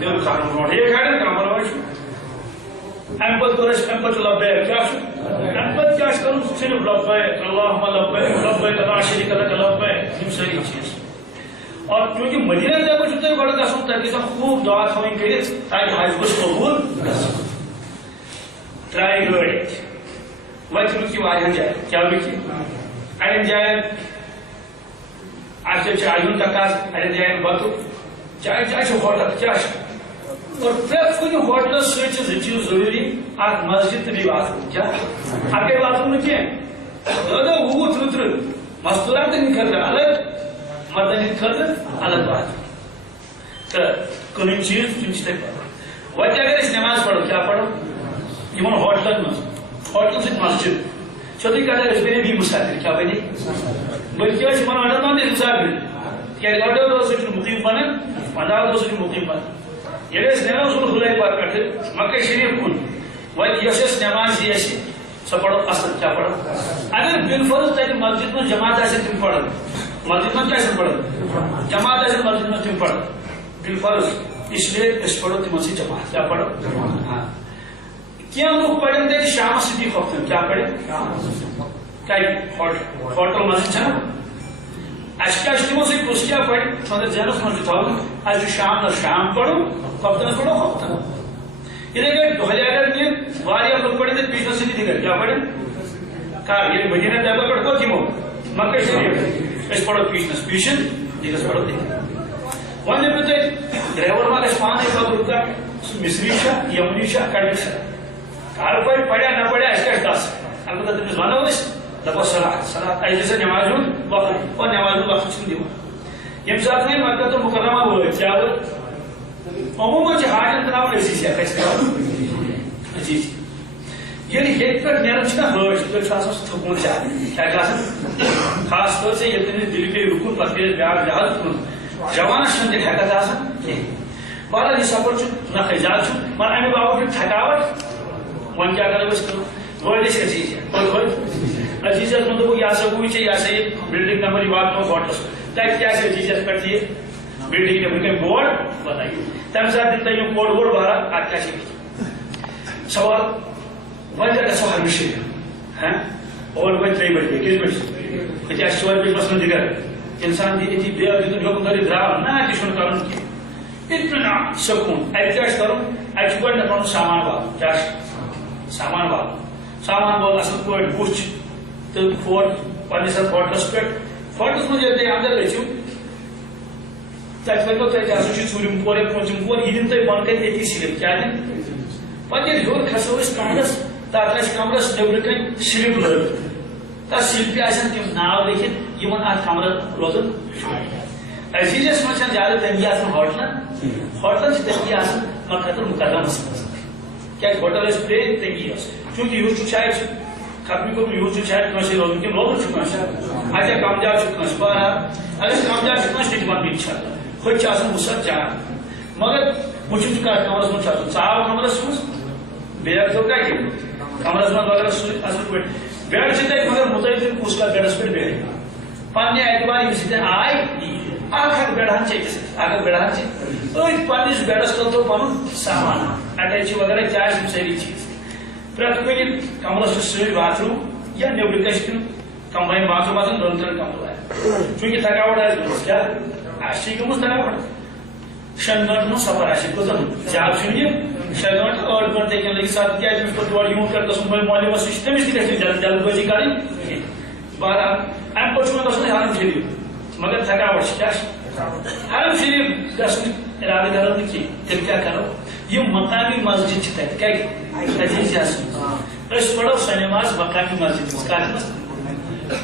تِم کھارن برونٛٹھ یہ کھارن کانٛہہ پرواے چھُ امہ پتہٕ کوٚر اَسہِ امہ پتہٕ چھُ لبیک کیٛاہ چھُ امہ پتہٕ کیٛاہ چھُ کرُن صرف لبیک اللہُمہ لبیک لبیک لا شریٖک لک لبیک یِم سٲری چیٖز اور چونکہ مدینہ طیبہ تھی گۄڈٕ گژھُن تتہِ گژھن خوب دعا تھاوٕنۍ کٔرِتھ تاکہ حج گوٚژھ قبوٗل گژھُن ترٛایہِ گٲڑۍ اتہِ وتہِ رُکہِ واریاہن جاین کیٛاہ رُکہِ اڑٮ۪ن جاین آسہِ چایہِ ہُنٛد تقاضہٕ اڑٮ۪ن جاین بتُک جایہِ جایہِ چھُ ہوٹل کیٛاہ چھُ اور پرٛٮ۪تھ کُنہِ ہوٹلس سۭتۍ چھِ زٕ چیٖز ضروٗری اکھ مسجد تہٕ بیٚیہِ باتھ روٗم کیٛاہ اکھ گٔے باتھ روٗم نہٕ کینٛہہ وُہ ترٕہ مستوٗراتن ہٕنٛدِ خٲطرٕ الگ مردن ہٕنٛدِ خٲطرٕ الگ باتھ روٗم تہٕ کٕنٕنۍ چیٖز تِم چھِ تتہِ پتہٕ وتہِ اگر أسۍ نٮ۪ماز پرو کیٛاہ پرو یِمن ہوٹلن منٛز ہوٹلن سۭتۍ مسجد سیوٚدُے کتھ أسۍ بنے بیٚیہِ مُسافِر کیٛاہ بنے بٔلکہِ ٲسۍ یِمن اڑٮ۪ن منٛز مُسافِر تِکیٛازِ اڑٮ۪و دوہو سۭتۍ چھُنہٕ مُقیٖم بنان 15 دۄہ سۭتۍ چھُ مُقیٖم بنان ییٚلہِ أسۍ نیرو ذوالحلیفہ پٮ۪ٹھٕ مکہ شریف کُن وتہِ یۄس اَسہِ نٮ۪ماز یی اَسہِ سۄ پرو اصل کیٛاہ پرو اگر بالفرض تتہِ مسجد منٛز جماعت آسن تِم پرن مسجد منٛز کیٛاہ آسن پرن جماعت آسن مسجد منٛز تِم پرن بالفرض اس لیے أسۍ پرو تِمن سۭتۍ جماعت کیٛاہ پرو کینٛہہ لُکھ پرن تتہِ شامس سۭتی کھۄفتن کیٛاہ پرن کتہِ ہوٹل مسجد چھنا اَسہِ کیٛاہ چھُ تِمو سۭتۍ کُس کیٛاہ پرِ مگر ذہنس منٛز چھُ تھاوُن اَسہِ چھُ شام نہ شام پرُن کھۄفتنس پرو کھۄفتن یِتھے کٲٹھۍ دۄہلہِ اگر نِن واریاہ لُکھ پرن تتہِ پیٖشنس سۭتی تہِ کیٛاہ پرن کر ییٚلہِ مدینہ طیبہ پٮ۪ٹھ کوٚت یِمو مکہ شریف أسۍ پرو پیٖشنس پیٖشن دیٖدس پرو تٔتی وۄنۍ دٔپِو تُہۍ ڈرایور ما گژھِ پانے پتہٕ رُکا سُہ مصری چھا یمنی چھا کڑک چھا کر پڑیا نہ پڑیا اَسہِ کیٛاہ چھُ دس البتہ تٔمِس ونو أسۍ دپو صلات صلات اَسہِ دِسا نٮ۪مازِ ہُنٛد وقت اور نٮ۪مازِ ہُنٛد وقت چھُنہٕ دِوان ییٚمہِ ساتہٕ وۄنۍ مکہ المکرمہ وٲتۍ کیٛاہ وٲتۍ عموٗمن چھِ ہاٹن تراوان أزی سیٚکھ اَسہِ تراوان أزی ییٚلہِ ییٚتہِ پٮ۪ٹھ نیران چھِنہ حٲج تیٚلہِ چھُ آسان سُہ تھوٚکمُت زیادٕ کیٛاہ چھُ آسان خاص طور سے ییٚلہِ تٔمِس دِلہِ پیٚیہِ رُکُن پتہٕ پیٚیہِ بیٛاکھ جہاز تُلُن جوانس چھنہٕ تیٚلہِ ہٮ۪کتھ آسان کینٛہہ بہرحال یہِ سفر چھُ نقٕے زیادٕ چھُ مگر اَمہِ باوجوٗد تھکاوٹ وۄنۍ کیٛاہ کرو أسۍ کٲم وٲتۍ أسۍ عزیٖز کوٚت وٲتۍ عزیٖزس منٛز دوٚپُکھ یہِ ہسا وٕچھ یہِ ہسا یہِ بِلڈِنگ نمبر یہِ واتنو ہوٹلس تتہِ کیٛاہ آسہِ عزیٖزس پٮ۪ٹھ یہِ بِلڈِنگ نمبر کٔمۍ بورڈ بنٲیِو تمہِ ساتہٕ دِتۍ تۄہہِ یِم کوٚڑ ووٚڑ بہرحال اتھ کیٛاہ چھِ سوال وۄنۍ گژھو حرمہِ شریف اور وۄنۍ 3 بجے کٔژِ بجہِ أتی آسہِ 4 بجہِ وسُن دِگر انسان دی أتی دیُتُن حُکم کٔرِتھ درٛاو نہ تہِ چھُنہٕ کرُن کینٛہہ اطمینان سکوٗن اَتہِ کیٛاہ چھُ کرُن اَتہِ چھُ گۄڈٕنیتھ پنُن سامان والُن کیٛاہ چھُ سامان والُن سامان وول اصل پٲٹھۍ وُچھ تہٕ کھول پننِس اتھ ہوٹلس پٮ۪ٹھ ہوٹلس منٛز ییٚلہِ تُہۍ اندر أژِو تتہِ وَنو تۄہہِ ہسا چھُ ژوٗرِم پور یا پوٗنٛژِم پور یہِ دِنۍ تۄہہِ بۄن کَنہِ أتی سِلِپ کیٛاہ دِنۍ پتہٕ ییٚلہِ ہیوٚر کھسو أسۍ کمرس تتھ آسہِ کمرس نیبرٕ کنہِ سِلِپ لٲگِتھ تتھ سِلپہِ آسن تِم ناو لیکھِتھ یِمن اتھ کمرس روزن عزیٖزس منٛز چھنہٕ زیادٕ تنگی آسان ہوٹلن چھِ تنگی آسان مکہ المکرمس منٛز کیٛازِ ہوٹل ٲسۍ پرٛٲنۍ تنگی ٲس چوٗنٛکہِ یُس چھُ شاید چھُ ختمٕے کوٚرمُت یُس چھُ شاید کٲنٛسہِ روزُن کِنہٕ روزُن چھُ کٲنٛسہِ اچھا کمزار چھُ کٲنٛسہِ بہرحال اگر کمزار چھُ کٲنٛسہِ تہِ ونہٕ اِنشاء اللہ ہوٚتہِ چھِ آسان وُسعت جان مگر وٕچھُن چھُ کتھ کمرس منٛز چھُ آسان ژاو کمرس منٛز بیگ تھوٚو کتہِ کمرس منٛز وغیرہ سُہ اصل پٲٹھۍ بیڈ چھِ تتہِ مگر مُتٲثر کُس کتھ بیڈس پٮ۪ٹھ بیٚہہِ پننہِ اعتبار ییٚمہِ سۭتۍ آے اکھ ہتھ بیڈہن چھِ أکِس اکھ ہتھ بیڈہن چھِ أتھۍ پننِس بیڈس تل تھوٚو پنُن سامان اٹیچی وغیرہ کیٛاہ آسہِ یِم سٲری چیٖز پرٛٮ۪تھ کُنہِ کمرس چھُ سۭتۍ باتھ روٗم یا نیبرٕ کٔنۍ تِم کمباین باتھ روٗم آسان 2-3 کمرٕ آسہِ چوٗنٛکہِ تھکاوٹ آسہِ گٔمٕژ کیٛاہ آسہِ چھِ گٔمٕژ تھکاوٹ 6 گٲنٛٹن ہُنٛد سفر آسہِ کۭژاہ زیادٕ چھُنہٕ یہِ 6 گٲنٛٹہٕ 8 گٲنٛٹہٕ تہِ ہیٚکن لٔگِتھ ساتہٕ تِکیٛازِ تٔمِس پتہٕ تورٕ یِمن پٮ۪ٹھ گژھُن مٲلۍ ماجہِ وَسُن تٔمِس تہِ گژھِ نہٕ جلد بٲزی کَرٕنۍ کینٛہہ بہرحال اَمہِ پتہٕ چھُ مےٚ گژھُن حرم شریٖف مگر تھکاوٹ چھِ کیٛاہ چھِ حرم شریٖف گژھُن اِرادٕ کرو نہٕ کینٛہہ تیٚلہِ کیٛاہ کرو یِم مقامی مسجد چھِ تتہِ کتہِ عزیٖزس أسۍ پرو سۄ نٮ۪ماز مقامی مسجد منٛز کتھ منٛز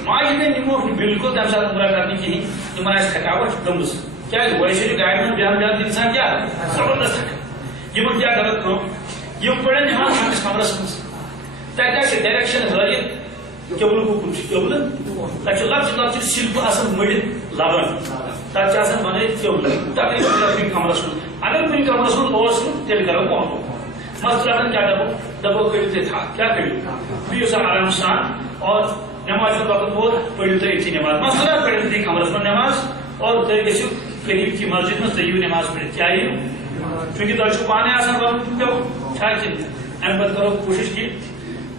ماجہِ بیٚنہِ نِموکھ نہٕ بالکل تمہِ ساتہٕ عمرہ کرنہِ کِہینۍ تِمن آسہِ تھکاوٹ گٔمٕژ کیٛازِ ویسے چھُ گاڑِ منٛز بیٚہن انسان کیٛاہ زبردست تھکان یِمن کیٛاہ کرو کٲم یِم پرن نٮ۪ماز پننِس کمرس منٛز تتہِ آسہِ ڈایریکشن ہٲیِتھ قبلہٕ کُن چھُ قبلہٕ تتہِ چھِ لۄکچہِ لۄکچہِ سِلپہٕ آسان مٔڑِتھ لبن تتہِ چھِ آسان بنٲیِتھ قبلہٕ تقریٖباً کمرس منٛز اگر کُنہِ کمرس منٛز اوس نہٕ تیٚلہِ کرو پۄنٛسہٕ مسلن کیٛاہ دپو کٔرِو تُہۍ تھکھ کیٛاہ کٔرِو بِہِو سا آرام سان اور نٮ۪ماز ہُنٛد وقت ووت پٔرِو تُہۍ أتھی نٮ۪ماز مسلن پٔرِو تُہۍ کمرس منٛز نٮ۪ماز اور تُہۍ گٔژھِو قریٖب کی مسجد منٛز تُہۍ یِیِو نٮ۪ماز پٔرِتھ کیٛاہ یِیِو چوٗنٛکہِ تۄہہِ چھُو پانے آسان وَنُن پیوٚو چھا کِنہٕ اَمہِ پتہٕ کرو کوٗشِش کہِ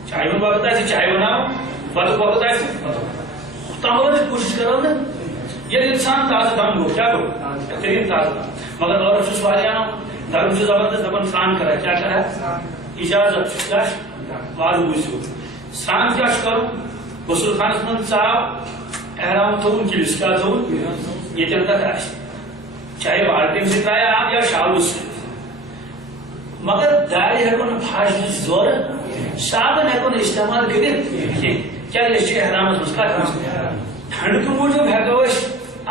چایہِ ہُنٛد وقت آسہِ چاے بناوو بتُک وقت آسہِ بتُک تَمہِ پتہٕ کوٗشِش کرو نہٕ یہ انسان تازہ دم گو کیا گو بہترین تازہ دم مگر اور افسوس والیاں دھرم سے زبردست دپن سران کرا کیا کرا اجازت کیا وارو بوزیو سران کیا کرو غسل خانس من صاحب احرام تھون کلس کیا تھون یہ چلتا تھا چاہے بالٹین سے ترایا آپ یا شالو سے مگر داری ہیکن پھاش زور صابن ہیکن استعمال کرت کیا یہ احرام ٹھنڈ کے موجود ہیکو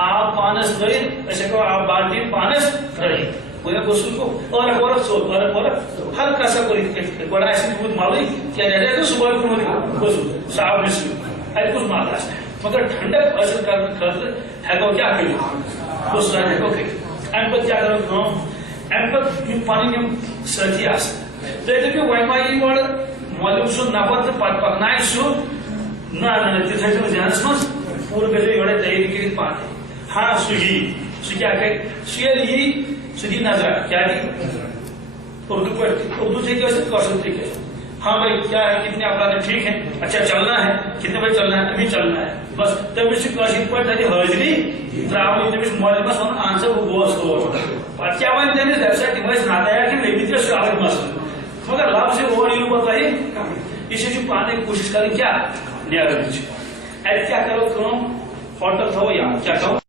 آپ پانس ترت ہیکو آپ بالٹین پانس ترت وہ غسل کو اور ہلکا سا گوڑا بہت مالوی کیا رہے صبح کو غسل صاحب اتہ کس مال مگر ٹھنڈک حاصل کرنے خاطر ہیکو کیا کرو غسل ہیکو کر ام پہ کیا کرو ام پہ پن ساتھی تھی دپو وی ما یہ گوڑ مولوی سن نفر تو پہ پکنائے سہ نا تہ تھو ذہنس مز پور گھر یورے تیاری کرت پانے ہاں سہ کیا کرے سہ دی نظر کیا دی اردو پہ اردو سے کوشچن طریقے ہاں بھائی کیا ہے کتنے افراد ٹھیک ہیں اچھا چلنا ہے کتنے بجے چلنا ہے ابھی چلنا ہے بس تمس پہ تھی حاضری تراؤن تمس مولوس ون آنسر بہ گوس اور پہ کیا ون تمس ویب سائٹ تم نتایا کہ مے بھی سہ الگ مسئلہ مگر لفظ اور یو پہ تھی یہ پانے کوشش کریں کیا نیرن اتہ کیا کرو ہوٹل تھو یا کیا تھو